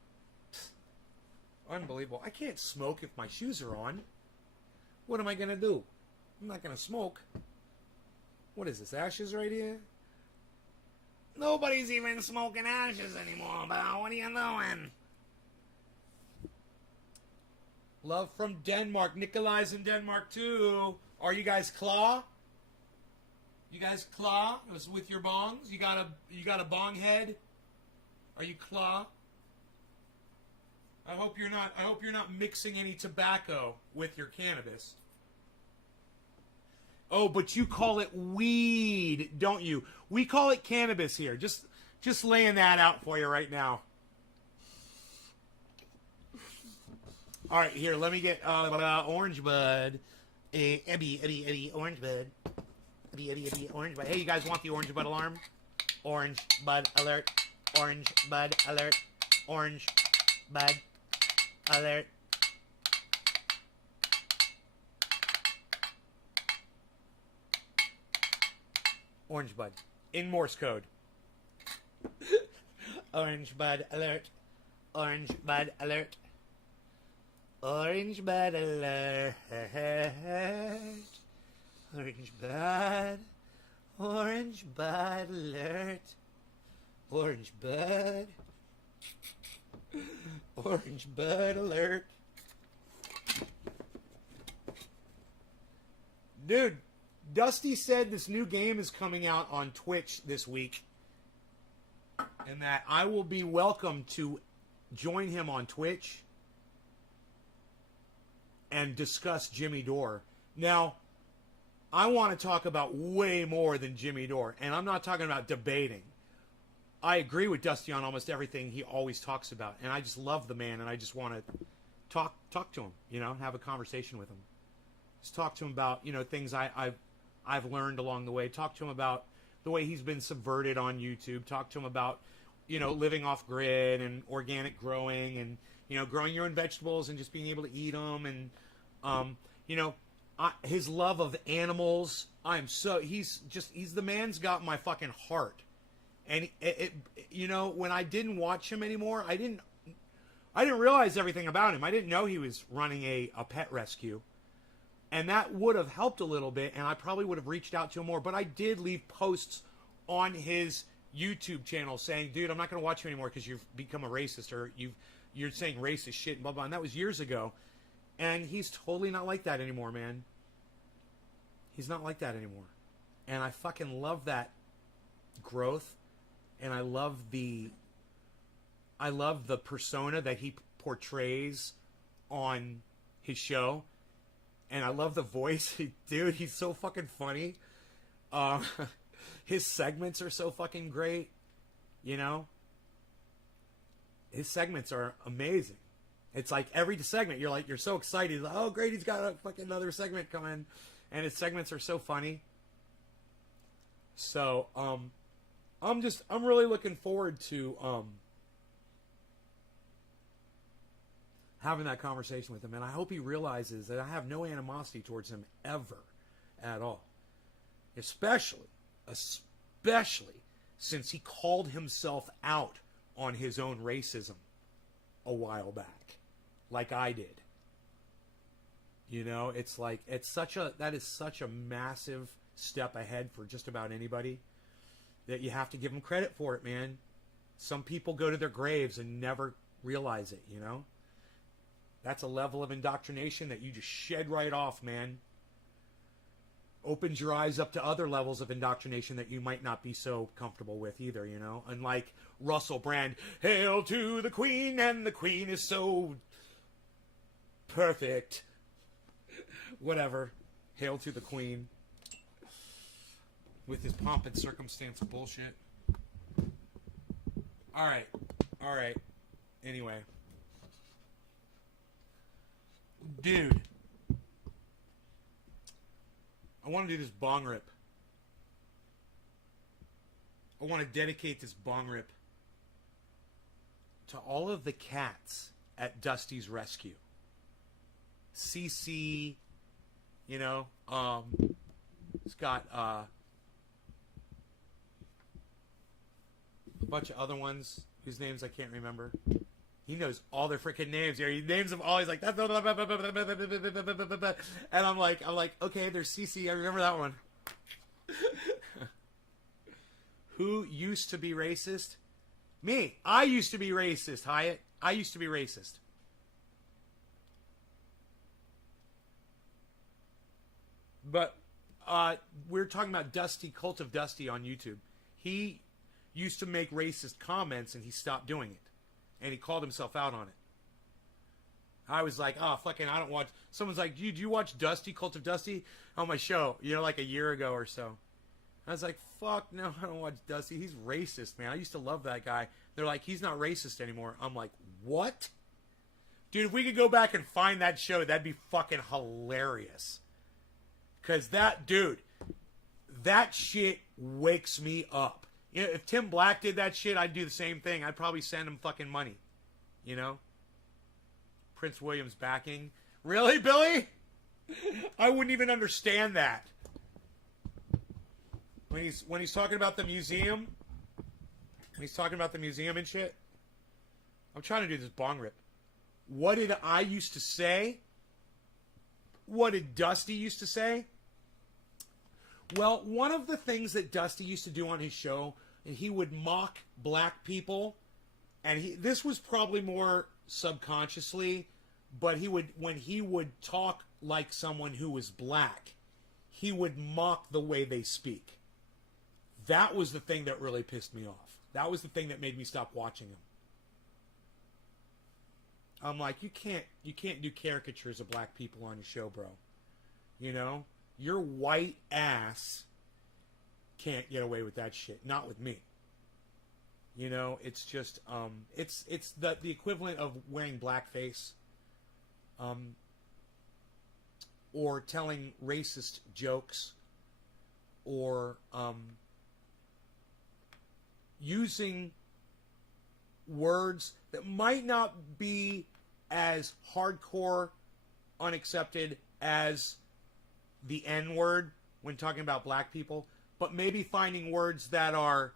Unbelievable. I can't smoke if my shoes are on. What am I going to do? I'm not going to smoke. What is this, ashes right here? Nobody's even smoking ashes anymore, pal. What are you doing? Love from Denmark. Nikolai's in Denmark, too. Are you guys claw? You guys claw? It was with your bongs? You got a bong head? Are you claw? I hope you're not mixing any tobacco with your cannabis. Oh, but you call it weed, don't you? We call it cannabis here. Just laying that out for you right now. All right, here, let me get orange bud. Eddie, orange bud. Eddie, orange bud. Hey, you guys want the orange bud alarm? Orange bud alert. Orange bud alert. Orange bud alert. Orange bud. In Morse code. Orange bud alert. Orange bud alert. Orange bud alert. Orange bud. Orange bud alert. Orange bud. Orange bud alert. Dude, Dusty said this new game is coming out on Twitch this week, and that I will be welcome to join him on Twitch and discuss Jimmy Dore. Now, I want to talk about way more than Jimmy Dore, and I'm not talking about debating. I agree with Dusty on almost everything he always talks about, and I just love the man, and I just want to talk to him, you know, have a conversation with him. Just talk to him about, you know, things I've learned along the way. Talk to him about the way he's been subverted on YouTube. Talk to him about, you know, living off grid and organic growing and, you know, growing your own vegetables and just being able to eat them. And, you know, his love of animals. He's the man's got my fucking heart. And you know, when I didn't watch him anymore, I didn't realize everything about him. I didn't know he was running a pet rescue. And that would have helped a little bit, and I probably would have reached out to him more. But I did leave posts on his YouTube channel saying, dude, I'm not going to watch you anymore because you've become a racist, or you're saying racist shit, and blah, blah. And that was years ago. And he's totally not like that anymore, man. He's not like that anymore. And I fucking love that growth. And I love the persona that he portrays on his show. And I love the voice. Dude, he's so fucking funny. His segments are so fucking great. You know? His segments are amazing. It's like every segment, you're so excited. Like, oh, great, he's got a fucking another segment coming. And his segments are so funny. So, I'm really looking forward to having that conversation with him, and I hope he realizes that I have no animosity towards him ever at all. Especially since he called himself out on his own racism a while back, like I did. You know, it's like that is such a massive step ahead for just about anybody that you have to give them credit for it, man. Some people go to their graves and never realize it, you know? That's a level of indoctrination that you just shed right off, man. Opens your eyes up to other levels of indoctrination that you might not be so comfortable with either, you know? Unlike Russell Brand, hail to the Queen, and the Queen is so perfect. Whatever. Hail to the Queen. With his pomp and circumstance bullshit. Alright. Anyway. Dude. I want to do this bong rip. I want to dedicate this bong rip to all of the cats at Dusty's Rescue. CC, you know, He's got a bunch of other ones whose names I can't remember. He knows all their freaking names. He names them all. He's like, and I'm like, okay, there's CC. I remember that one. Who used to be racist? Me. I used to be racist, Hyatt. I used to be racist. But we're talking about Dusty, Cult of Dusty on YouTube. He used to make racist comments and he stopped doing it. And he called himself out on it. I was like, oh, fucking, I don't watch. Someone's like, do you watch Dusty, Cult of Dusty on my show? You know, like a year ago or so. I was like, fuck, no, I don't watch Dusty. He's racist, man. I used to love that guy. They're like, he's not racist anymore. I'm like, what? Dude, if we could go back and find that show, that'd be fucking hilarious. Because that, dude, that shit wakes me up. You know, if Tim Black did that shit, I'd do the same thing. I'd probably send him fucking money. You know? Prince William's backing. Really, Billy? I wouldn't even understand that. When he's talking about the museum, and shit. I'm trying to do this bong rip. What did I used to say? What did Dusty used to say? Well, one of the things that Dusty used to do on his show, and he would mock black people, and this was probably more subconsciously, but when he would talk like someone who was black, he would mock the way they speak. That was the thing that really pissed me off. That was the thing that made me stop watching him. I'm like, you can't do caricatures of black people on your show, bro. You know? Your white ass can't get away with that shit. Not with me. You know, it's just it's the equivalent of wearing blackface. Or telling racist jokes, or using words that might not be as hardcore unaccepted as the N-word when talking about black people, but maybe finding words that are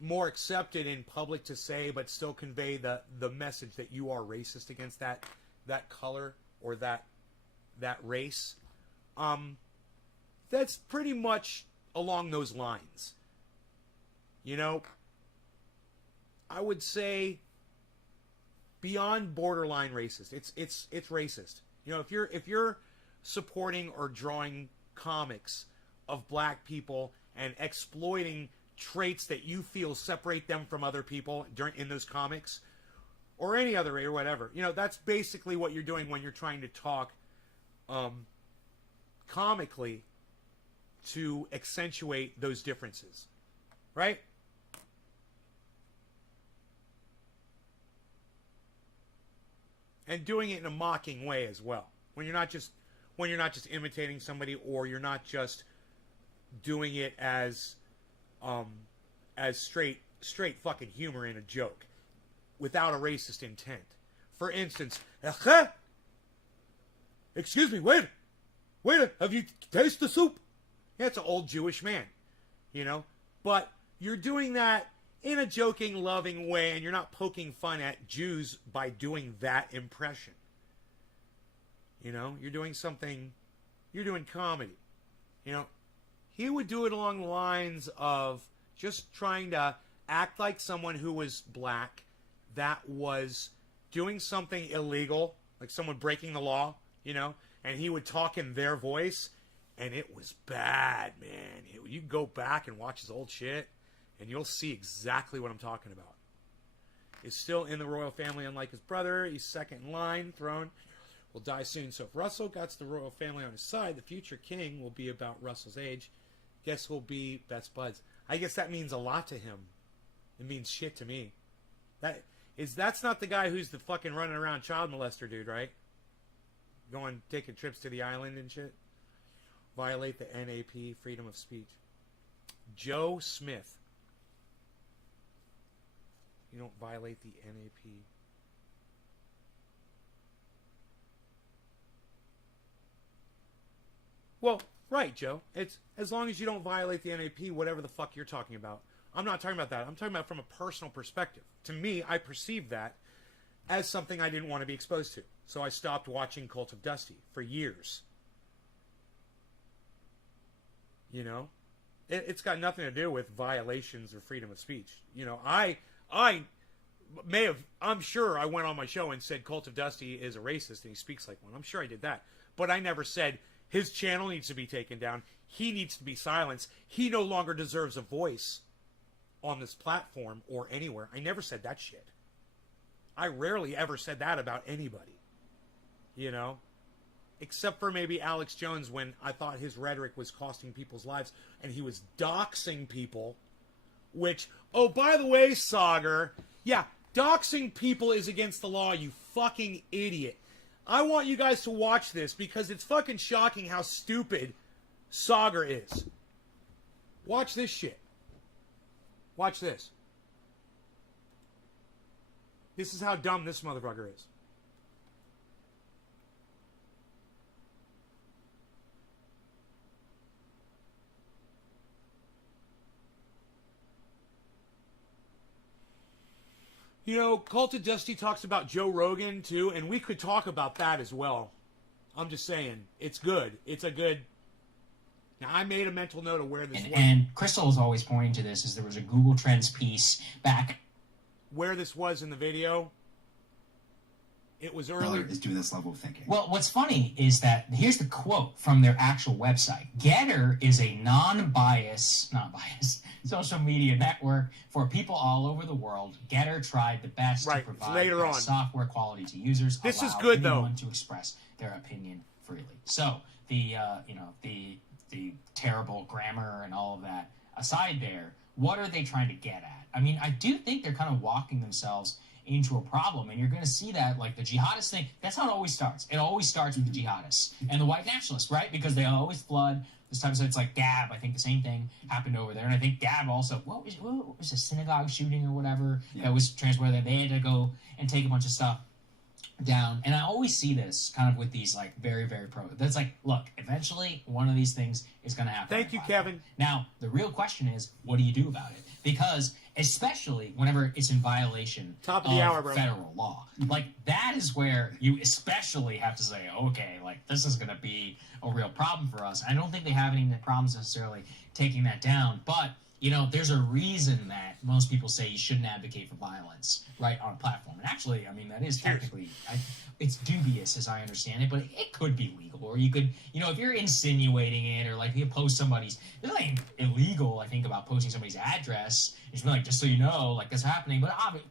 more accepted in public to say, but still convey the message that you are racist against that color or that race. That's pretty much along those lines. You know, I would say beyond borderline racist. It's racist. You know, if you're supporting or drawing comics of black people and exploiting traits that you feel separate them from other people in those comics, or any other way or whatever, you know, that's basically what you're doing when you're trying to talk comically to accentuate those differences, right? And doing it in a mocking way as well. When you're not just imitating somebody, or you're not just doing it as straight fucking humor in a joke without a racist intent. For instance, excuse me, waiter, have you tasted the soup? Yeah, it's an old Jewish man, you know, but you're doing that in a joking, loving way, and you're not poking fun at Jews by doing that impression. You know, you're doing comedy. You know, he would do it along the lines of just trying to act like someone who was black that was doing something illegal, like someone breaking the law, you know, and he would talk in their voice, and it was bad, man. You go back and watch his old shit, and you'll see exactly what I'm talking about. He's still in the royal family, unlike his brother. He's second in line, throne will die soon. So if Russell got the royal family on his side, the future king will be about Russell's age. Guess who'll be best buds? I guess that means a lot to him. It means shit to me. That's not the guy who's the fucking running around child molester dude, right? Taking trips to the island and shit. Violate the NAP, freedom of speech. Joe Smith. You don't violate the NAP. Well, right, Joe. It's as long as you don't violate the NAP, whatever the fuck you're talking about. I'm not talking about that. I'm talking about from a personal perspective. To me, I perceived that as something I didn't want to be exposed to. So I stopped watching Cult of Dusty for years. You know? It's got nothing to do with violations or freedom of speech. You know, I may have, I'm sure I went on my show and said Cult of Dusty is a racist and he speaks like one. I'm sure I did that. But I never said his channel needs to be taken down. He needs to be silenced. He no longer deserves a voice on this platform or anywhere. I never said that shit. I rarely ever said that about anybody. You know? Except for maybe Alex Jones when I thought his rhetoric was costing people's lives and he was doxing people. Which, oh, by the way, Sagar, yeah, doxing people is against the law, you fucking idiot. I want you guys to watch this because it's fucking shocking how stupid Sagar is. Watch this shit. Watch this. This is how dumb this motherfucker is. You know, Cult of Dusty talks about Joe Rogan, too, and we could talk about that as well. I'm just saying, it's good. It's a good... Now, I made a mental note of where this was. And Crystal is always pointing to this, as there was a Google Trends piece back... Where this was in the video, it was earlier. Is doing this level of thinking. Well, what's funny is that, here's the quote from their actual website. Getter is a not biased social media network for people all over the world. Getter tried the best to provide best software quality to users. This is good, though. To express their opinion freely. So the terrible grammar and all of that aside, there, what are they trying to get at? I mean, I do think they're kind of walking themselves into a problem, and you're going to see that, like the jihadist thing. That's how it always starts. It always starts with the jihadists and the white nationalists, right? Because they always flood. This time, so it's like Gab. I think the same thing happened over there, and I think Gab also. What was a synagogue shooting or whatever that was transported? They had to go and take a bunch of stuff down, and I always see this kind of with these like very, very pro. That's like, look, eventually one of these things is going to happen. Thank you, Kevin. Now the real question is, what do you do about it? Because especially whenever it's in violation of federal law, like that is where you especially have to say, okay, like this is going to be a real problem for us. I don't think they have any problems necessarily taking that down, but you know, there's a reason that most people say you shouldn't advocate for violence, right, on a platform. And actually, I mean, that is technically, it's dubious as I understand it, but it could be legal. Or you could, you know, if you're insinuating it, or like you post somebody's, there's nothing illegal, I think, about posting somebody's address. It's like, just so you know, like that's happening. But obviously,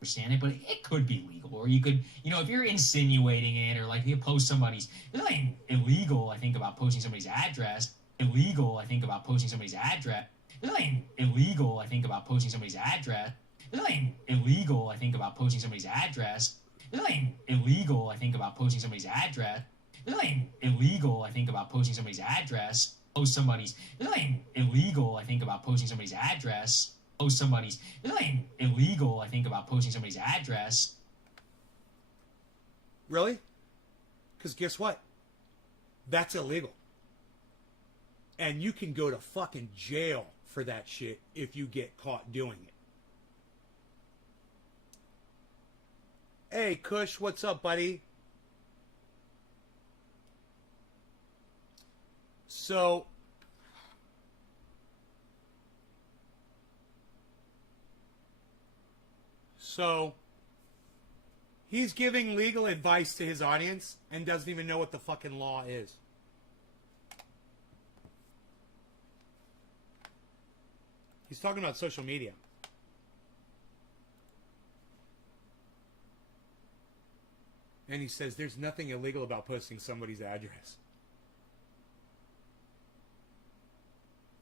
understand it, but it could be legal. Or you could, you know, if you're insinuating it, or like you post somebody's, there's nothing illegal, I think, about posting somebody's address. Illegal, I think, about posting somebody's address. There's nothing illegal, I think, about posting somebody's address. There's nothing illegal, I think, about posting somebody's address. There's nothing illegal, I think, about posting somebody's address. There's nothing illegal, I think, about posting somebody's address. Post somebody's. There's nothing illegal, I think, about posting somebody's address. Post somebody's. There's nothing illegal, I think, about posting somebody's address. Really? Because guess what? That's illegal. And you can go to fucking jail for that shit if you get caught doing it. Hey, Kush, what's up, buddy? So, he's giving legal advice to his audience and doesn't even know what the fucking law is. He's talking about social media. And he says there's nothing illegal about posting somebody's address.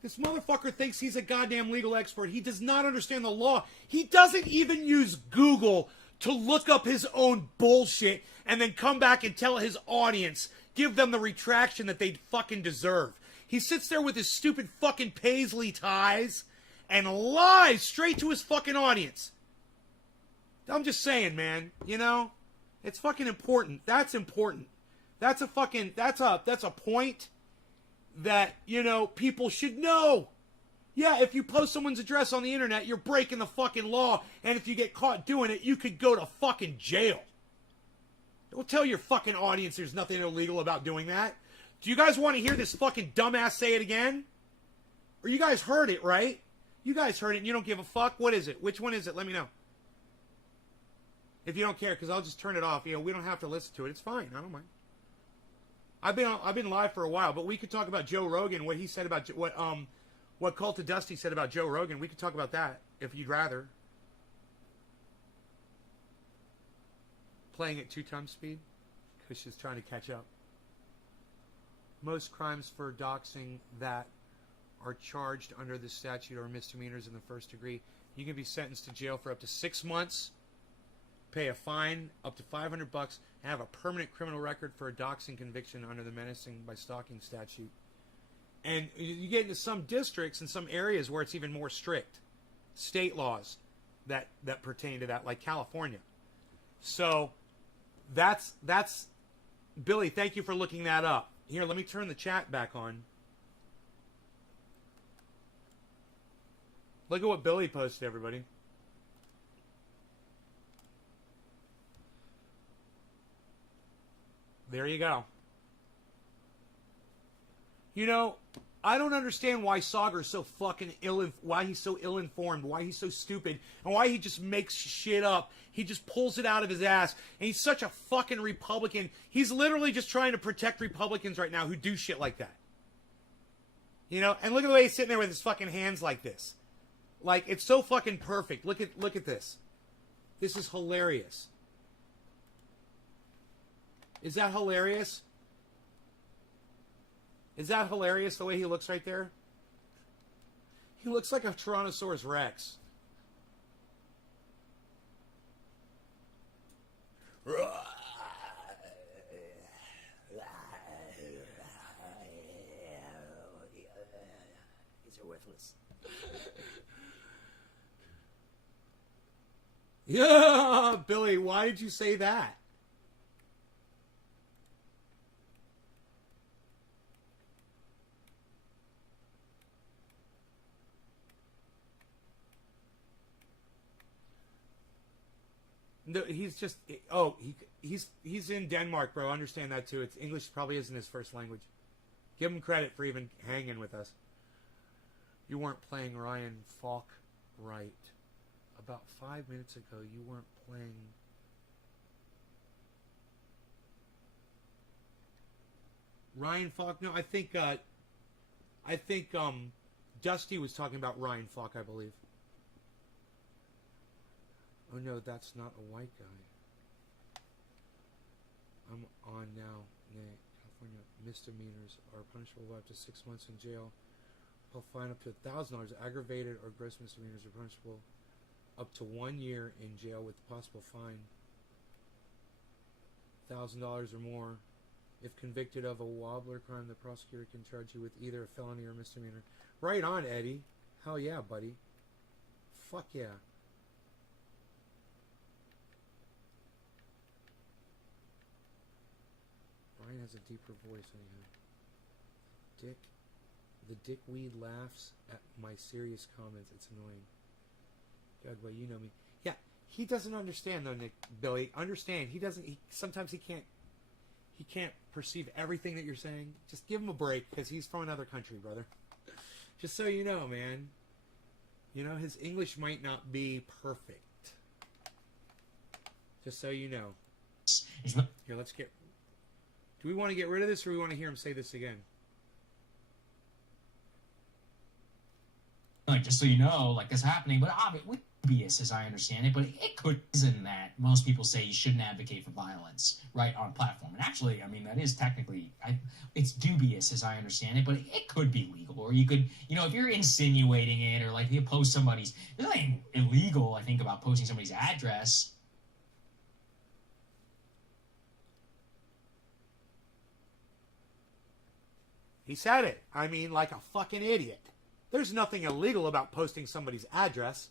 This motherfucker thinks he's a goddamn legal expert. He does not understand the law. He doesn't even use Google to look up his own bullshit and then come back and tell his audience, give them the retraction that they fucking deserve. He sits there with his stupid fucking paisley ties and lies straight to his fucking audience. I'm just saying, man, you know, it's fucking important. That's important. That's a point that, you know, people should know. Yeah, if you post someone's address on the internet, you're breaking the fucking law, and if you get caught doing it, you could go to fucking jail. Don't tell your fucking audience there's nothing illegal about doing that. Do you guys want to hear this fucking dumbass say it again? Or you guys heard it, right? You guys heard it and you don't give a fuck? What is it? Which one is it? Let me know. If you don't care, because I'll just turn it off. You know, we don't have to listen to it. It's fine. I don't mind. I've been live for a while, but we could talk about Joe Rogan, what he said about what Cult of Dusty said about Joe Rogan. We could talk about that if you'd rather. Playing at 2 times speed because she's trying to catch up. Most crimes for doxing that are charged under this statute are misdemeanors in the first degree. You can be sentenced to jail for up to 6 months, pay a fine up to $500, and have a permanent criminal record for a doxing conviction under the menacing by stalking statute. And you get into some districts and some areas where it's even more strict. State laws that pertain to that, like California. So that's Billy, thank you for looking that up. Here, let me turn the chat back on. Look at what Billy posted, everybody. There you go. You know, I don't understand why Sauger's so fucking why he's so ill-informed, why he's so stupid, and why he just makes shit up. He just pulls it out of his ass, and he's such a fucking Republican. He's literally just trying to protect Republicans right now who do shit like that. You know, and look at the way he's sitting there with his fucking hands like this. Like, it's so fucking perfect. Look at this. This is hilarious. Is that hilarious? Is that hilarious, the way he looks right there? He looks like a Tyrannosaurus Rex. These are worthless. Yeah, Billy, why did you say that? No, he's just he's in Denmark, bro. I understand that too. It's English probably isn't his first language. Give him credit for even hanging with us. You weren't playing Ryan Falk right. About 5 minutes ago, you weren't playing. Ryan Falk. No, I think Dusty was talking about Ryan Falk, I believe. Oh no, that's not a white guy. I'm on now. Nay, California misdemeanors are punishable by up to 6 months in jail. I'll fine up to $1,000. Aggravated or gross misdemeanors are punishable up to 1 year in jail with possible fine. $1,000 or more. If convicted of a wobbler crime, the prosecutor can charge you with either a felony or misdemeanor. Right on, Eddie. Hell yeah, buddy. Fuck yeah. Ryan has a deeper voice anyhow. The dickweed laughs at my serious comments. It's annoying. God, well, you know me. Yeah, he doesn't understand though, Billy. Understand? Sometimes he can't perceive everything that you're saying. Just give him a break, because he's from another country, brother. Just so you know, man. You know, his English might not be perfect. Just so you know. Here, let's get... Do we want to get rid of this, or do we want to hear him say this again? Like, just so you know, like, this happening, but obviously, dubious as I understand it, but it could reason that most people say you shouldn't advocate for violence, right, on platform. And actually, I mean, that is technically, it's dubious as I understand it, but it could be legal. Or you could, you know, if you're insinuating it, or like you post somebody's, there's nothing illegal, I think, about posting somebody's address. He said it. I mean, like a fucking idiot. There's nothing illegal about posting somebody's address.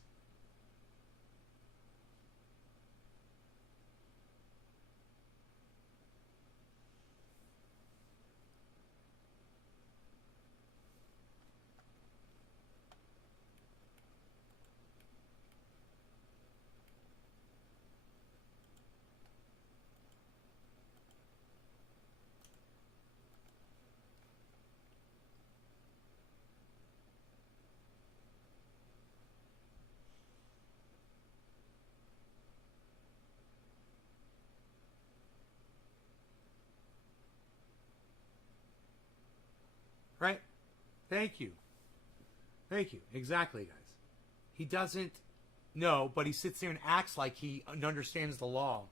Right? Thank you. Thank you. Exactly, guys. He doesn't know, but he sits there and acts like he understands the law.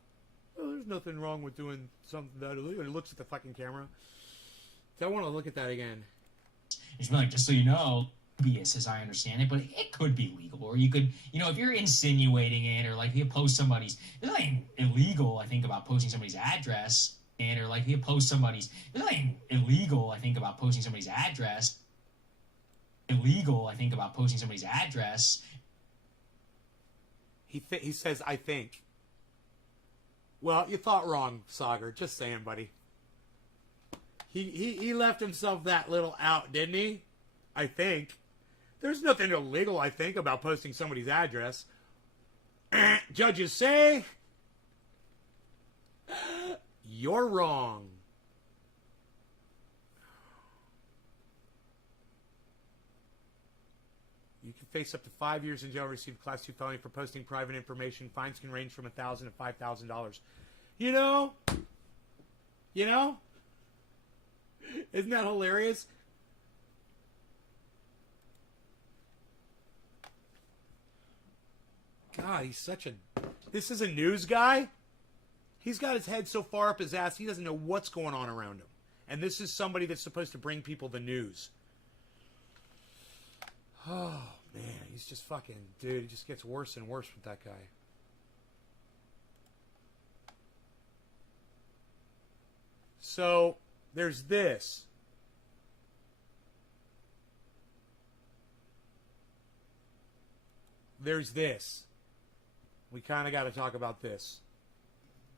Oh, there's nothing wrong with doing something that illegal. He looks at the fucking camera. I want to look at that again. It's like, just so you know, obvious as I understand it, but it could be legal. Or you could, if you're insinuating it, or like you post somebody's, there's nothing illegal, I think, about posting somebody's address. Or like you post somebody's, there's nothing illegal, I think, about posting somebody's address. Illegal, I think, about posting somebody's address. He says, I think. Well, you thought wrong, Sagar. Just saying, buddy. He left himself that little out, didn't he? I think. There's nothing illegal, I think, about posting somebody's address. Judges say... You're wrong. You can face up to 5 years in jail, receive Class 2 felony for posting private information. Fines can range from $1,000 to $5,000. You know? Isn't that hilarious? God, he's such a... This is a news guy? He's got his head so far up his ass, he doesn't know what's going on around him. And this is somebody that's supposed to bring people the news. Oh, man, he's just fucking... Dude, it just gets worse and worse with that guy. So, there's this. There's this. We kind of got to talk about this.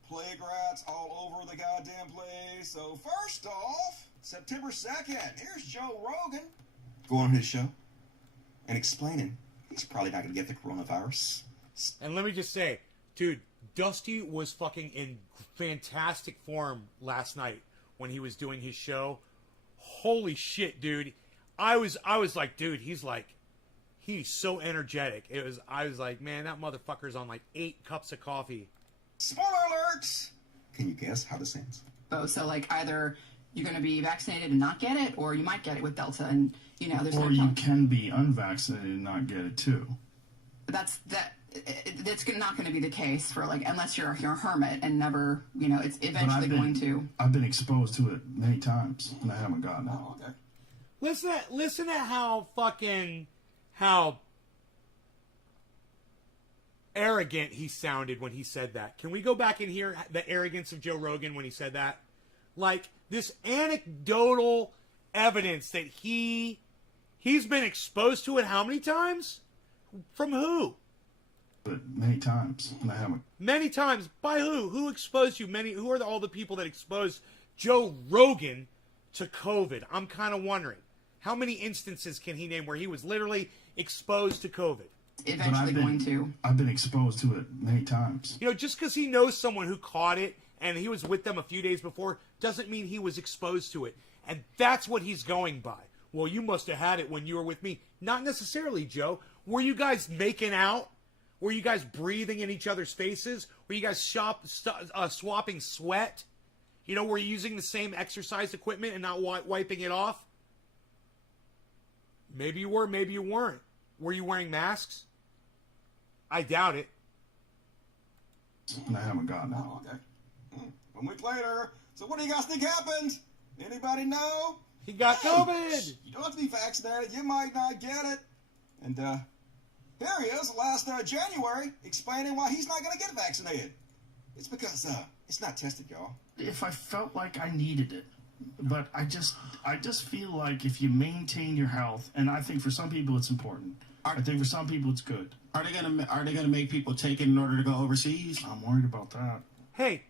Plague rats all over the goddamn place. So first off, September 2nd, here's Joe Rogan going on his show and explaining he's probably not going to get the coronavirus. And let me just say, dude, Dusty was fucking in fantastic form last night when he was doing his show. Holy shit, dude. I was like, dude, he's so energetic. I was like, man, that motherfucker's on like 8 cups of coffee. Spoiler alerts! Can you guess how this ends? Oh, so like either you're going to be vaccinated and not get it, or you might get it with Delta, and there's or you can be unvaccinated and not get it too. That's not going to be the case for unless you're a hermit and never, it's eventually going to. I've been exposed to it many times and I haven't gotten it. Oh, okay. Listen to how arrogant he sounded when he said that. Can we go back and hear the arrogance of Joe Rogan when he said that? Like, this anecdotal evidence that he's been exposed to it how many times? From who? But many times, and I haven't. Many times? By who? Who exposed you? Who are all the people that exposed Joe Rogan to COVID? I'm kind of wondering. How many instances can he name where he was literally exposed to COVID? Eventually going to. I've been exposed to it many times. Just because he knows someone who caught it and he was with them a few days before doesn't mean he was exposed to it. And that's what he's going by. Well, you must have had it when you were with me. Not necessarily, Joe. Were you guys making out? Were you guys breathing in each other's faces? Were you guys swapping sweat? Were you using the same exercise equipment and not wiping it off? Maybe you were, maybe you weren't. Were you wearing masks? I doubt it. And I haven't gotten it. Oh, okay. 1 week later. So what do you guys think happened? Anybody know? He got COVID. You don't have to be vaccinated. You might not get it. And here he is last January explaining why he's not going to get vaccinated. It's because it's not tested, y'all. If I felt like I needed it, But I just feel like if you maintain your health, and I think for some people it's important. I think for some people it's good. Are they gonna make people take it in order to go overseas? I'm worried about that. Hey,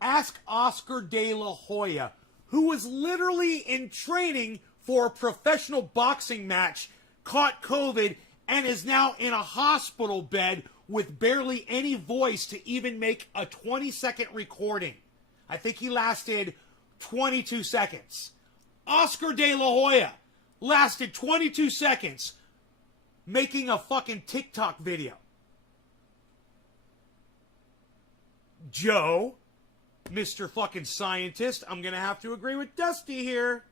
ask Oscar De La Hoya, who was literally in training for a professional boxing match, caught COVID, and is now in a hospital bed with barely any voice to even make a 20-second recording. I think he lasted 22 seconds. Oscar De La Hoya lasted 22 seconds making a fucking TikTok video. Joe, Mr. fucking scientist, I'm gonna have to agree with Dusty here.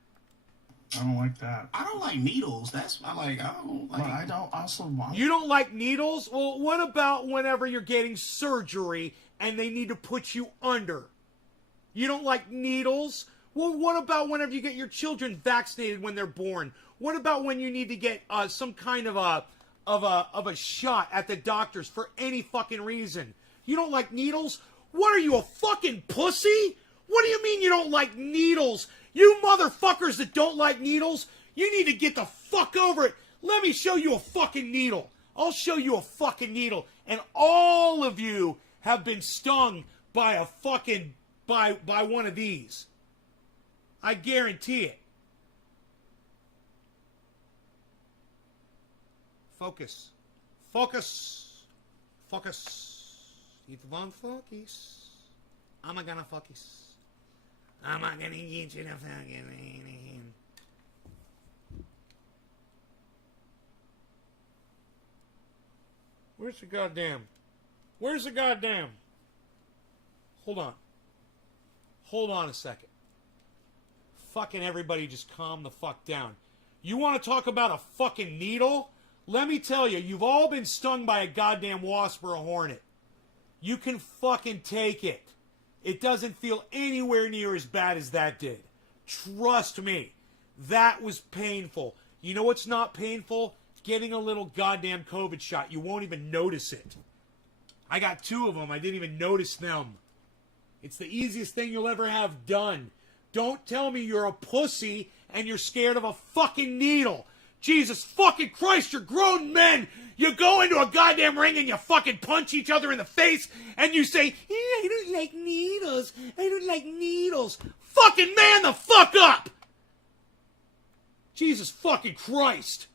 I don't like that. I don't like needles. That's I don't like. But I don't also want. You don't like needles? Well, what about whenever you're getting surgery and they need to put you under? You don't like needles? Well, what about whenever you get your children vaccinated when they're born? What about when you need to get some kind of a shot at the doctors for any fucking reason? You don't like needles? What are you, a fucking pussy? What do you mean you don't like needles? You motherfuckers that don't like needles, you need to get the fuck over it. Let me show you a fucking needle. I'll show you a fucking needle. And all of you have been stung by a fucking, by one of these. I guarantee it. Focus. Focus. Focus. If you want focus, I'm gonna focus. I'm not gonna get you to fucking. Where's the goddamn? Where's the goddamn? Hold on. Hold on a second. Fucking everybody just calm the fuck down. You want to talk about a fucking needle? Let me tell you, you've all been stung by a goddamn wasp or a hornet. You can fucking take it. It doesn't feel anywhere near as bad as that did. Trust me. That was painful. You know what's not painful? Getting a little goddamn COVID shot. You won't even notice it. I got 2 of them. I didn't even notice them. It's the easiest thing you'll ever have done. Don't tell me you're a pussy and you're scared of a fucking needle. Jesus fucking Christ, you're grown men. You go into a goddamn ring and you fucking punch each other in the face and you say, I don't like needles. I don't like needles. Fucking man the fuck up. Jesus fucking Christ.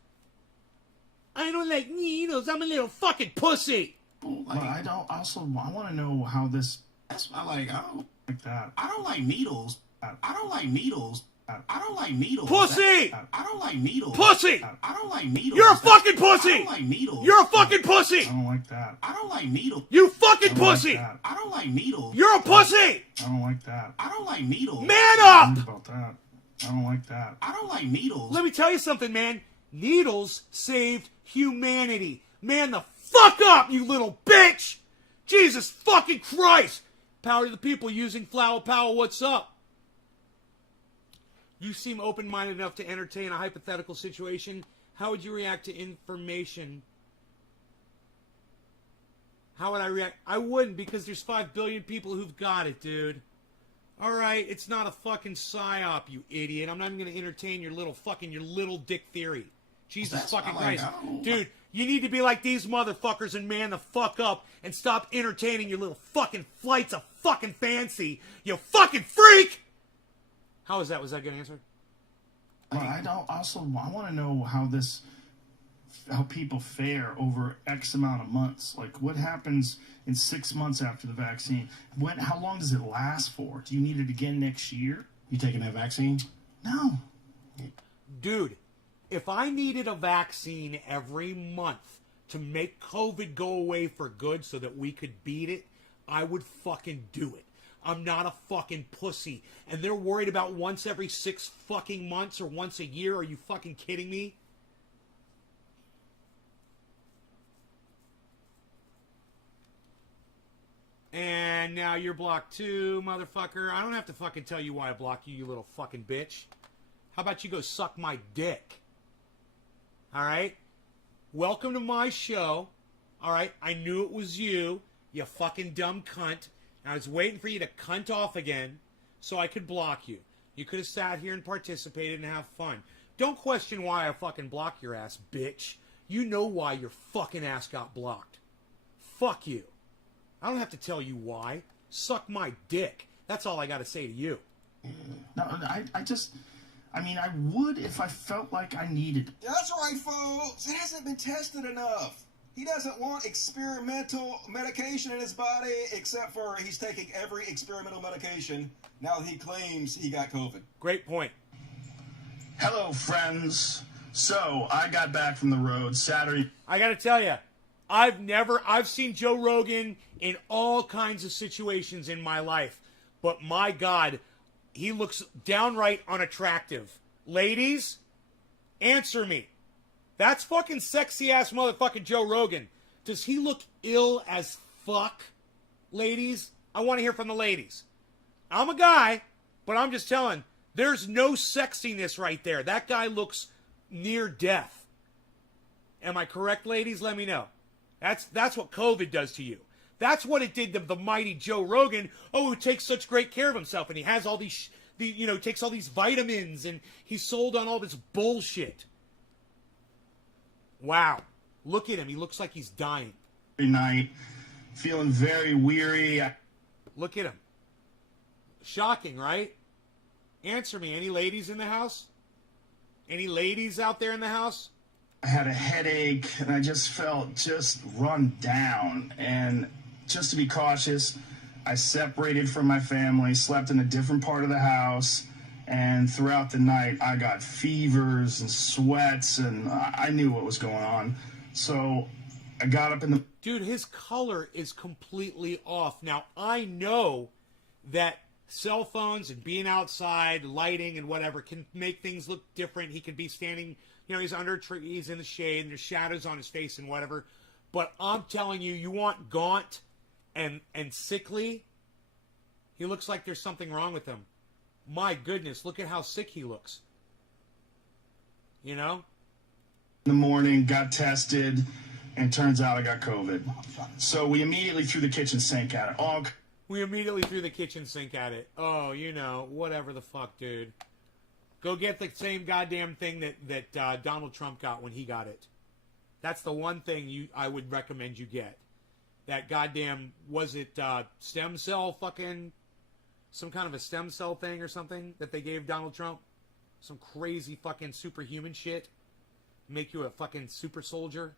I don't like needles. I'm a little fucking pussy. But I don't also. I want to know how this. That's I don't like that. I don't like needles. I don't like needles. I don't like needles. Pussy! I don't like needles. Pussy! I don't like needles. You're a fucking pussy! I don't like needles. You're a fucking pussy! I don't like that. I don't like needles. You fucking pussy! Like I don't like needles. You're a pussy! I don't like that. I don't like needles. Man up! About that. I don't like that. I don't like needles. Let me tell you something, man. Needles saved humanity. Man the fuck up, you little bitch! Jesus fucking Christ! Power to the people using Flower Power, what's up? You seem open-minded enough to entertain a hypothetical situation. How would you react to information? How would I react? I wouldn't, because there's 5 billion people who've got it, dude. Alright, it's not a fucking psyop, you idiot. I'm not even going to entertain your little dick theory. Jesus fucking Christ. Dude, you need to be like these motherfuckers and man the fuck up and stop entertaining your little fucking flights of fucking fancy. You fucking freak! How is that? Was that a good answer? But I don't also. I want to know how people fare over X amount of months. Like, what happens in 6 months after the vaccine? How long does it last for? Do you need it again next year? You taking that vaccine? No. Dude, if I needed a vaccine every month to make COVID go away for good so that we could beat it, I would fucking do it. I'm not a fucking pussy. And they're worried about once every 6 fucking months or once a year. Are you fucking kidding me? And now you're blocked too, motherfucker. I don't have to fucking tell you why I blocked you, you little fucking bitch. How about you go suck my dick? Alright? Welcome to my show. Alright? I knew it was you, you fucking dumb cunt. I was waiting for you to cunt off again so I could block you. You could have sat here and participated and have fun. Don't question why I fucking blocked your ass, bitch. You know why your fucking ass got blocked. Fuck you. I don't have to tell you why. Suck my dick. That's all I got to say to you. No, I mean, I would if I felt like I needed it. That's right, folks. It hasn't been tested enough. He doesn't want experimental medication in his body, except for he's taking every experimental medication now that he claims he got COVID. Great point. Hello, friends. So, I got back from the road Saturday. I got to tell you, I've seen Joe Rogan in all kinds of situations in my life, but my God, he looks downright unattractive. Ladies, answer me. That's fucking sexy-ass motherfucking Joe Rogan. Does he look ill as fuck? Ladies, I want to hear from the ladies. I'm a guy, but I'm just telling, there's no sexiness right there. That guy looks near death. Am I correct, ladies? Let me know. That's what COVID does to you. That's what it did to the mighty Joe Rogan. Oh, who takes such great care of himself, and he has all these, takes all these vitamins, and he's sold on all this bullshit. Wow. Look at him. He looks like he's dying. Night, feeling very weary. Look at him. Shocking, right? Answer me. Any ladies in the house? Any ladies out there in the house? I had a headache, and I just felt just run down. And just to be cautious, I separated from my family, slept in a different part of the house, and throughout the night, I got fevers and sweats, and I knew what was going on. So I got up in the... Dude, his color is completely off. Now, I know that cell phones and being outside, lighting and whatever can make things look different. He could be standing, he's under trees in the shade, and there's shadows on his face and whatever. But I'm telling you, you want gaunt and sickly, he looks like there's something wrong with him. My goodness, look at how sick he looks. You know? In the morning, got tested, and turns out I got COVID. So we immediately threw the kitchen sink at it. We immediately threw the kitchen sink at it. Oh, whatever the fuck, dude. Go get the same goddamn thing that Donald Trump got when he got it. That's the one thing I would recommend you get. That goddamn, was it stem cell fucking... Some kind of a stem cell thing or something that they gave Donald Trump? Some crazy fucking superhuman shit? Make you a fucking super soldier?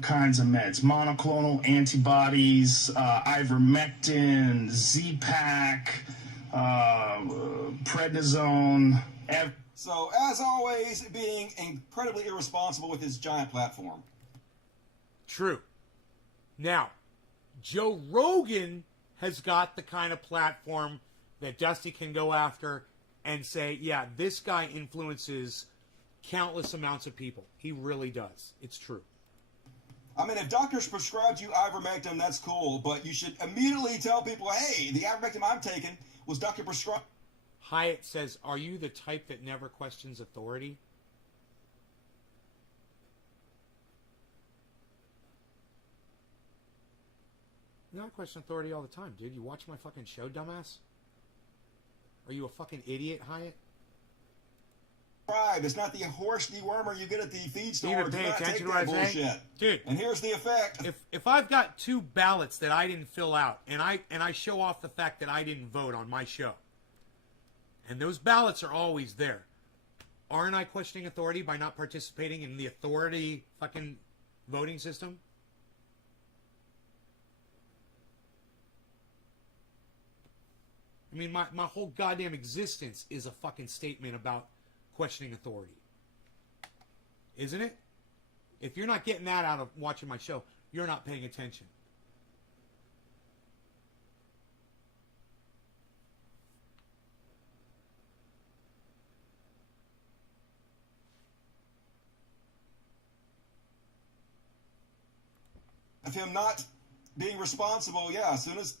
Kinds of meds. Monoclonal antibodies, ivermectin, Z-Pak, prednisone. So, as always, being incredibly irresponsible with his giant platform. True. Now, Joe Rogan has got the kind of platform that Dusty can go after and say, yeah, this guy influences countless amounts of people. He really does. It's true. I mean, if doctors prescribed you ivermectin, that's cool, but you should immediately tell people, hey, the ivermectin I'm taking was doctor prescribed. Hyatt says, are you the type that never questions authority? You know, I question authority all the time, dude. You watch my fucking show, dumbass? Are you a fucking idiot, Hyatt? It's not the horse dewormer you get at the feed store. You even pay attention to what I say? Dude. And here's the effect. If I've got 2 ballots that I didn't fill out, and I show off the fact that I didn't vote on my show, and those ballots are always there, aren't I questioning authority by not participating in the authority fucking voting system? I mean, my whole goddamn existence is a fucking statement about questioning authority. Isn't it? If you're not getting that out of watching my show, you're not paying attention. Of him not being responsible, yeah, as soon as...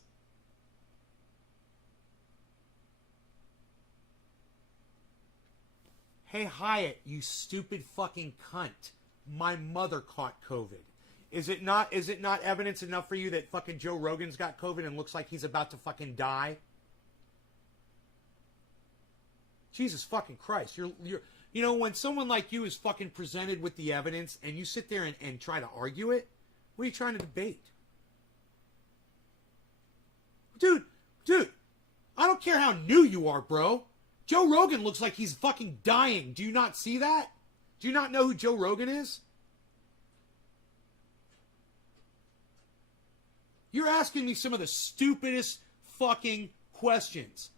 Hey, Hyatt, you stupid fucking cunt. My mother caught COVID. Is it not evidence enough for you that fucking Joe Rogan's got COVID and looks like he's about to fucking die? Jesus fucking Christ. You're you know, when someone like you is fucking presented with the evidence and you sit there and try to argue it, what are you trying to debate? Dude, I don't care how new you are, bro. Joe Rogan looks like he's fucking dying. Do you not see that? Do you not know who Joe Rogan is? You're asking me some of the stupidest fucking questions.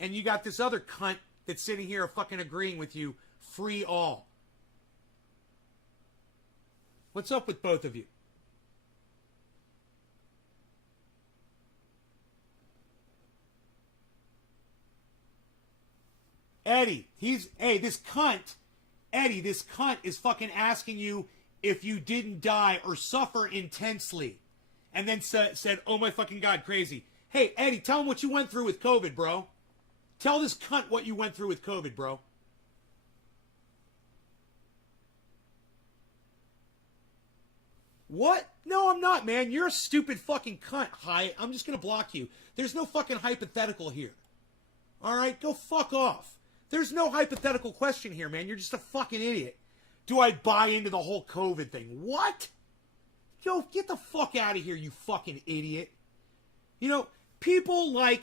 And you got this other cunt that's sitting here fucking agreeing with you. Free all. What's up with both of you? Eddie, this cunt is fucking asking you if you didn't die or suffer intensely. And then said, oh my fucking God, crazy. Hey, Eddie, tell him what you went through with COVID, bro. Tell this cunt what you went through with COVID, bro. What? No, I'm not, man. You're a stupid fucking cunt, Hyatt. I'm just going to block you. There's no fucking hypothetical here. All right? Go fuck off. There's no hypothetical question here, man. You're just a fucking idiot. Do I buy into the whole COVID thing? What? Yo, get the fuck out of here, you fucking idiot. You know, people like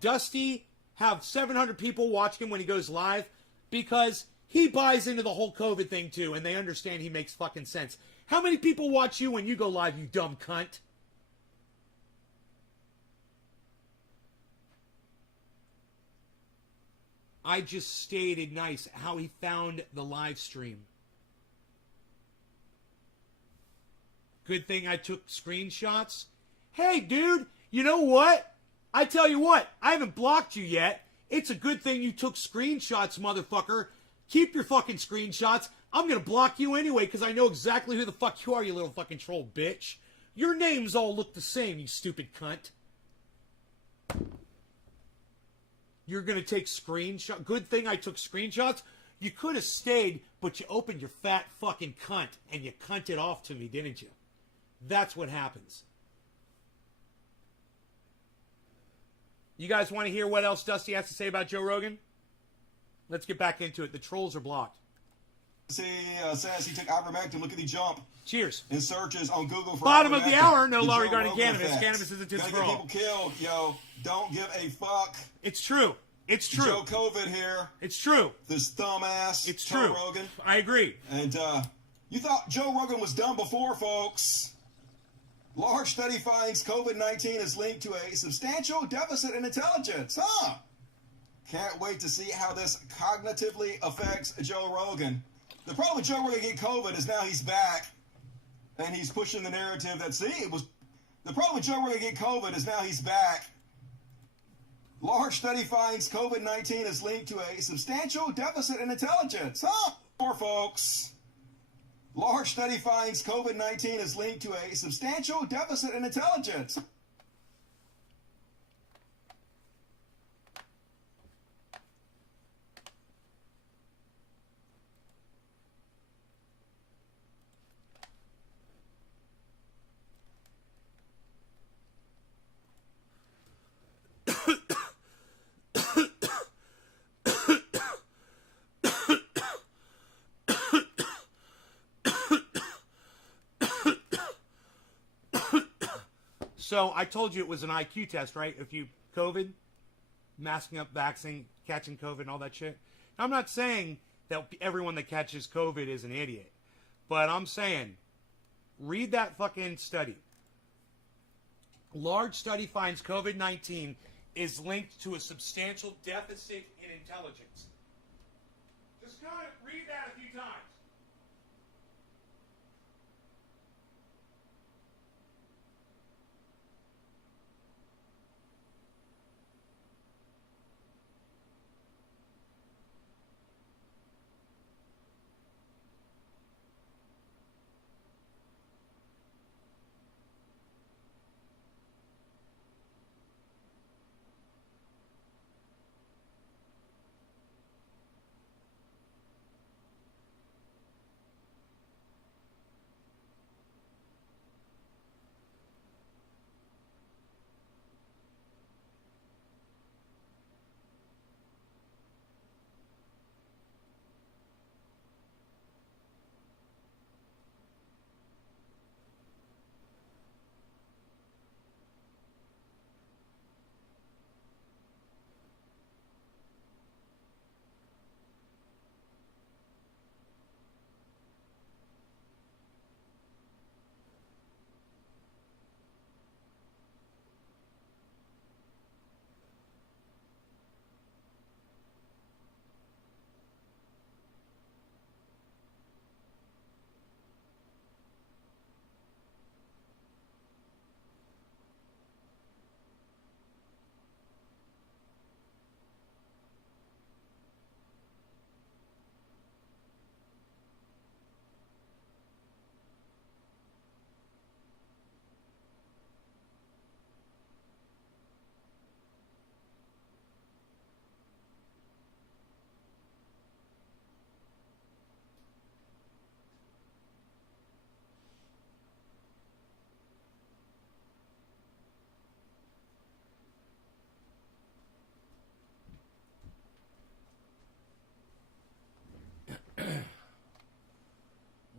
Dusty have 700 people watching him when he goes live because he buys into the whole COVID thing too, and they understand he makes fucking sense. How many people watch you when you go live, you dumb cunt? I just stated nice how he found the live stream. Good thing I took screenshots. Hey, dude, you know what? I tell you what, I haven't blocked you yet. It's a good thing you took screenshots, motherfucker. Keep your fucking screenshots. I'm going to block you anyway because I know exactly who the fuck you are, you little fucking troll bitch. Your names all look the same, you stupid cunt. You're going to take screenshots. Good thing I took screenshots. You could have stayed, but you opened your fat fucking cunt and you cunted off to me, didn't you? That's what happens. You guys want to hear what else Dusty has to say about Joe Rogan? Let's get back into it. The trolls are blocked. Says he took ivermectin. Look at the jump. Cheers. In searches on Google for bottom of the ivermectin. hour, no The law Joe regarding Rogan cannabis. effect. Cannabis isn't just Gonna for get all. people killed, yo. Don't give a fuck. It's true. It's true. Joe COVID here. It's true. This thumb ass. It's Joe true. Rogan. I agree. And you thought Joe Rogan was done before, folks. Large study finds COVID-19 is linked to a substantial deficit in intelligence. Huh? Can't wait to see how this cognitively affects Joe Rogan. The problem with Joe Rogan getting COVID is now he's back, and he's pushing the narrative that, the problem with Joe Rogan getting COVID is now he's back. Large study finds COVID-19 is linked to a substantial deficit in intelligence. Huh? Poor folks. Large study finds COVID-19 is linked to a substantial deficit in intelligence. So I told you it was an IQ test, right? If you COVID, masking up, vaccine, catching COVID and all that shit. Now, I'm not saying that everyone that catches COVID is an idiot. But I'm saying, read that fucking study. Large study finds COVID-19 is linked to a substantial deficit in intelligence. Just kind of read that a few times.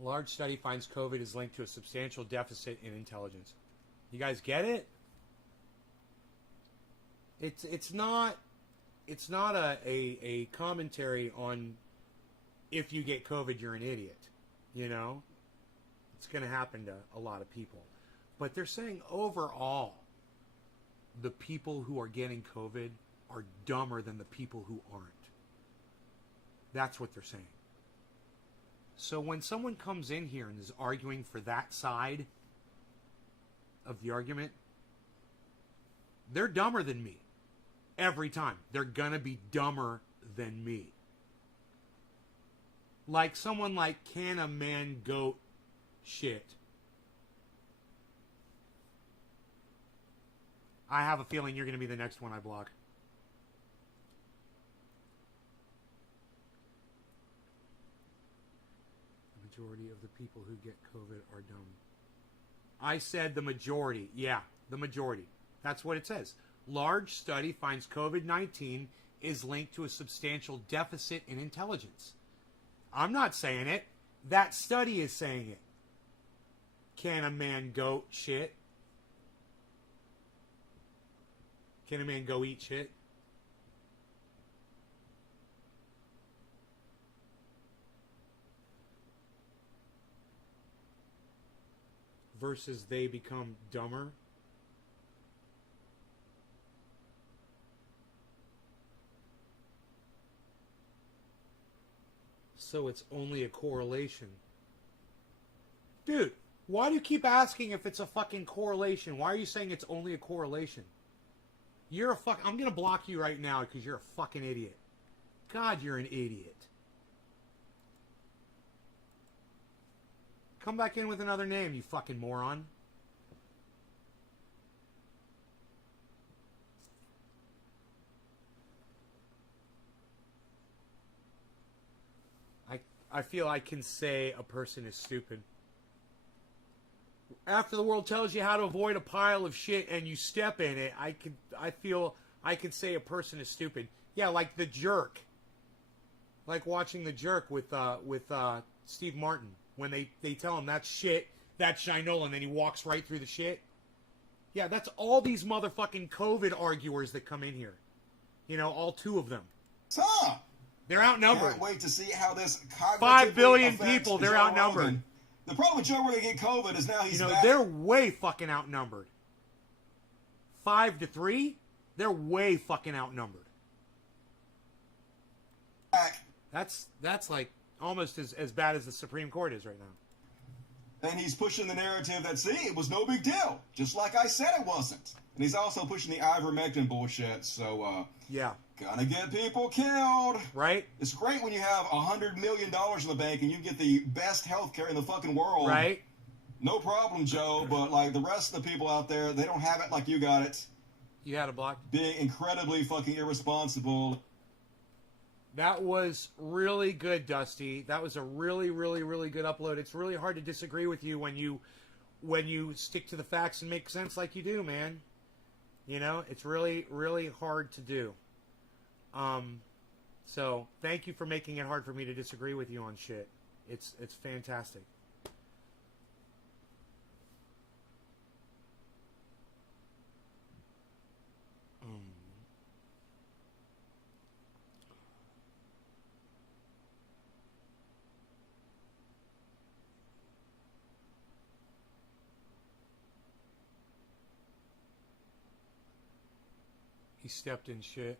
A large study finds COVID is linked to a substantial deficit in intelligence. You guys get it? It's not a commentary on if you get COVID you're an idiot. You know? It's going to happen to a lot of people. But they're saying overall the people who are getting COVID are dumber than the people who aren't. That's what they're saying. So when someone comes in here and is arguing for that side of the argument, they're dumber than me. Every time. They're gonna be dumber than me. Like someone like Can a Man Goat shit. I have a feeling you're gonna be the next one I block. Majority of the people who get COVID are dumb. I said the majority. Yeah, the majority. That's what it says. Large study finds COVID-19 is linked to a substantial deficit in intelligence. I'm not saying it. That study is saying it. Can a man goat shit? Can a man go eat shit? Versus they become dumber. So it's only a correlation. Dude, why do you keep asking if it's a fucking correlation? Why are you saying it's only a correlation? You're a fuck. I'm gonna block you right now because you're a fucking idiot. God, you're an idiot. Come back in with another name, you fucking moron. I feel I can say a person is stupid. After the world tells you how to avoid a pile of shit and you step in it, I feel I could say a person is stupid. Yeah, like The Jerk. Like watching The Jerk with Steve Martin. When they tell him that's shit, that's Shinola, and then he walks right through the shit. Yeah, that's all these motherfucking COVID arguers that come in here. You know, all two of them. They're outnumbered. Can't wait to see how this 5 billion people, they're outnumbered. Rogan. The problem with Joe Rogan getting COVID is now he's back. They're way fucking outnumbered. 5-3, they're way fucking outnumbered. That's like almost as bad as the Supreme Court is right now. And he's pushing the narrative that, see, it was no big deal. Just like I said it wasn't. And he's also pushing the ivermectin bullshit. So, yeah. Gonna get people killed. Right? It's great when you have $100 million in the bank and you get the best health care in the fucking world. Right? No problem, Joe. But, like, the rest of the people out there, they don't have it like you got it. You had a block. Being incredibly fucking irresponsible. That was really good, Dusty. That was a really, really, really good upload. It's really hard to disagree with you when you stick to the facts and make sense like you do, man. You know, it's really, really hard to do. So thank you for making it hard for me to disagree with you on shit. It's fantastic. He stepped in shit.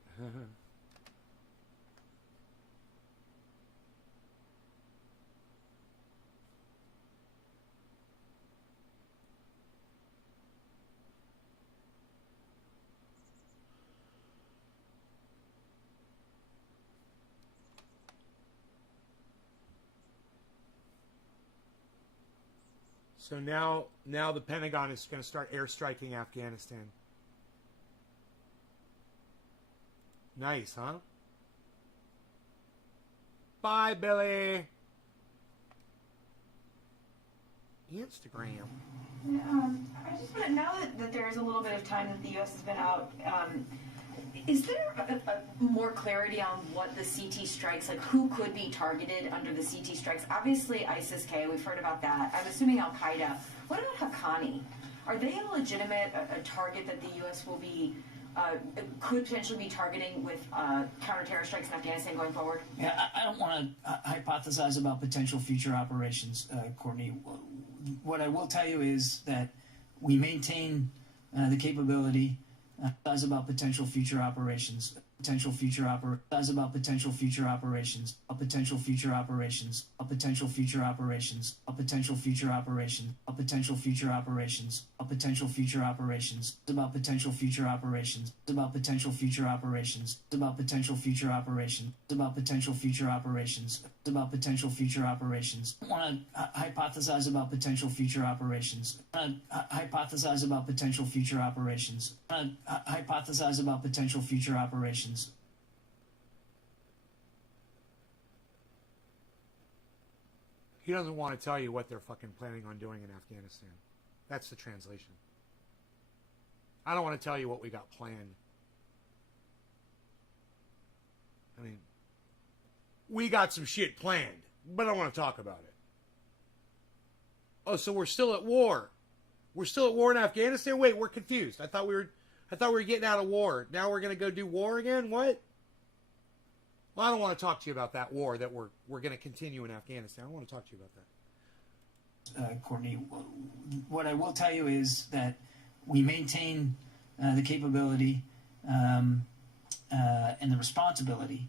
So now the Pentagon is going to start airstriking Afghanistan. Nice, huh? Bye, Billy. Instagram. I just want to, now that there is a little bit of time that the U.S. has been out, Is there more clarity on what the CT strikes, like who could be targeted under the CT strikes? Obviously ISIS-K, we've heard about that. I'm assuming Al-Qaeda. What about Haqqani? Are they a legitimate a target that the U.S. will be, could potentially be targeting with counter-terror strikes in Afghanistan going forward? Yeah, I don't want to hypothesize about potential future operations, Courtney. What I will tell you is that we maintain the capability about potential future operations, potential future about potential future operations, a potential future operations, a potential future operations, a potential future operation, a potential future operations, a potential future operations, about potential future operations, about potential future operations, about potential future operation, about potential future operations, about potential future operations. I want to hypothesize about potential future operations. Hypothesize about potential future operations. Hypothesize about potential future operations. He doesn't want to tell you what they're fucking planning on doing in Afghanistan. That's the translation. I don't want to tell you what we got planned. I mean, we got some shit planned, but I don't want to talk about it. Oh, so we're still at war. We're still at war in Afghanistan? Wait, we're confused. I thought we were getting out of war. Now we're going to go do war again? What? Well, I don't want to talk to you about that war that we're going to continue in Afghanistan. I don't want to talk to you about that. Courtney, what I will tell you is that we maintain the capability and the responsibility.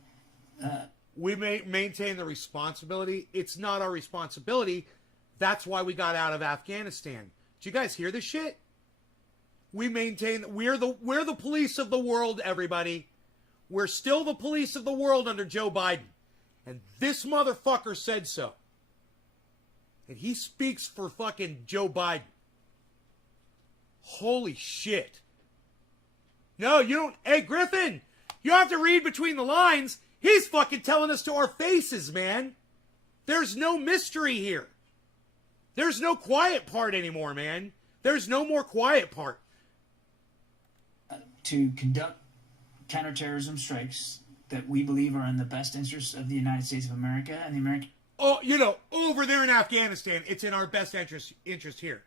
We maintain the responsibility. It's not our responsibility. That's why we got out of Afghanistan. Did you guys hear this shit? We maintain. We're the police of the world, everybody. We're still the police of the world under Joe Biden. And this motherfucker said so. And he speaks for fucking Joe Biden. Holy shit. No, you don't. Hey, Griffin, you have to read between the lines. He's fucking telling us to our faces, man. There's no mystery here. There's no quiet part anymore, man. There's no more quiet part. To conduct counterterrorism strikes that we believe are in the best interest of the United States of America and the American... Oh, you know, over there in Afghanistan, it's in our best interest here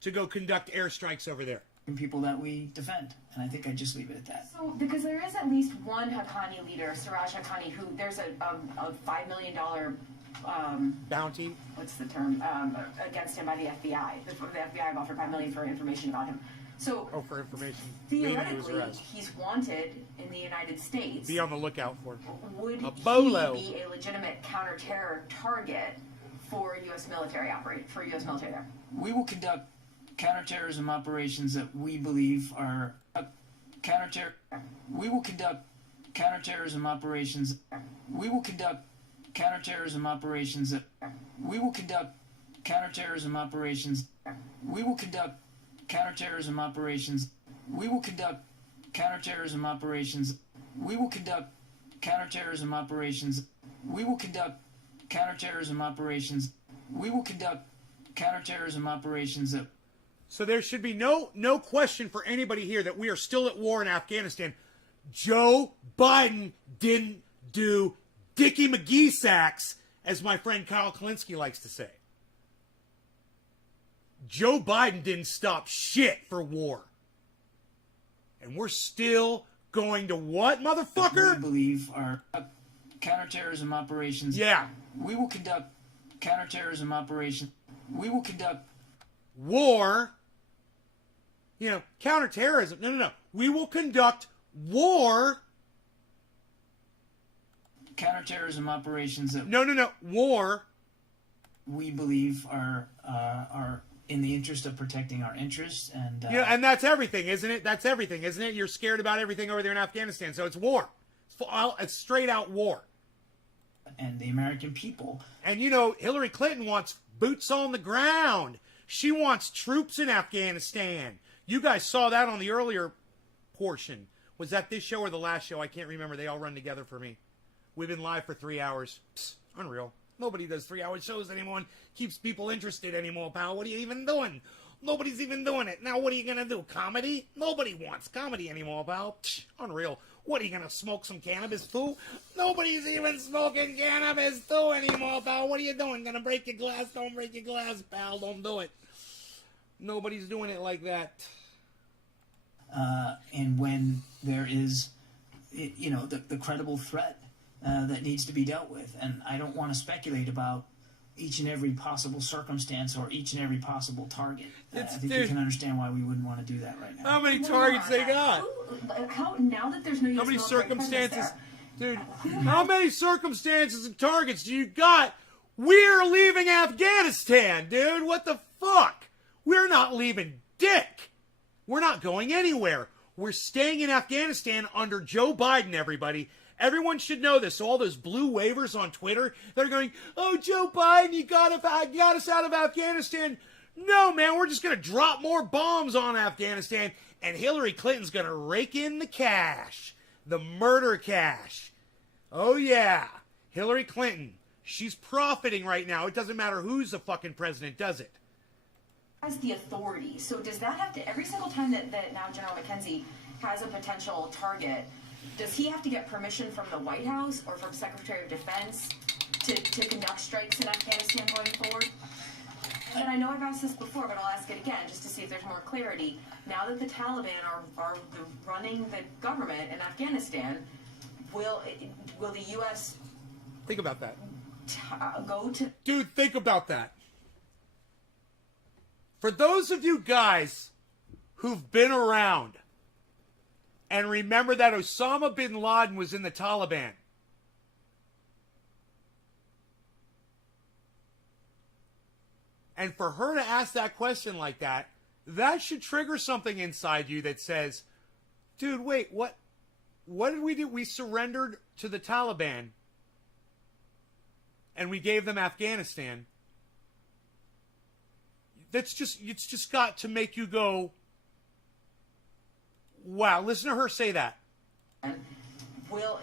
to go conduct airstrikes over there. People that we defend, and I think I just leave it at that. So, because there is at least one Haqqani leader, Siraj Haqqani, who there's a $5 million bounty. What's the term? Against him by the FBI. The FBI have offered $5 million for information about him. So, for information. Theoretically, he's wanted in the United States. Be on the lookout for. Would a bolo. He be a legitimate counter-terror target for U.S. military there? We will conduct counterterrorism operations that we believe are We will conduct counterterrorism operations. We will conduct counterterrorism operations that we will conduct counterterrorism operations. We will conduct counterterrorism operations. We will conduct counterterrorism operations. We will conduct counterterrorism operations. We will conduct counterterrorism operations. We will conduct counterterrorism operations. So there should be no question for anybody here that we are still at war in Afghanistan. Joe Biden didn't do Dickie McGee sacks, as my friend Kyle Kalinske likes to say. Joe Biden didn't stop shit for war. And we're still going to what, motherfucker? We believe are counterterrorism operations. Yeah. We will conduct counterterrorism operations. We will conduct war. You know, counterterrorism. No. We will conduct war. Counterterrorism operations that No. War. We believe are in the interest of protecting our interests and and that's everything, isn't it? That's everything, isn't it? You're scared about everything over there in Afghanistan, so it's war. It's straight out war. And the American people. And Hillary Clinton wants boots on the ground. She wants troops in Afghanistan. You guys saw that on the earlier portion. Was that this show or the last show? I can't remember. They all run together for me. We've been live for 3 hours. Psst, unreal. Nobody does 3-hour shows anymore and keeps people interested anymore, pal. What are you even doing? Nobody's even doing it. Now what are you going to do? Comedy? Nobody wants comedy anymore, pal. Psh, unreal. What, are you going to smoke some cannabis too? Nobody's even smoking cannabis too anymore, pal. What are you doing? Going to break your glass? Don't break your glass, pal. Don't do it. Nobody's doing it like that. And when there is, you know, the credible threat that needs to be dealt with. And I don't want to speculate about each and every possible circumstance or each and every possible target. I think you can understand why we wouldn't want to do that right now. How many targets they got? How now that there's no How many circumstances? There, Dude, how many circumstances and targets do you got? We're leaving Afghanistan, dude. What the fuck? We're not leaving dick. We're not going anywhere. We're staying in Afghanistan under Joe Biden, everybody. Everyone should know this. So all those blue waivers on Twitter, they're going, oh, Joe Biden, you got us out of Afghanistan. No, man, we're just going to drop more bombs on Afghanistan, and Hillary Clinton's going to rake in the cash, the murder cash. Oh, yeah, Hillary Clinton. She's profiting right now. It doesn't matter who's the fucking president, does it? Has the authority. So does that have to, every single time that now General McKenzie has a potential target, does he have to get permission from the White House or from Secretary of Defense to conduct strikes in Afghanistan going forward? And I know I've asked this before, but I'll ask it again just to see if there's more clarity. Now that the Taliban are running the government in Afghanistan, will the U.S. Think about that. Go to... Dude, think about that. For those of you guys who've been around and remember that Osama bin Laden was in the Taliban, and for her to ask that question like that, that should trigger something inside you that says, dude, wait, what did we do? We surrendered to the Taliban and we gave them Afghanistan. It's just got to make you go, wow, listen to her say that. Will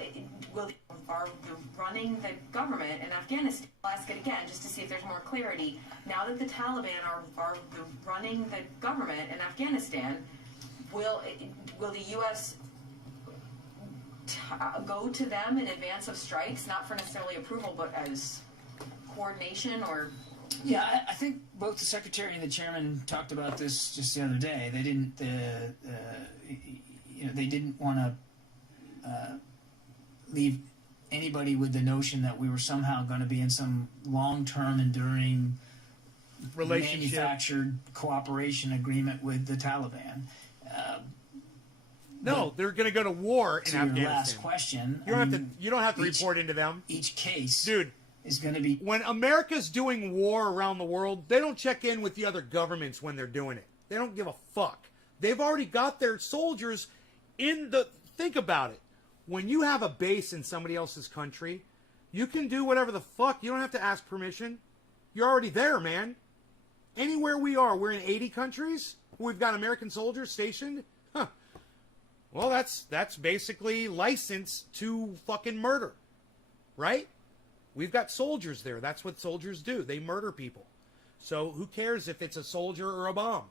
running the government in Afghanistan? I'll ask it again just to see if there's more clarity. Now that the Taliban are running the government in Afghanistan, will the U.S. Go to them in advance of strikes, not for necessarily approval, but as coordination or... Yeah, I think both the secretary and the chairman talked about this just the other day. They didn't, they didn't want to leave anybody with the notion that we were somehow going to be in some long-term, enduring, manufactured cooperation agreement with the Taliban. No, they're going to go to war in Afghanistan. Your last question. You don't have to report into them. Each case, dude, is going to be... When America's doing war around the world, they don't check in with the other governments when they're doing it. They don't give a fuck. They've already got their soldiers in the... Think about it. When you have a base in somebody else's country, you can do whatever the fuck. You don't have to ask permission. You're already there, man. Anywhere we are, we're in 80 countries. We've got American soldiers stationed. Huh. Well, that's basically license to fucking murder. Right? We've got soldiers there. That's what soldiers do. They murder people. So who cares if it's a soldier or a bomb?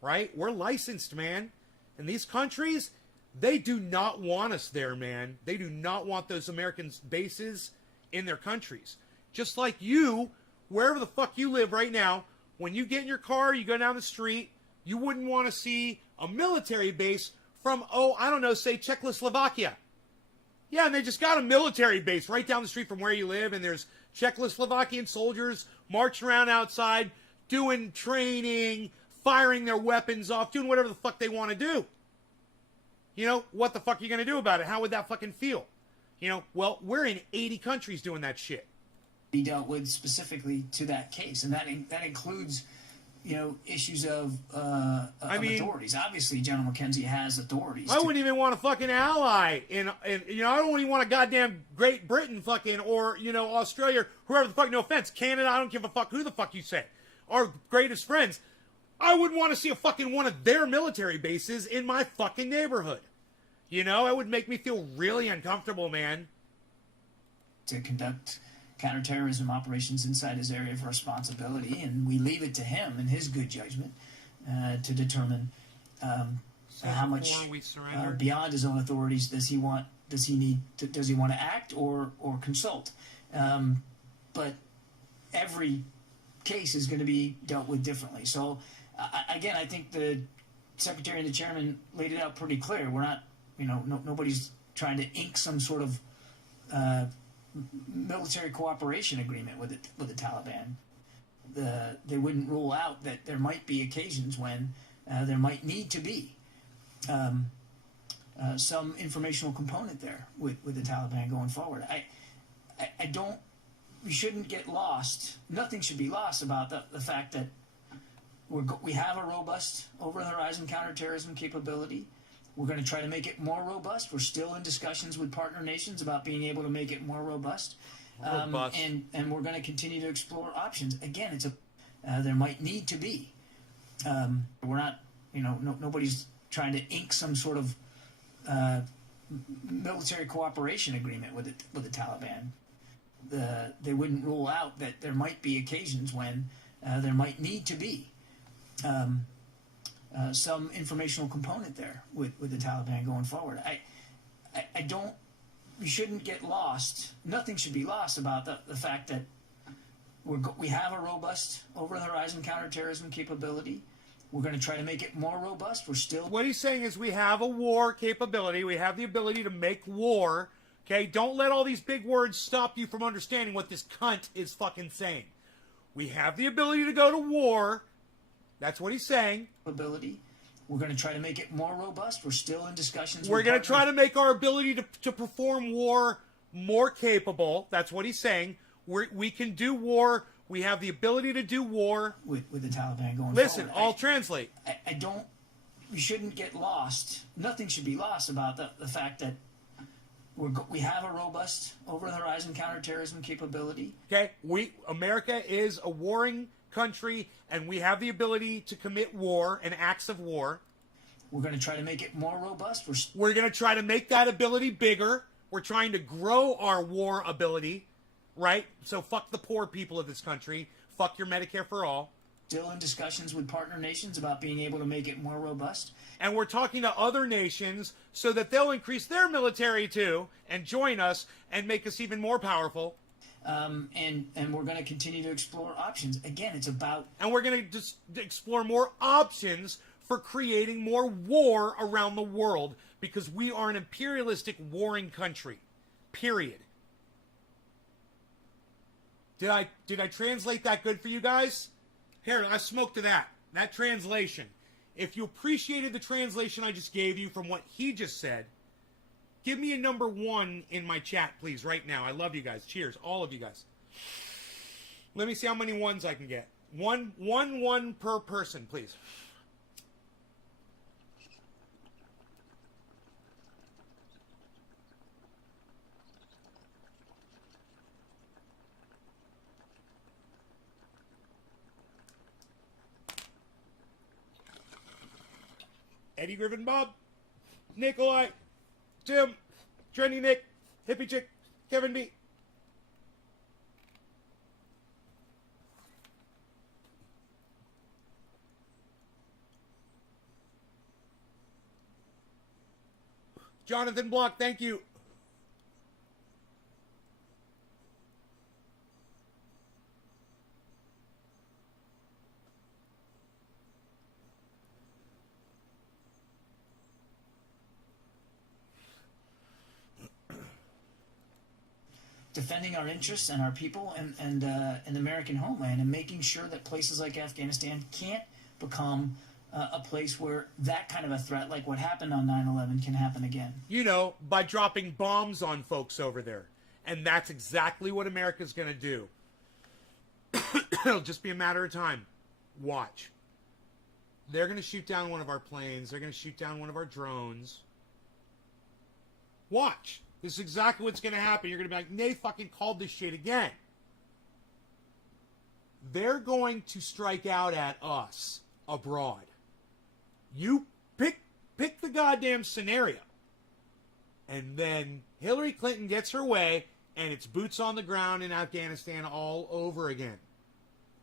Right? We're licensed, man. And these countries, they do not want us there, man. They do not want those American bases in their countries. Just like you, wherever the fuck you live right now, when you get in your car, you go down the street, you wouldn't want to see a military base from, say Czechoslovakia. Yeah, and they just got a military base right down the street from where you live, and there's Czechoslovakian soldiers marching around outside, doing training, firing their weapons off, doing whatever the fuck they want to do. You know, what the fuck are you going to do about it? How would that fucking feel? You know, well, we're in 80 countries doing that shit. Be dealt with specifically to that case, and that includes, issues of authorities. Obviously, General McKenzie has authorities. I wouldn't even want a fucking ally in I don't even want a goddamn Great Britain fucking, or, Australia, whoever the fuck, no offense, Canada, I don't give a fuck who the fuck you say, our greatest friends. I wouldn't want to see a fucking one of their military bases in my fucking neighborhood. It would make me feel really uncomfortable, man. To conduct counterterrorism operations inside his area of responsibility, and we leave it to him and his good judgment to determine how much beyond his own authorities does he want to act or consult. But every case is going to be dealt with differently. So again, I think the Secretary and the Chairman laid it out pretty clear. We're not, nobody's trying to ink some sort of military cooperation agreement with the Taliban. They wouldn't rule out that there might be occasions when there might need to be some informational component there with the Taliban going forward. We shouldn't get lost. Nothing should be lost about the fact that we have a robust over-the-horizon counterterrorism capability. We're going to try to make it more robust. We're still in discussions with partner nations about being able to make it more robust. And we're going to continue to explore options. Again, there might need to be. We're not, nobody's trying to ink some sort of military cooperation agreement with the Taliban. They wouldn't rule out that there might be occasions when there might need to be some informational component there with the Taliban going forward. We shouldn't get lost. Nothing should be lost about the fact that we have a robust over-the-horizon counterterrorism capability. We're going to try to make it more robust. What he's saying is we have a war capability. We have the ability to make war. Okay, don't let all these big words stop you from understanding what this cunt is fucking saying. We have the ability to go to war. That's what he's saying. Ability. We're going to try to make it more robust. We're still in discussions. We're going to try to make our ability to perform war more capable. That's what he's saying. We can do war. We have the ability to do war. With the Taliban going Listen, forward. I'll translate. We shouldn't get lost. Nothing should be lost about the fact that we have a robust over-the-horizon counterterrorism capability. Okay, America is a warring country, and we have the ability to commit war and acts of war. We're going to try to make it more robust. We're going to try to make that ability bigger. We're trying to grow our war ability, right? So fuck the poor people of this country. Fuck your Medicare for all. Still in discussions with partner nations about being able to make it more robust. And we're talking to other nations so that they'll increase their military too and join us and make us even more powerful. And we're going to continue to explore options. Again, it's about... And we're going to just explore more options for creating more war around the world because we are an imperialistic warring country. Period. Did I translate that good for you guys? Here, I smoked to that translation. If you appreciated the translation I just gave you from what he just said, give me a number 1 in my chat, please, right now. I love you guys. Cheers, all of you guys. Let me see how many ones I can get. One per person, please. Eddie Griffin Bob, Nikolai, Tim, Trendy Nick, Hippie Chick, Kevin B. Jonathan Block, thank you. Defending our interests and our people and the American homeland, and making sure that places like Afghanistan can't become a place where that kind of a threat, like what happened on 9/11, can happen again. By dropping bombs on folks over there. And that's exactly what America's going to do. It'll just be a matter of time. Watch. They're going to shoot down one of our planes. They're going to shoot down one of our drones. Watch. This is exactly what's going to happen. You're going to be like, they fucking called this shit again. They're going to strike out at us abroad. You pick the goddamn scenario. And then Hillary Clinton gets her way, and it's boots on the ground in Afghanistan all over again.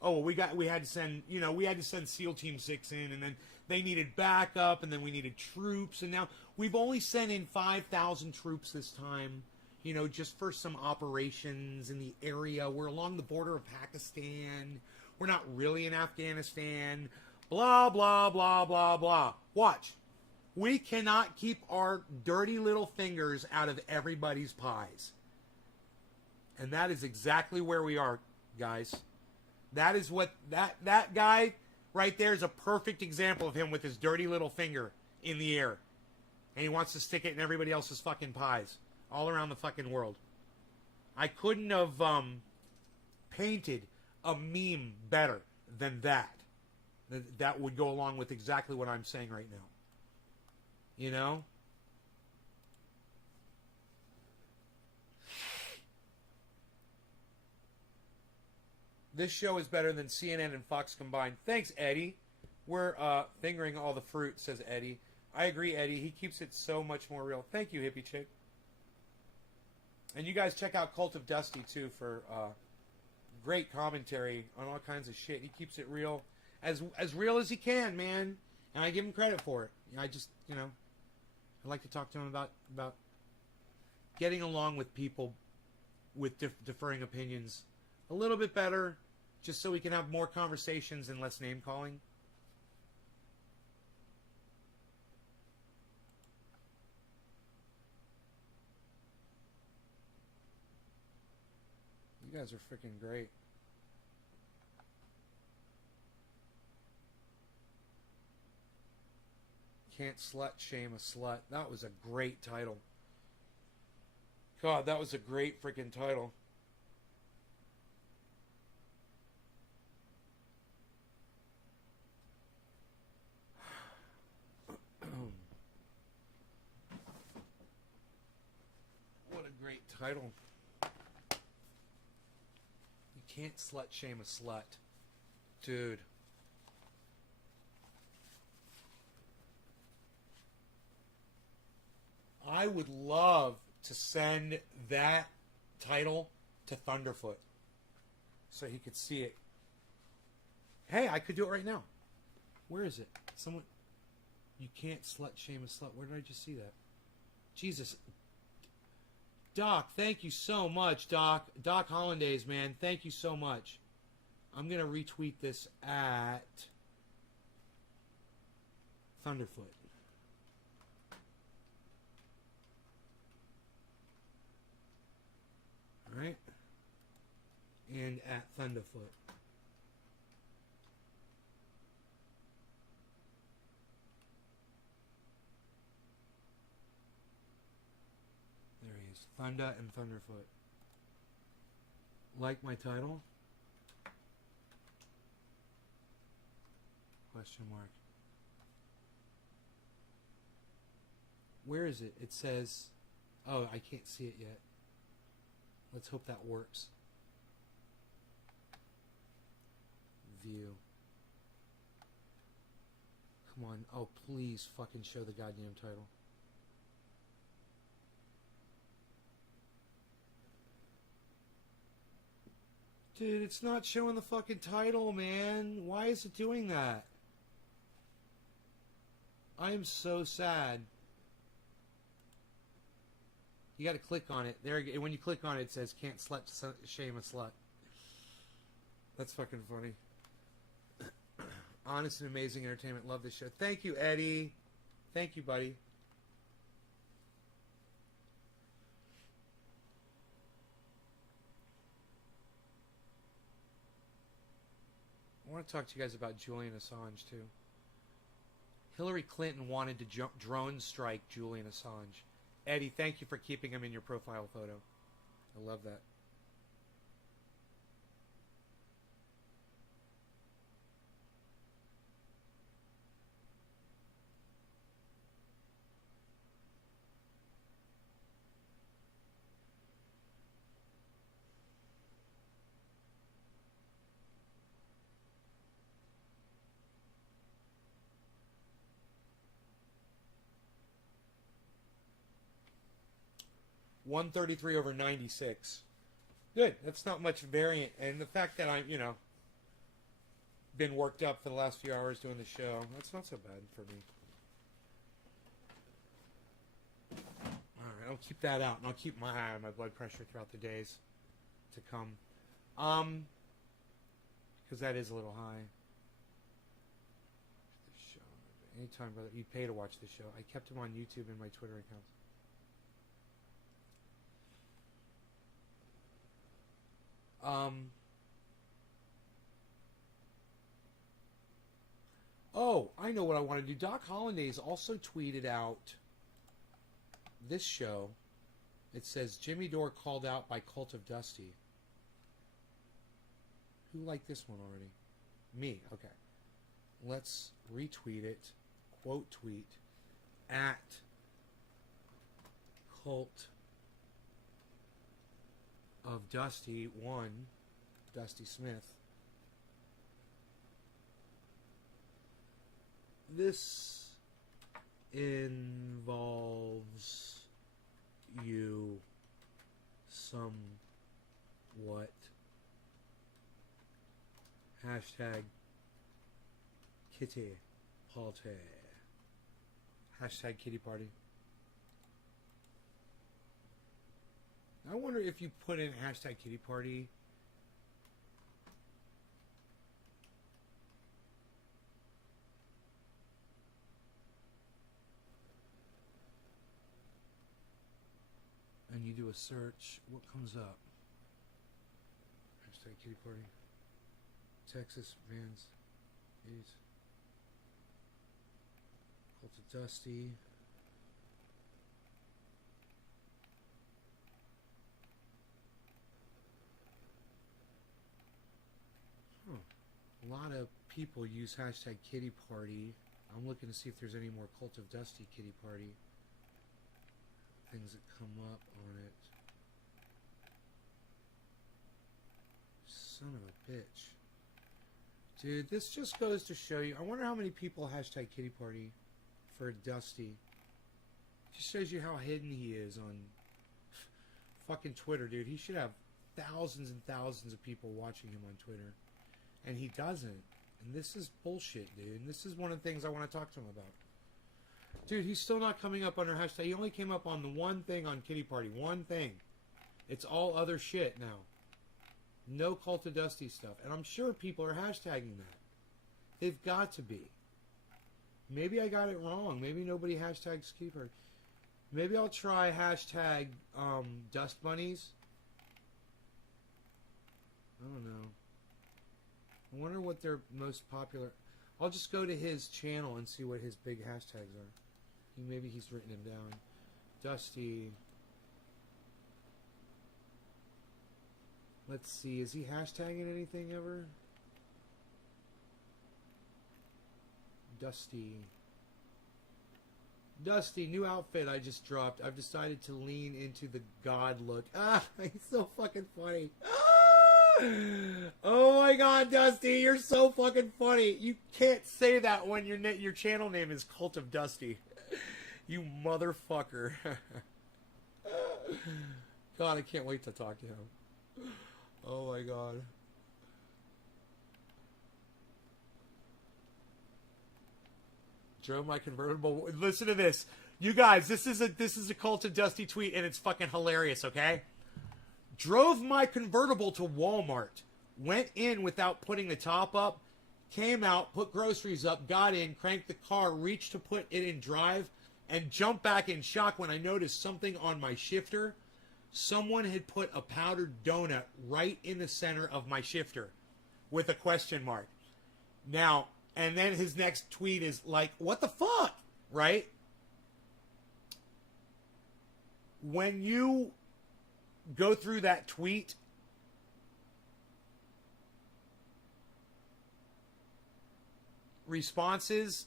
oh, we had to send, we had to send SEAL Team 6 in, and then they needed backup, and then we needed troops, and now we've only sent in 5,000 troops this time, just for some operations in the area. We're along the border of Pakistan. We're not really in Afghanistan. Blah, blah, blah, blah, blah. Watch. We cannot keep our dirty little fingers out of everybody's pies. And that is exactly where we are, guys. That is what that guy right there is a perfect example of him with his dirty little finger in the air. And he wants to stick it in everybody else's fucking pies all around the fucking world. I couldn't have painted a meme better than that. That would go along with exactly what I'm saying right now. This show is better than CNN and Fox combined. Thanks, Eddie. We're fingering all the fruit, says Eddie. I agree, Eddie. He keeps it so much more real. Thank you, hippie chick. And you guys check out Cult of Dusty, too, for great commentary on all kinds of shit. He keeps it real. As real as he can, man. And I give him credit for it. I just, I like to talk to him about getting along with people with differing opinions a little bit better, just so we can have more conversations and less name calling. You guys are freaking great. Can't slut shame a slut. That was a great title. God, that was a great freaking title. What a great title. You can't slut shame a slut. Dude. I would love to send that title to Thunderfoot so he could see it. Hey, I could do it right now. Where is it? Someone... You can't slut shame a slut. Where did I just see that? Jesus. Doc, thank you so much, Doc. Doc Hollandaise, man. Thank you so much. I'm going to retweet this at Thunderfoot. Alright? And at Thunderfoot. There he is. Thunder and Thunderfoot. Like my title? Question mark. Where is it? It says... Oh, I can't see it yet. Let's hope that works. View. Come on. Oh, please fucking show the goddamn title. Dude, it's not showing the fucking title, man. Why is it doing that? I am so sad. You got to click on it. There, when you click on it, it says "Can't slut shame a slut." That's fucking funny. Honest and amazing entertainment. Love this show. Thank you, Eddie. Thank you, buddy. I want to talk to you guys about Julian Assange too. Hillary Clinton wanted to drone strike Julian Assange. Eddie, thank you for keeping him in your profile photo. I love that. $133 over 96. Good. That's not much variant. And the fact that I'm, been worked up for the last few hours doing the show. That's not so bad for me. Alright, I'll keep that out, and I'll keep my eye on my blood pressure throughout the days to come. Because that is a little high. The show. Anytime, brother, you pay to watch the show. I kept him on YouTube and my Twitter accounts. Oh, I know what I want to do. Doc Hollandaise also tweeted out this show. It says, Jimmy Dore called out by Cult of Dusty. Who liked this one already? Me. Okay. Let's retweet it. Quote tweet. At Cult of Dusty 1. Dusty Smith. This involves you somewhat. Hashtag Kitty Party. Hashtag Kitty Party. I wonder if you put in hashtag Kitty Party. And you do a search, what comes up? Hashtag Kitty Party. Texas Vans. Cult of Dusty. A lot of people use hashtag Kitty Party. I'm looking to see if there's any more Cult of Dusty Kitty Party things that come up on it. Son of a bitch. Dude, this just goes to show you. I wonder how many people hashtag Kitty Party for Dusty. Just shows you how hidden he is on fucking Twitter, dude. He should have thousands and thousands of people watching him on Twitter. And he doesn't. And this is bullshit, dude. And this is one of the things I want to talk to him about. Dude, he's still not coming up under hashtag. He only came up on the one thing on Kitty Party. One thing. It's all other shit now. No Cult of Dusty stuff. And I'm sure people are hashtagging that. They've got to be. Maybe I got it wrong. Maybe nobody hashtags Kitty Party. Maybe I'll try hashtag Dust Bunnies. I don't know. I wonder what their most popular... I'll just go to his channel and see what his big hashtags are. Maybe he's written them down. Dusty. Let's see. Is he hashtagging anything ever? Dusty. Dusty, new outfit I just dropped. I've decided to lean into the God look. Ah, he's so fucking funny. Oh my God, Dusty, you're so fucking funny. You can't say that when your channel name is Cult of Dusty. You motherfucker. God, I can't wait to talk to him. Oh my God. Drove my convertible. Listen to this. You guys, this is a Cult of Dusty tweet and it's fucking hilarious, okay? Drove my convertible to Walmart. Went in without putting the top up. Came out, put groceries up, got in, cranked the car, reached to put it in drive, and jumped back in shock when I noticed something on my shifter. Someone had put a powdered donut right in the center of my shifter with a question mark. Now, and then his next tweet is like, what the fuck? Right? When you go through that tweet, responses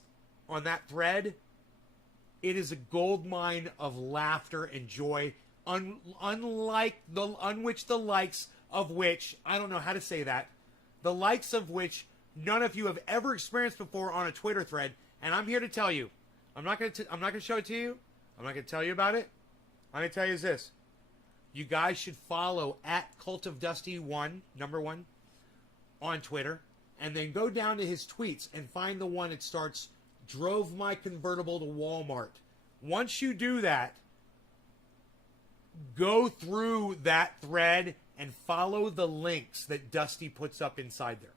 on that thread, it is a gold mine of laughter and joy, unlike the likes of which, I don't know how to say that, the likes of which none of you have ever experienced before on a Twitter thread. And I'm here to tell you, I'm not going to show it to you. I'm not going to tell you about it. I'm going to tell you this. You guys should follow at Cult of Dusty 1, number 1, on Twitter. and then go down to his tweets and find the one that starts, drove my convertible to Walmart. Once you do that, go through that thread and follow the links that Dusty puts up inside there.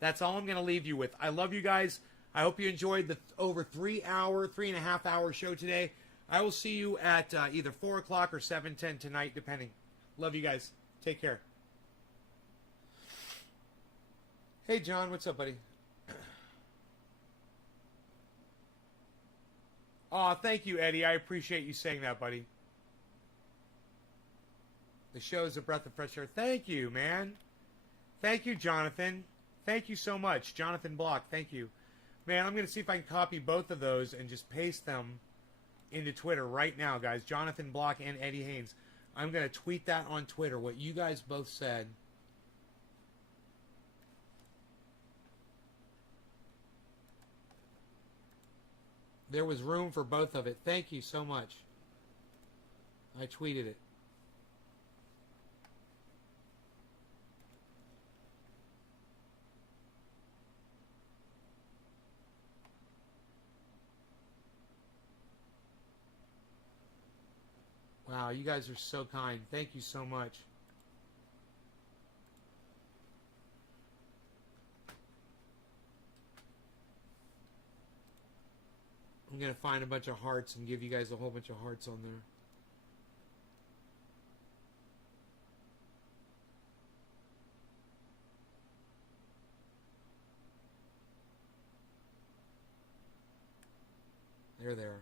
That's all I'm going to leave you with. I love you guys. I hope you enjoyed the over 3.5 hour show today. I will see you at either 4 o'clock or 7:10 tonight, depending. Love you guys. Take care. Hey, John. What's up, buddy? Aw, thank you, Eddie. I appreciate you saying that, buddy. The show is a breath of fresh air. Thank you, man. Thank you, Jonathan. Thank you so much. Jonathan Block, thank you. Man, I'm going to see if I can copy both of those and just paste them into Twitter right now, guys. Jonathan Block and Eddie Haynes. I'm going to tweet that on Twitter, what you guys both said. There was room for both of it. Thank you so much. I tweeted it. Wow, you guys are so kind. Thank you so much. I'm going to find a bunch of hearts and give you guys a whole bunch of hearts on there. There they are.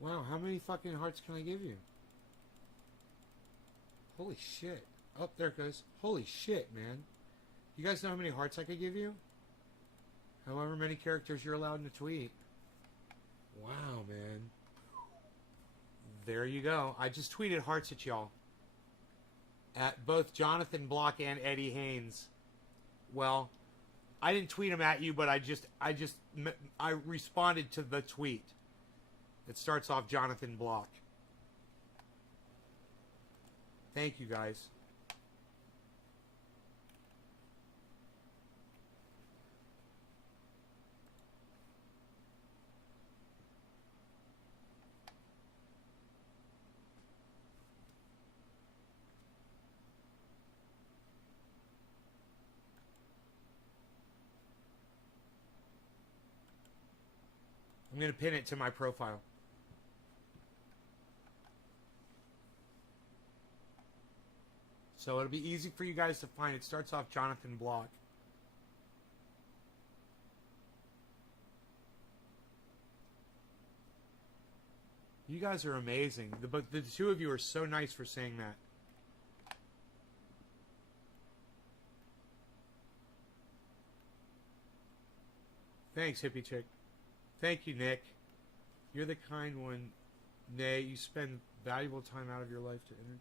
Wow, how many fucking hearts can I give you? Holy shit. Oh, there it goes. Holy shit, man. You guys know how many hearts I could give you? However many characters you're allowed in a tweet. Wow, man. There you go. I just tweeted hearts at y'all. At both Jonathan Block and Eddie Haynes. Well, I didn't tweet them at you, but I responded to the tweet. It starts off Jonathan Block. Thank you, guys. I'm going to pin it to my profile. So it'll be easy for you guys to find. It starts off Jonathan Block. You guys are amazing. The two of you are so nice for saying that. Thanks, hippie chick. Thank you, Nick. You're the kind one. Nay, you spend valuable time out of your life to enter.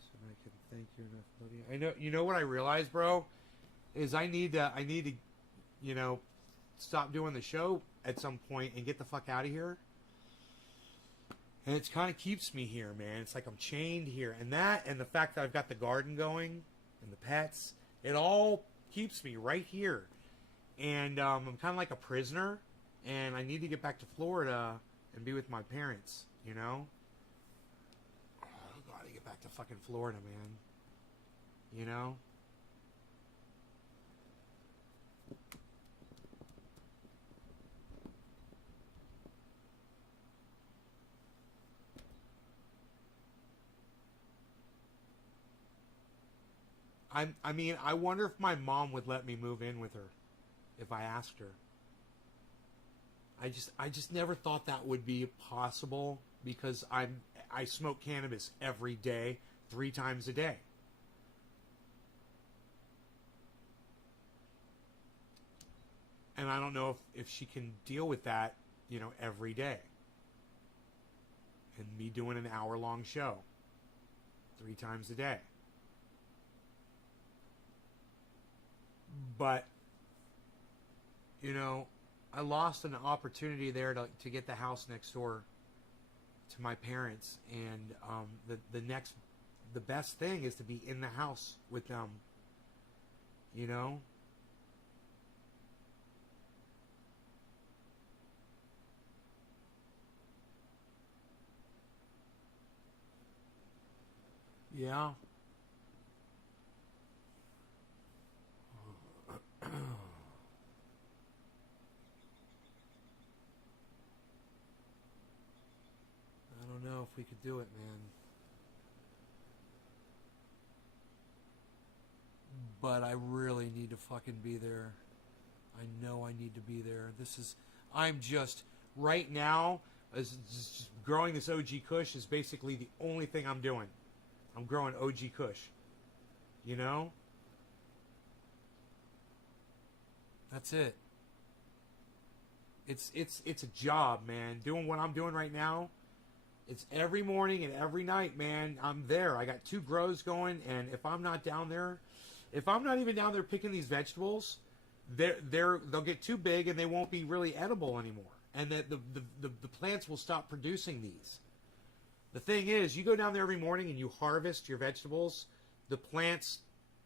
So I can thank you enough, buddy. I know. You know what I realized, bro, is I need to, you know, stop doing the show at some point and get the fuck out of here. And it kind of keeps me here, man. It's like I'm chained here, and that, and the fact that I've got the garden going and the pets, it all keeps me right here. And I'm kind of like a prisoner, and I need to get back to Florida and be with my parents, you know? Oh, I gotta get back to fucking Florida, man. You know? I mean, I wonder if my mom would let me move in with her if I asked her. I just never thought that would be possible because I smoke cannabis every day, 3 times a day. And I don't know if she can deal with that, you know, every day. And me doing an hour-long show 3 times a day. But, you know, I lost an opportunity there to get the house next door to my parents. And the best thing is to be in the house with them, you know? Yeah. I don't know if we could do it, man. But I really need to fucking be there. I know I need to be there. I'm just, right now, just growing this OG Kush is basically the only thing I'm doing. I'm growing OG Kush. You know? That's it. It's a job, man. Doing what I'm doing right now, it's every morning and every night, man. I'm there. I got 2 grows going, and if I'm not down there, if I'm not even down there picking these vegetables, they'll get too big and they won't be really edible anymore. And the plants will stop producing these. The thing is, you go down there every morning and you harvest your vegetables, the plants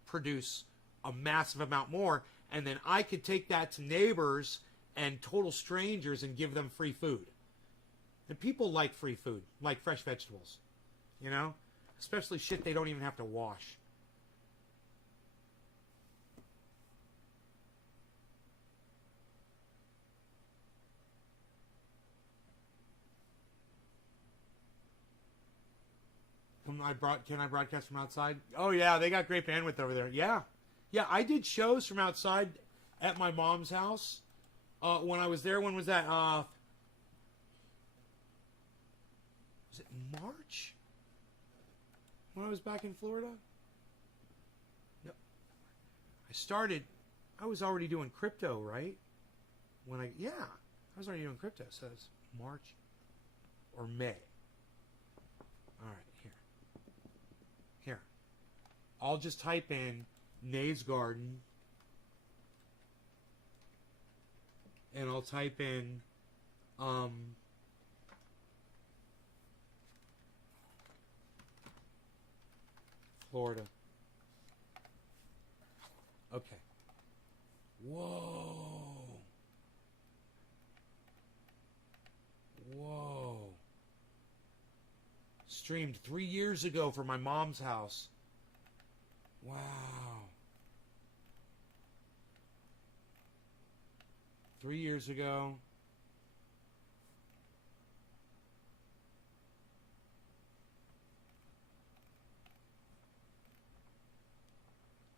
produce a massive amount more, and then I could take that to neighbors and total strangers and give them free food. And people like free food, like fresh vegetables, you know? Especially shit they don't even have to wash. Can I broadcast from outside? Oh yeah, they got great bandwidth over there. Yeah, I did shows from outside at my mom's house when I was there. When was that? Was it March? When I was back in Florida? No, I was already doing crypto, right? I was already doing crypto. So it's March or May. All right. Here. I'll just type in Nay's Garden. And I'll type in Florida. Okay. Whoa. Streamed 3 years ago for my mom's house. Wow. Three years ago.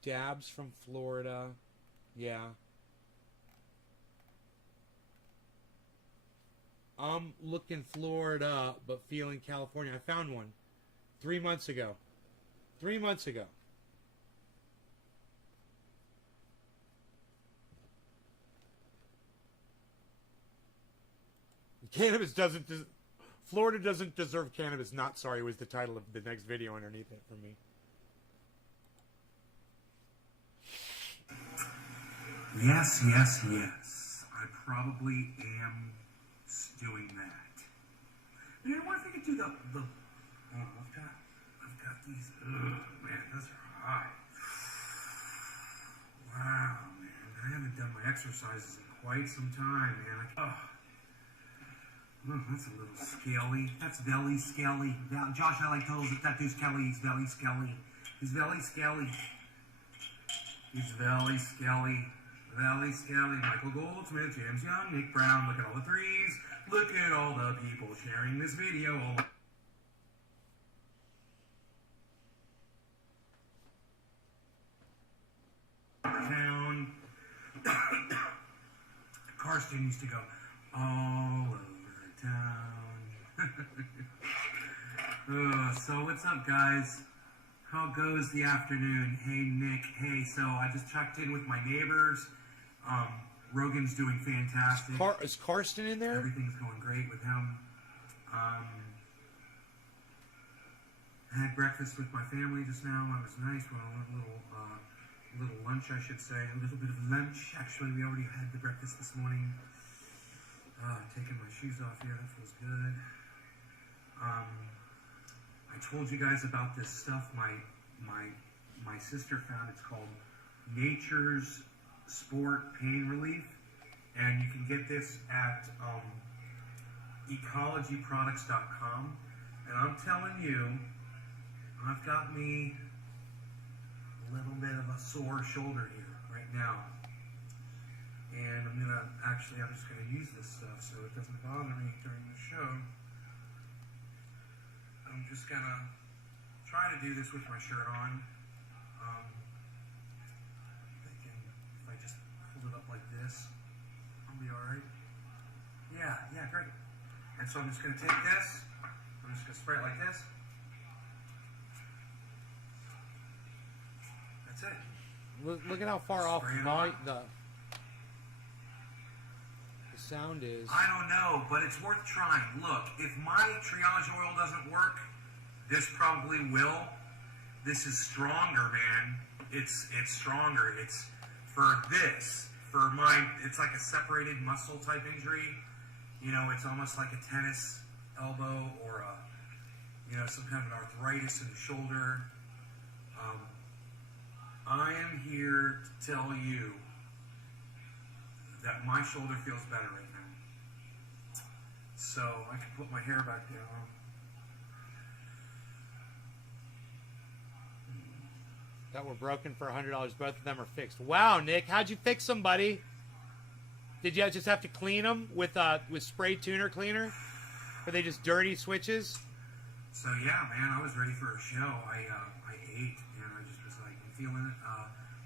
Dabs from Florida. Yeah. I'm looking Florida, but feeling California. I found one 3 months ago. 3 months ago. Cannabis doesn't... Florida doesn't deserve cannabis. Not sorry was the title of the next video underneath it for me. Yes. I probably am doing that. Man, I wonder if I could do the I've got these. Man, those are hot. Wow, man. I haven't done my exercises in quite some time, man. That's a little scaly. That's belly scaly. Josh, I like totals. That dude's Kelly. He's belly scaly. He's belly scaly. He's belly scaly. Valley Scally, Michael Goldsmith, James Young, Nick Brown. Look at all the threes. Look at all the people sharing this video. Town. Karsten used to go all over town. So what's up, guys? How goes the afternoon? Hey, Nick. Hey, so I just checked in with my neighbors. Rogan's doing fantastic. Is Karsten in there? Everything's going great with him. I had breakfast with my family just now. It was nice. We went on a little lunch, I should say. A little bit of lunch. Actually, we already had the breakfast this morning. Taking my shoes off here. That feels good. I told you guys about this stuff my sister found. It's called Nature's Sport Pain Relief, and you can get this at ecologyproducts.com. And I'm telling you, I've got me a little bit of a sore shoulder here right now, and I'm just gonna use this stuff so it doesn't bother me during the show. I'm just gonna try to do this with my shirt on. Thinking if I just hold it up like this, I'll be all right. Yeah, great. And so I'm just gonna take this. I'm just gonna spray it like this. That's it. Look at how far off the sound is. I don't know, but it's worth trying. Look, if my triage oil doesn't work, this probably will. This is stronger, man. It's stronger. It's for this. For mine, it's like a separated muscle type injury. You know, it's almost like a tennis elbow or some kind of arthritis in the shoulder. I am here to tell you that my shoulder feels better right now. So I can put my hair back down. That were broken for $100. Both of them are fixed. Wow, Nick, how'd you fix them, buddy? Did you just have to clean them with spray tuner cleaner? Or they just dirty switches? So yeah, man, I was ready for a show. I ate and I just was like, I'm feeling it.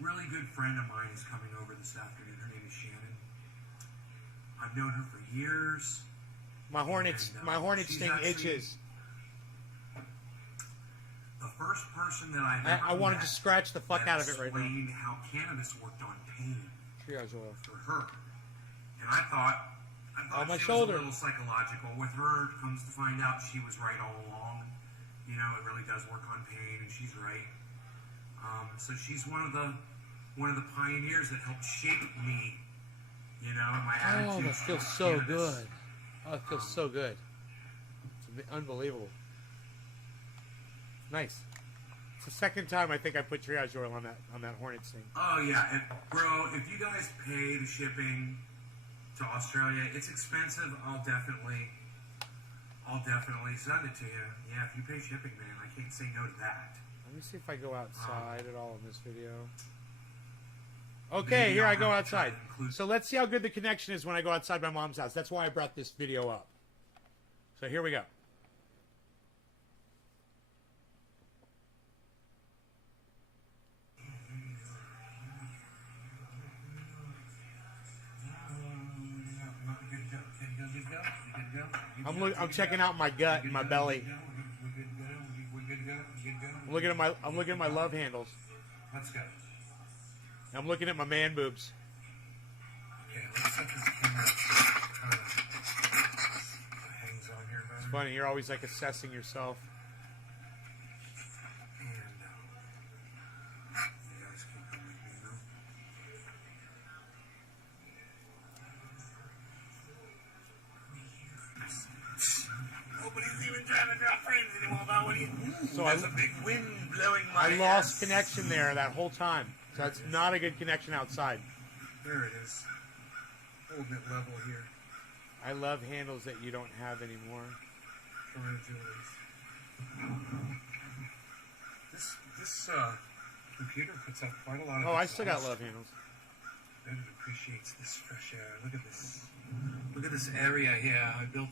Really good friend of mine is coming over this afternoon. Her name is Shannon. I've known her for years. My hornet sting itches. The first person that I've ever I wanted to scratch the fuck out of it right now. Explained how cannabis worked on pain Triage oil for her, and I thought my she shoulder. was a little psychological. With her, comes to find out she was right all along. You know, it really does work on pain, and she's right. So she's one of the pioneers that helped shape me. You know, and my attitude. Oh, that feels so good. Oh, it feels so good. It's unbelievable. Nice. It's the second time I think I put triage oil on that hornet sting. Oh yeah, bro. If you guys pay the shipping to Australia, it's expensive. I'll definitely send it to you. Yeah, if you pay shipping, man, I can't say no to that. Let me see if I go outside at all in this video. Okay, here I go outside. So let's see how good the connection is when I go outside my mom's house. That's why I brought this video up. So here we go. I'm checking out my gut and my belly. I'm looking at my love handles. Let's go. I'm looking at my man boobs. Okay, let's set this camera hangs on here. It's funny, you're always like assessing yourself. And you guys keep going with me, Nobody's even trying to drop frames anymore, though. What do you? So There's a big wind blowing my I lost connection there that whole time. So that's not a good connection outside. There it is. A little bit level here. I love handles that you don't have anymore. This computer puts out quite a lot of. Oh, I still got love handles. And it appreciates this fresh air. Look at this. Look at this area here. I built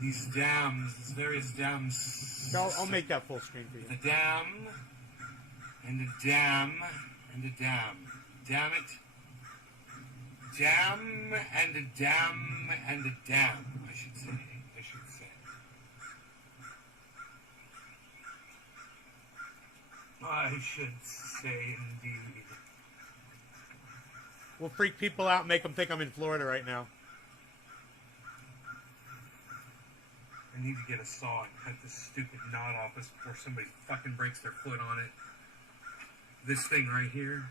these dams, these various dams. I'll make that full screen for you. A dam, and a dam, and a dam. Damn it. Dam, and a dam, and a dam, I should say. I should say indeed. We'll freak people out and make them think I'm in Florida right now. I need to get a saw and cut this stupid knot off before somebody fucking breaks their foot on it. This thing right here.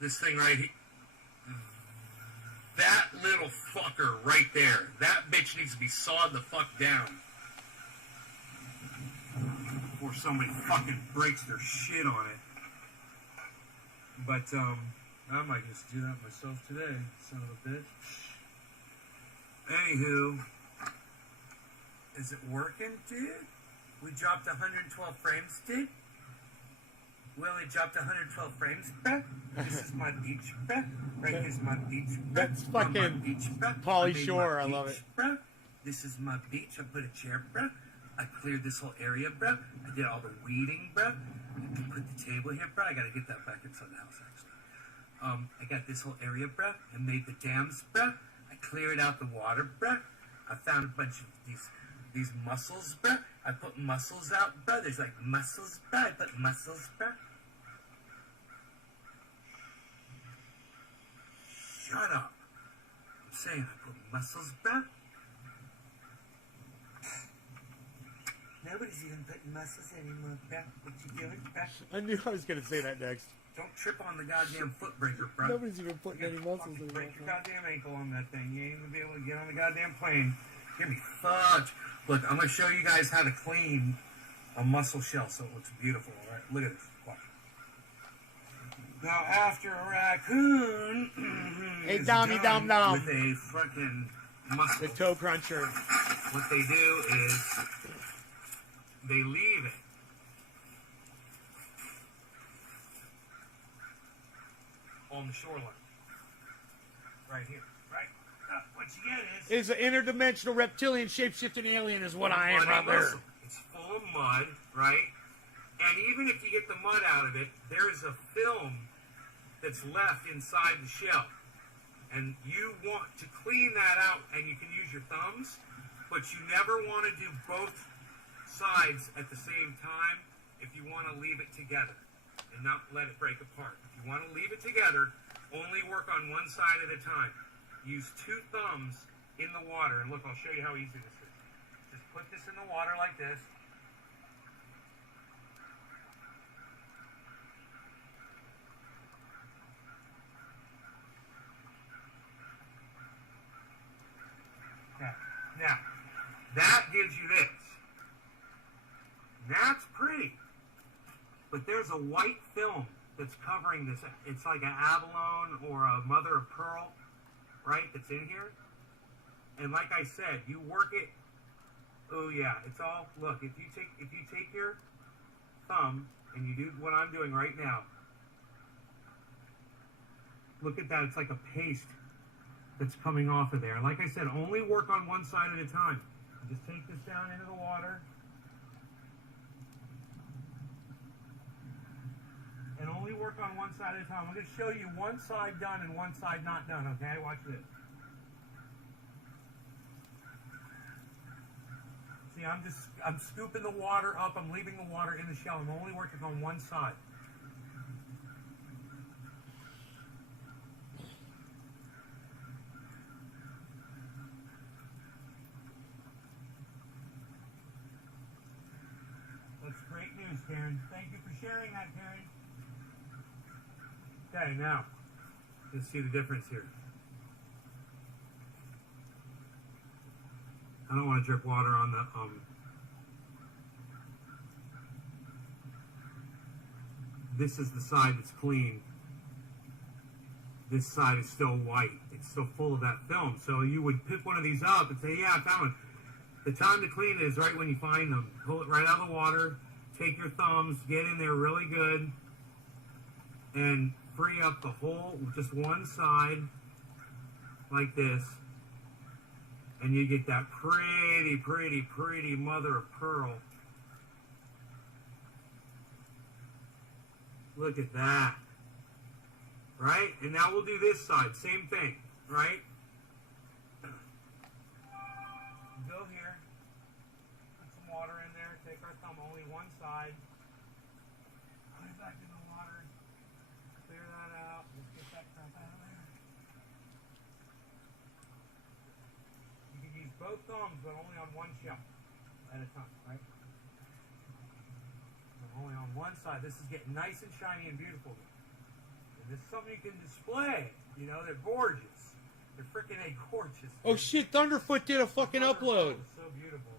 This thing right here. That little fucker right there. That bitch needs to be sawed the fuck down. Before somebody fucking breaks their shit on it. But, I might just do that myself today, son of a bitch. Anywho, is it working, dude? We dropped 112 frames, dude. We only dropped 112 frames, bruh. This is my beach, bruh. Right here's my beach, bruh. That's fucking Pauly Shore. I love it. Bruh. This is my beach. I put a chair, bruh. I cleared this whole area, bruh. I did all the weeding, bruh. I put the table here, bruh. I gotta get that back inside the house, actually. I got this whole area, bruh. I made the dams, bruh. I cleared out the water, bruh. I found a bunch of these mussels, bruh. I put mussels out, bruh. There's like mussels, bruh. I put mussels, bruh. Shut up. I'm saying I put mussels, bruh. Nobody's even putting mussels anymore, bruh. What you doing, bruh? I knew I was going to say that next. Don't trip on the goddamn foot breaker, bruh. Nobody's even putting any muscles in Break it. your goddamn ankle on that thing. You ain't gonna be able to get on the goddamn plane. You're gonna be fucked. Look, I'm gonna show you guys how to clean a mussel shell so it looks beautiful, alright? Look at this. Watch. Now, after a raccoon Hey, is Dommy done Dom Dom. with a fucking mussel, The toe cruncher. what they do is they leave it. On the shoreline. Right here. Right. What you get is... Is an interdimensional reptilian shape-shifting alien is what I am muddy right there. mussel. It's full of mud, right? And even if you get the mud out of it, there is a film that's left inside the shell. And you want to clean that out, and you can use your thumbs, but you never want to do both sides at the same time if you want to leave it together and not let it break apart. If you want to leave it together, only work on one side at a time. Use two thumbs in the water. And look, I'll show you how easy this is. Just put this in the water like this. Okay. Now, that gives you this. That's pretty. But there's a white film that's covering this. It's like an abalone or a mother of pearl, right, that's in here. And like I said, you work it. Oh yeah, it's all, look, if you take your thumb and you do what I'm doing right now, look at that, it's like a paste that's coming off of there. And like I said, only work on one side at a time. Just take this down into the water. And only work on one side at a time. I'm going to show you one side done and one side not done, okay? Watch this. See, I'm scooping the water up. I'm leaving the water in the shell. I'm only working on one side. That's great news, Karen. Thank you for sharing that, Karen. Okay, now, let's see the difference here. I don't want to drip water on the, this is the side that's clean. This side is still white. It's still full of that film. So you would pick one of these up and say, yeah, I found one. The time to clean it is right when you find them. Pull it right out of the water, take your thumbs, get in there really good, and free up the whole, just one side, like this, and you get that pretty, pretty, pretty mother of pearl. Look at that. Right? And now we'll do this side, same thing, right? Go here, put some water in there, take our thumb, only one side. Put it no thumbs, but only on one shell at a time, right? Only on one side. This is getting nice and shiny and beautiful. And this is something you can display. You know, they're gorgeous. They're freaking gorgeous. Oh shit, Thunderfoot did a fucking upload. So beautiful.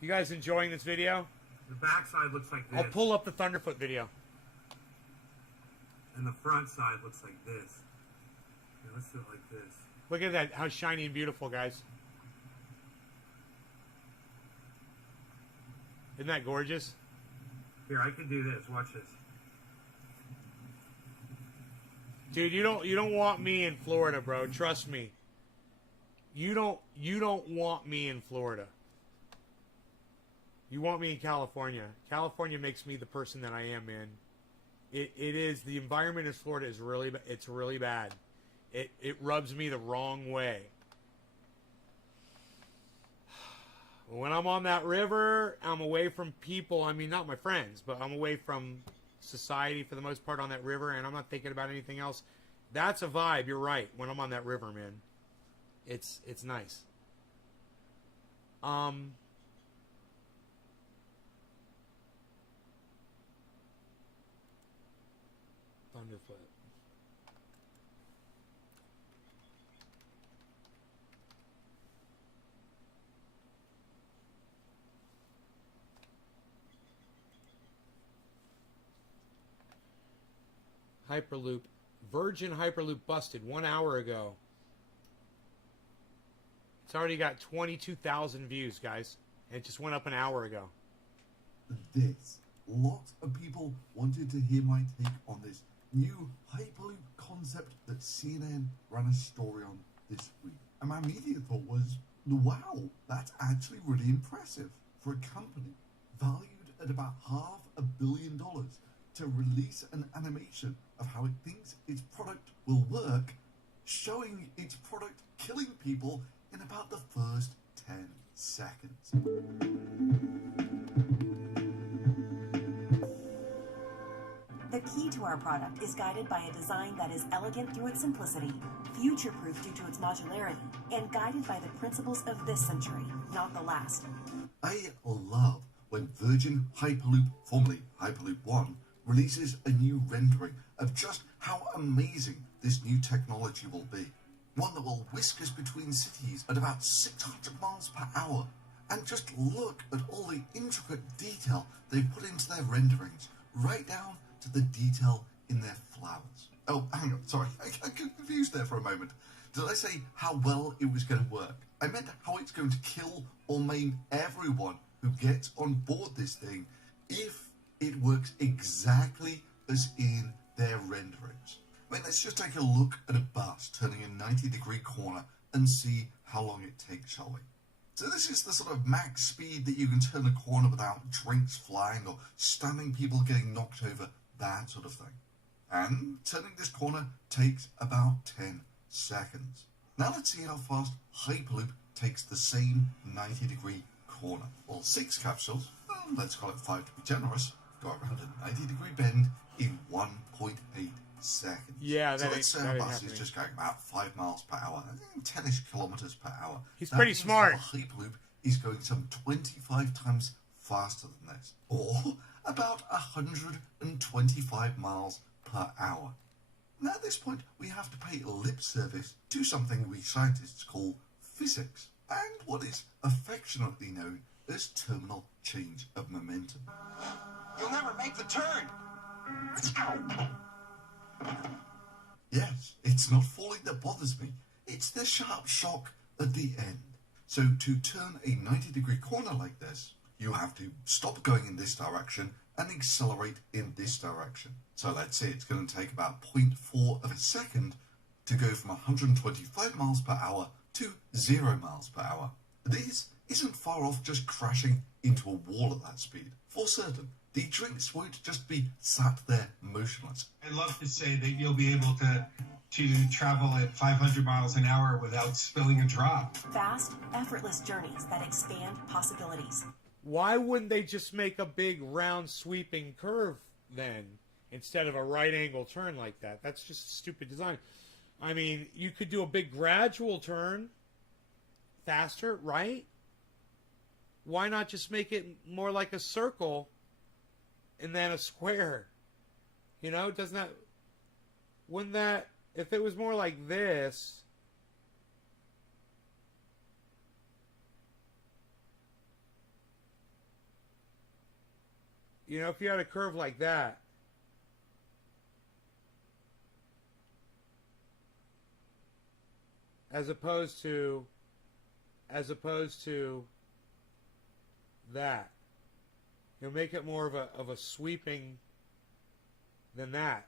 You guys enjoying this video? The back side looks like this. I'll pull up the Thunderfoot video. And the front side looks like this. Yeah, let's do it like this. Look at that, how shiny and beautiful, guys. Isn't that gorgeous? Here, I can do this. Watch this. Dude, you don't want me in Florida, bro. Trust me. You don't want me in Florida. You want me in California. California makes me the person that I am, man. It is, the environment in Florida is really bad. It rubs me the wrong way. When I'm on that river, I'm away from people. I mean, not my friends, but I'm away from society for the most part on that river, and I'm not thinking about anything else. That's a vibe. You're right. When I'm on that river, man, it's nice. Thunderfoot. Hyperloop. Virgin Hyperloop busted 1 hour ago. It's already got 22,000 views, guys. And it just went up an hour ago. This. Lots of people wanted to hear my take on this new Hyperloop concept that CNN ran a story on this week. And my immediate thought was, wow, that's actually really impressive for a company valued at about $500 million to release an animation of how it thinks its product will work, showing its product killing people in about the first 10 seconds. The key to our product is guided by a design that is elegant through its simplicity, future-proof due to its modularity, and guided by the principles of this century, not the last. I love when Virgin Hyperloop, formerly Hyperloop One, releases a new rendering of just how amazing this new technology will be. One that will whisk us between cities at about 600 miles per hour. And just look at all the intricate detail they've put into their renderings, right down to the detail in their flowers. Oh, hang on, sorry, I got confused there for a moment. Did I say how well it was going to work? I meant how it's going to kill or maim everyone who gets on board this thing if it works exactly as in their renderings. I mean, let's just take a look at a bus turning a 90-degree corner and see how long it takes, shall we? So this is the sort of max speed that you can turn a corner without drinks flying or stunning people getting knocked over, that sort of thing. And turning this corner takes about 10 seconds. Now let's see how fast Hyperloop takes the same 90-degree corner. Well, 6 capsules, well, let's call it 5 to be generous, go around a 90-degree bend in 1.8 seconds. Yeah, so let's say our bus happening. is just going about 5 miles per hour, 10-ish kilometers per hour. He's That pretty means smart. The Hyperloop is going some 25 times faster than this, or about 125 miles per hour. Now at this point, we have to pay lip service to something we scientists call physics, and what is affectionately known as terminal change of momentum. You'll never make the turn. Yes, it's not falling that bothers me. It's the sharp shock at the end. So to turn a 90-degree corner like this, you have to stop going in this direction and accelerate in this direction. So let's say it's going to take about 0.4 of a second to go from 125 miles per hour to 0 miles per hour. This isn't far off just crashing into a wall at that speed. For certain, the drinks won't just be sat there motionless. I'd love to say that you'll be able to travel at 500 miles an hour without spilling a drop. Fast, effortless journeys that expand possibilities. Why wouldn't they just make a big round sweeping curve then instead of a right angle turn like that? That's just a stupid design. I mean, you could do a big gradual turn faster, right? Why not just make it more like a circle and then a square? You know, doesn't that... Wouldn't that... If it was more like this... You know, if you had a curve like that... As opposed to that. You'll make it more of a sweeping than that.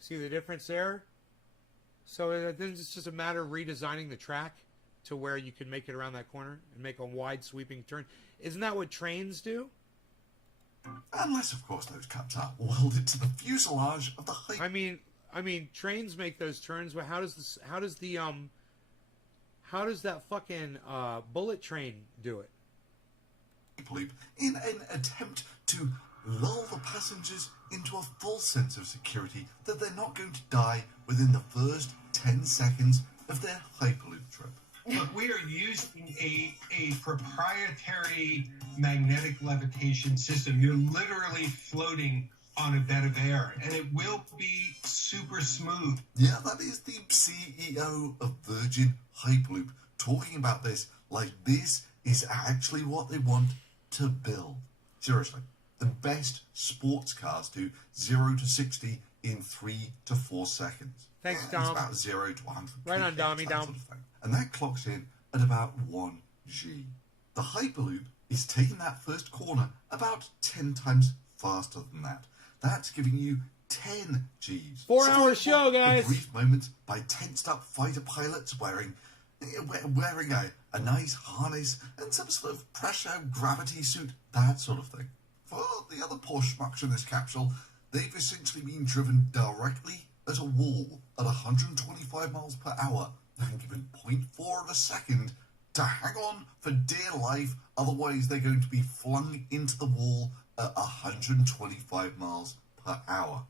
See the difference there? So then it's just a matter of redesigning the track to where you can make it around that corner and make a wide sweeping turn. Isn't that what trains do? Unless, of course, those cups are welded to the fuselage of the Hyperloop. I mean, trains make those turns, but how does that fucking bullet train do it? Hyperloop in an attempt to lull the passengers into a false sense of security that they're not going to die within the first 10 seconds of their Hyperloop trip. Look, we are using a proprietary magnetic levitation system. You're literally floating on a bed of air, and it will be super smooth. Yeah, that is the CEO of Virgin Hyperloop talking about this like this is actually what they want to build. Seriously, the best sports cars do 0 to 60 in 3 to 4 seconds. Thanks, It's Dom. about 0 to 100. Right on, Dommy, Dom. Sort of thing. And that clocks in at about 1 G. The Hyperloop is taking that first corner about 10 times faster than that. That's giving you 10 Gs. 4-hour show, guys. A brief moment by tensed up fighter pilots wearing a nice harness and some sort of pressure gravity suit, that sort of thing. For the other poor schmucks in this capsule, they've essentially been driven directly at a wall at 125 miles per hour and given 0.4 of a second to hang on for dear life, otherwise they're going to be flung into the wall at 125 miles per hour.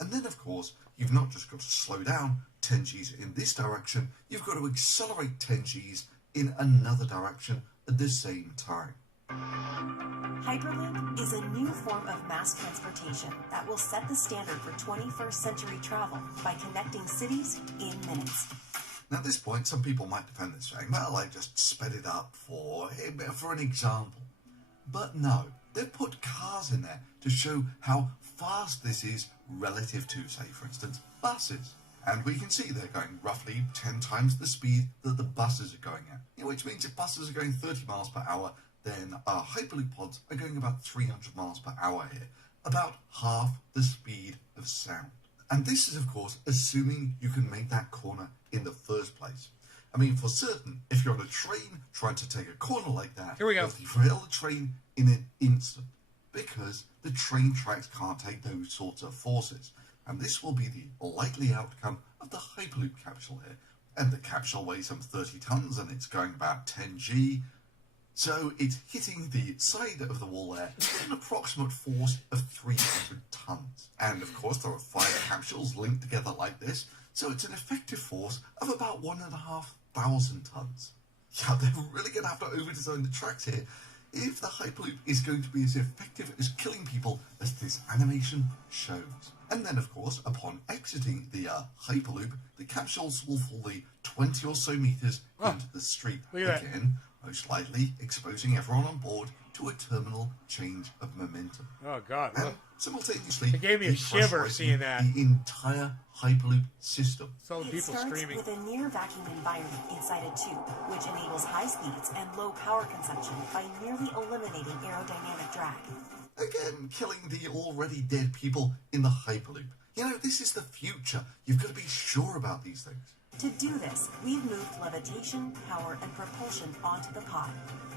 And then, of course, you've not just got to slow down 10 Gs in this direction, you've got to accelerate 10 Gs in another direction at the same time. Hyperloop is a new form of mass transportation that will set the standard for 21st century travel by connecting cities in minutes. Now, at this point, some people might defend this, saying, well, I just sped it up for an example. But no, they've put cars in there to show how fast this is relative to, say, for instance, buses. And we can see they're going roughly 10 times the speed that the buses are going at. Which means if buses are going 30 miles per hour, then our Hyperloop pods are going about 300 miles per hour here, about half the speed of sound. And this is, of course, assuming you can make that corner in the first place. I mean, for certain, if you're on a train trying to take a corner like that, here we go. You'll derail the train in an instant, because the train tracks can't take those sorts of forces. And this will be the likely outcome of the Hyperloop capsule here. And the capsule weighs some 30 tons and it's going about 10 G. So it's hitting the side of the wall there with an approximate force of 300 tons. And of course there are 5 capsules linked together like this, so it's an effective force of about 1,500 tons. Yeah, they're really going to have to over-design the tracks here if the Hyperloop is going to be as effective as killing people as this animation shows. And then, of course, upon exiting the Hyperloop, the capsules will fall the 20 or so meters into the street. Again, most likely exposing everyone on board to a terminal change of momentum. Oh, God. And simultaneously, it gave me a shiver seeing that. The entire Hyperloop system. So It people starts screaming. with a near vacuum environment inside a tube, which enables high speeds and low power consumption by nearly eliminating aerodynamic drag. Again, killing the already dead people in the Hyperloop. You know, this is the future. You've got to be sure about these things. To do this, we've moved levitation, power, and propulsion onto the pod.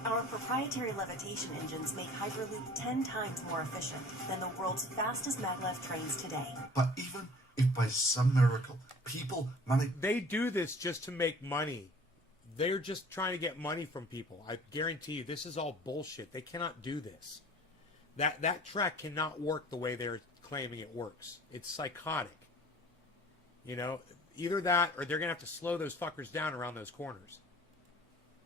Our proprietary levitation engines make Hyperloop 10 times more efficient than the world's fastest maglev trains today. But even if by some miracle people manage... They do this just to make money. They're just trying to get money from people. I guarantee you, this is all bullshit. They cannot do this. That track cannot work the way they're claiming it works. It's psychotic. You know, either that or they're going to have to slow those fuckers down around those corners.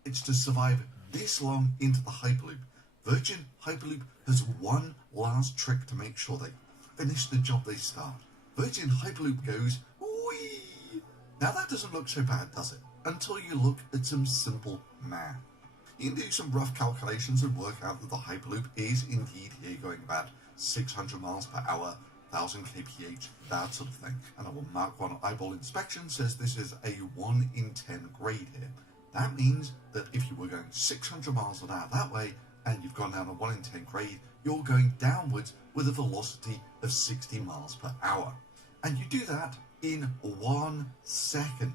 It's to survive this long into the Hyperloop. Virgin Hyperloop has one last trick to make sure they finish the job they start. Virgin Hyperloop goes, whee! Now that doesn't look so bad, does it? Until you look at some simple math. You can do some rough calculations and work out that the Hyperloop is indeed here going about 600 miles per hour, 1000 kph, that sort of thing. And I will mark one eyeball inspection says this is a 1 in 10 grade here. That means that if you were going 600 miles an hour that way, and you've gone down a 1 in 10 grade, you're going downwards with a velocity of 60 miles per hour. And you do that in 1 second.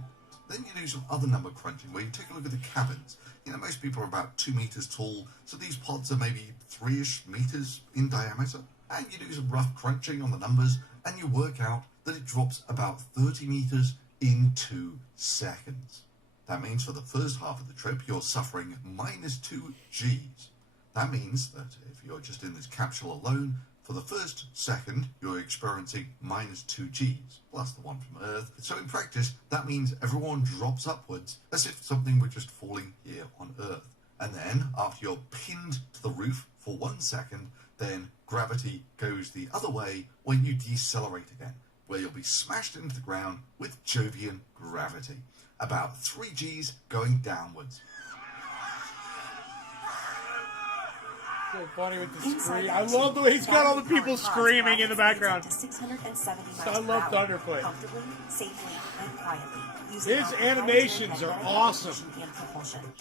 Then you do some other number crunching where you take a look at the cabins. You know, most people are about 2 meters tall, so these pods are maybe 3-ish meters in diameter. And you do some rough crunching on the numbers, and you work out that it drops about 30 meters in 2 seconds. That means for the first half of the trip, you're suffering -2 Gs. That means that if you're just in this capsule alone, for the first second, you're experiencing -2 Gs, plus the one from Earth. So in practice, that means everyone drops upwards as if something were just falling here on Earth. And then, after you're pinned to the roof for 1 second, then gravity goes the other way when you decelerate again, where you'll be smashed into the ground with Jovian gravity. About 3 Gs going downwards. So funny with the scream. I love the way he's got all the people screaming in the background. I love Thunderfoot. Comfortably, safely, and quietly. His animations are awesome.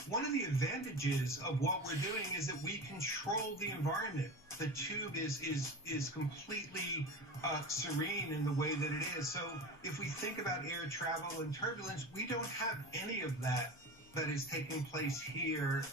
One of the advantages of what we're doing is that we control the environment. The tube is completely serene in the way that it is. So if we think about air travel and turbulence, we don't have any of that is taking place here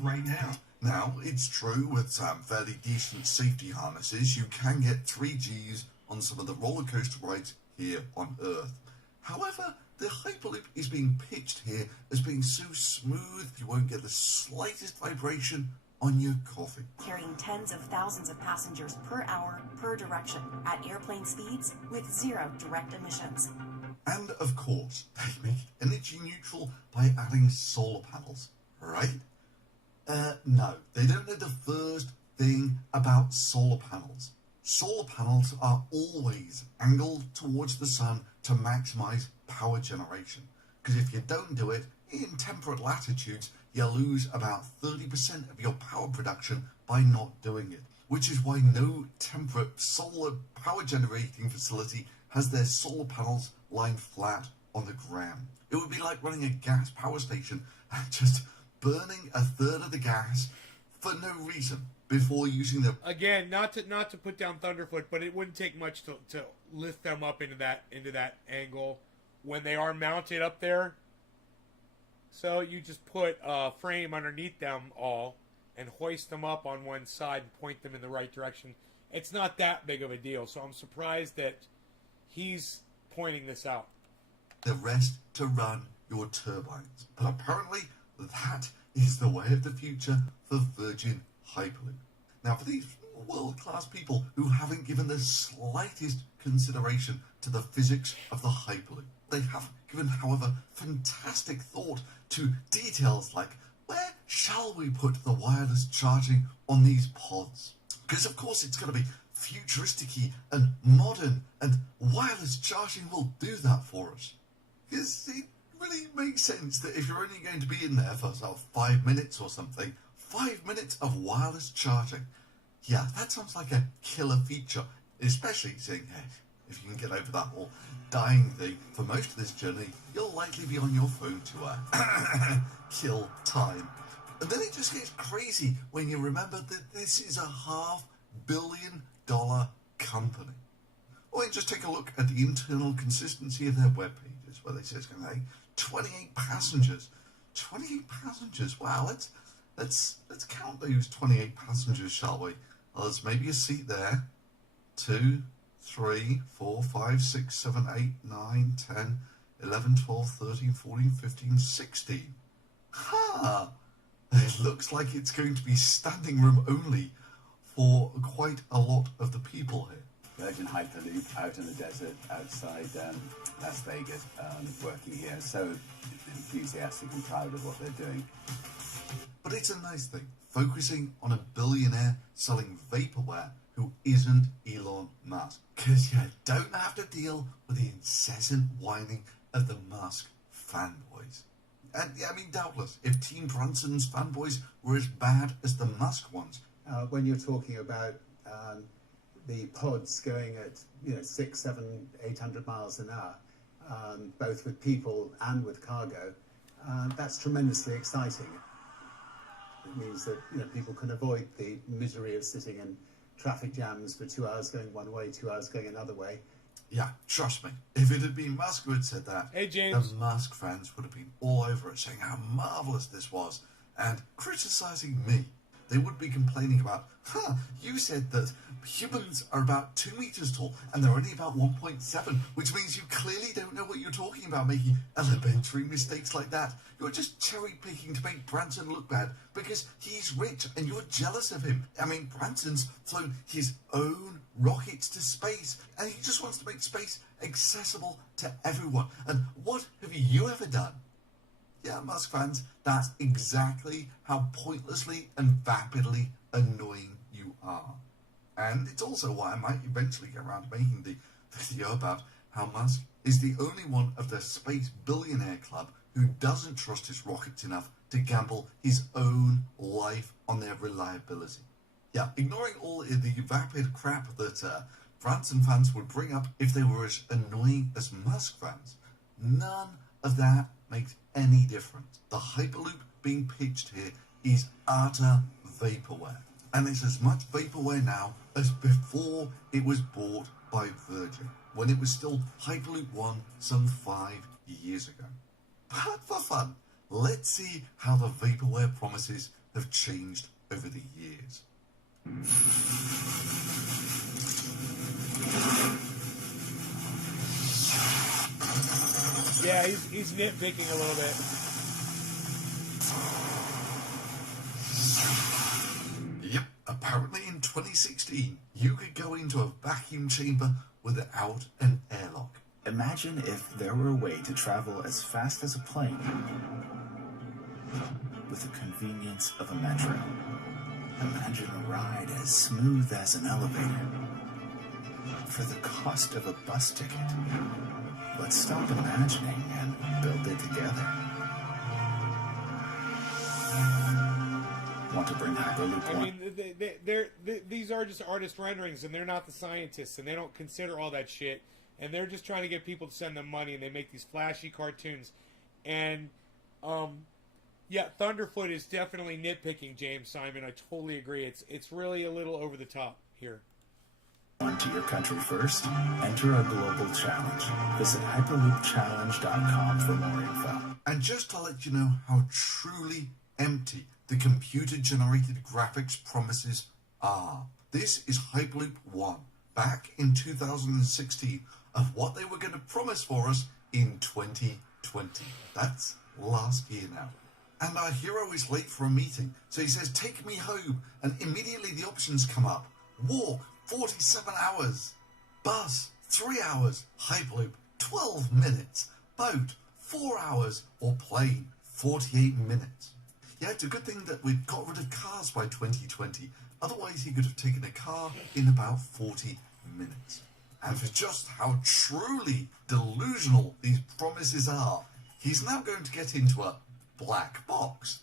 right now. Now, it's true with some fairly decent safety harnesses, you can get 3 Gs on some of the roller coaster rides here on Earth. However, the Hyperloop is being pitched here as being so smooth you won't get the slightest vibration on your coffee. Carrying tens of thousands of passengers per hour per direction at airplane speeds with 0 direct emissions. And of course, they make it energy neutral by adding solar panels, right? No, they don't know the first thing about solar panels. Solar panels are always angled towards the sun to maximize power generation. Because if you don't do it, in temperate latitudes, you lose about 30% of your power production by not doing it. Which is why no temperate solar power generating facility has their solar panels lying flat on the ground. It would be like running a gas power station and just burning a third of the gas for no reason before using the... Again, not to put down Thunderfoot, but it wouldn't take much to lift them up into that angle when they are mounted up there. So you just put a frame underneath them all and hoist them up on one side and point them in the right direction. It's not that big of a deal, so I'm surprised that he's pointing this out. The rest to run your turbines. But apparently that is the way of the future for Virgin Hyperloop. Now, for these world-class people who haven't given the slightest consideration to the physics of the Hyperloop, they have given, however, fantastic thought to details like, where shall we put the wireless charging on these pods? Because, of course, it's going to be futuristic-y and modern, and wireless charging will do that for us. Because it really makes sense that if you're only going to be in there for sort of 5 minutes or something, 5 minutes of wireless charging. Yeah, that sounds like a killer feature, especially seeing if you can get over that whole dying thing. For most of this journey, you'll likely be on your phone to kill time. And then it just gets crazy when you remember that this is a $500 million company. Or you just take a look at the internal consistency of their web pages, where they say it's going to take 28 passengers. 28 passengers. Wow, let's count those 28 passengers, shall we? Well, there's maybe a seat there. 2, 3, 4, 5, 6, 7, 8, 9, 10, 11, 12, 13, 14, 15, 16. Ha! It looks like it's going to be standing room only for quite a lot of the people here. Virgin Hyperloop out in the desert outside Las Vegas, working here. So enthusiastic and proud of what they're doing. But it's a nice thing, focusing on a billionaire selling vaporware who isn't Elon Musk. Because you don't have to deal with the incessant whining of the Musk fanboys. And yeah, I mean, doubtless, if Team Branson's fanboys were as bad as the Musk ones. When you're talking about the pods going at 600, 700, 800 miles an hour, both with people and with cargo, that's tremendously exciting. It means that people can avoid the misery of sitting in traffic jams for 2 hours going one way, 2 hours going another way. Yeah, trust me, if it had been Musk who had said that, hey, James, the Musk fans would have been all over it, saying how marvellous this was, and criticising me. They would be complaining about, you said that humans are about 2 meters tall and they're only about 1.7, which means you clearly don't know what you're talking about, making elementary mistakes like that. You're just cherry-picking to make Branson look bad because he's rich and you're jealous of him. I mean, Branson's flown his own rockets to space and he just wants to make space accessible to everyone. And what have you ever done? Yeah, Musk fans, that's exactly how pointlessly and vapidly annoying you are. And it's also why I might eventually get around to making the video about how Musk is the only one of the space billionaire club who doesn't trust his rockets enough to gamble his own life on their reliability. Yeah, ignoring all the vapid crap that Branson fans would bring up if they were as annoying as Musk fans, none of that makes any difference. The Hyperloop being pitched here is utter vaporware. And it's as much vaporware now as before it was bought by Virgin, when it was still Hyperloop 1 some 5 years ago. But for fun, let's see how the vaporware promises have changed over the years. Yeah, he's nitpicking a little bit. Yep, apparently in 2016, you could go into a vacuum chamber without an airlock. Imagine if there were a way to travel as fast as a plane with the convenience of a metro. Imagine a ride as smooth as an elevator for the cost of a bus ticket. Let's stop imagining and build it together. Want to bring Hyperloop I on? mean, these are just artist renderings, and they're not the scientists, and they don't consider all that shit. And they're just trying to get people to send them money, and they make these flashy cartoons. And, yeah, Thunderfoot is definitely nitpicking, James Simon. I totally agree. It's really a little over the top here. On to your country first? Enter a global challenge. Visit hyperloopchallenge.com for more info. And just to let you know how truly empty the computer-generated graphics promises are, this is Hyperloop 1, back in 2016, of what they were going to promise for us in 2020. That's last year now. And our hero is late for a meeting, so he says, take me home, and immediately the options come up. Walk, 47 hours. Bus, 3 hours. Hyperloop, 12 minutes. Boat, 4 hours. Or plane, 48 minutes. Yeah, it's a good thing that we got rid of cars by 2020. Otherwise, he could have taken a car in about 40 minutes. And for just how truly delusional these promises are, he's now going to get into a black box.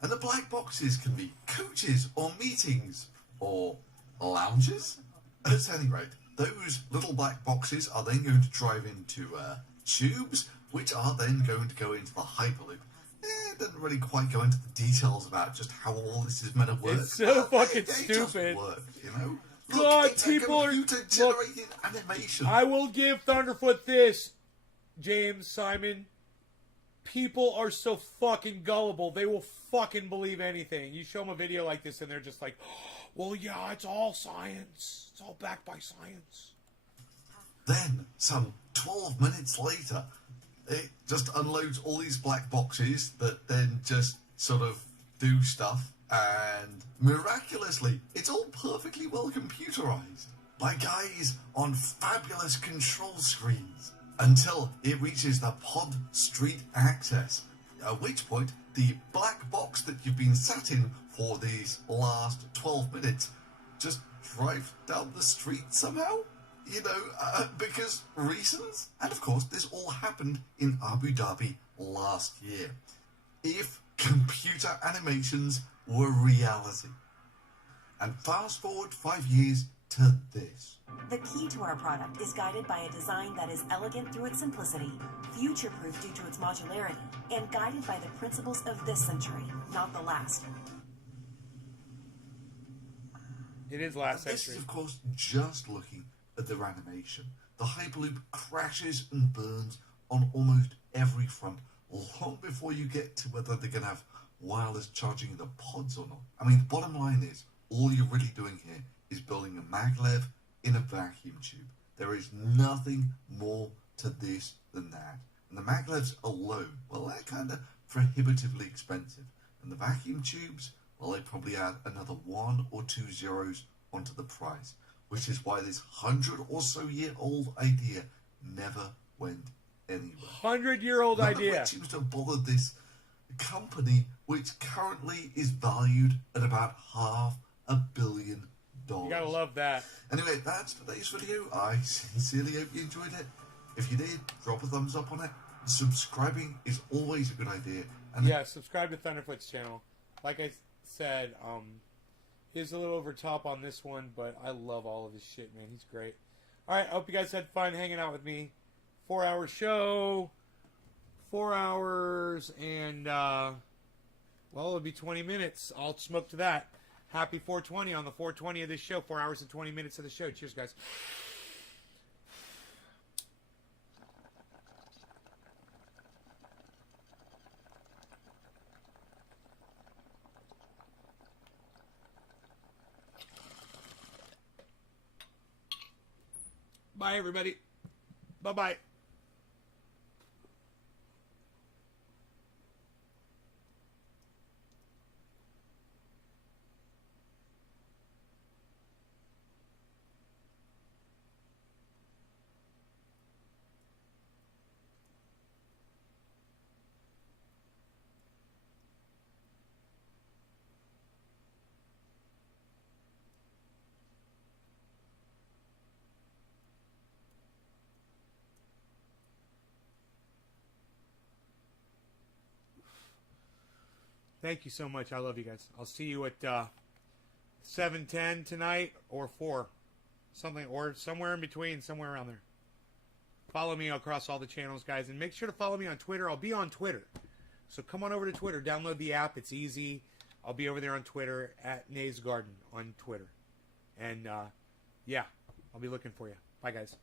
And the black boxes can be coaches or meetings or lounges. At any rate, those little black boxes are then going to drive into tubes, which are then going to go into the Hyperloop. It doesn't really quite go into the details about just how all this is meant to work. It's so fucking it stupid. Just works, you know? Look, God, it's people a computer-generated animation. I will give Thunderfoot this, James Simon. People are so fucking gullible. They will fucking believe anything. You show them a video like this and they're just like, well, yeah, it's all science. It's all backed by science. Then, some 12 minutes later, it just unloads all these black boxes that then just sort of do stuff. And miraculously, it's all perfectly well computerized. by guys on fabulous control screens until it reaches the pod street access, at which point the black box that you've been sat in for these last 12 minutes just drive down the street somehow, you know, because reasons. And of course, this all happened in Abu Dhabi last year. If computer animations were reality. And fast forward 5 years to this. The key to our product is guided by a design that is elegant through its simplicity, future-proof due to its modularity, and guided by the principles of this century, not the last. It is last century. This is, of course, just looking at their animation. The Hyperloop crashes and burns on almost every front, long before you get to whether they're going to have wireless charging in the pods or not. I mean, the bottom line is, all you're really doing here is building a maglev in a vacuum tube. There is nothing more to this than that. And the maglevs alone, well, they're kind of prohibitively expensive. And the vacuum tubes, well, they probably add another 1 or 2 zeros onto the price, which is why this 100 or so year old idea never went anywhere. 100-year-old idea. None of which seems to have bothered this company, which currently is valued at about $500 million. You gotta love that. Anyway, that's today's video. I sincerely hope you enjoyed it. If you did, drop a thumbs up on it. Subscribing is always a good idea. And yeah, subscribe to Thunderfoot's channel. Like I said, he's a little over top on this one, but I love all of his shit, man. He's great. Alright, I hope you guys had fun hanging out with me. 4-hour show. 4 hours and, well, it'll be 20 minutes. I'll smoke to that. Happy 420 on the 420 of this show. 4 hours and 20 minutes of the show. Cheers, guys. Bye, everybody. Bye-bye. Thank you so much. I love you guys. I'll see you at 7:10 tonight or 4. Something, or somewhere in between, somewhere around there. Follow me across all the channels, guys. And make sure to follow me on Twitter. I'll be on Twitter. So come on over to Twitter. Download the app. It's easy. I'll be over there on Twitter at Nays Garden on Twitter. And, yeah, I'll be looking for you. Bye, guys.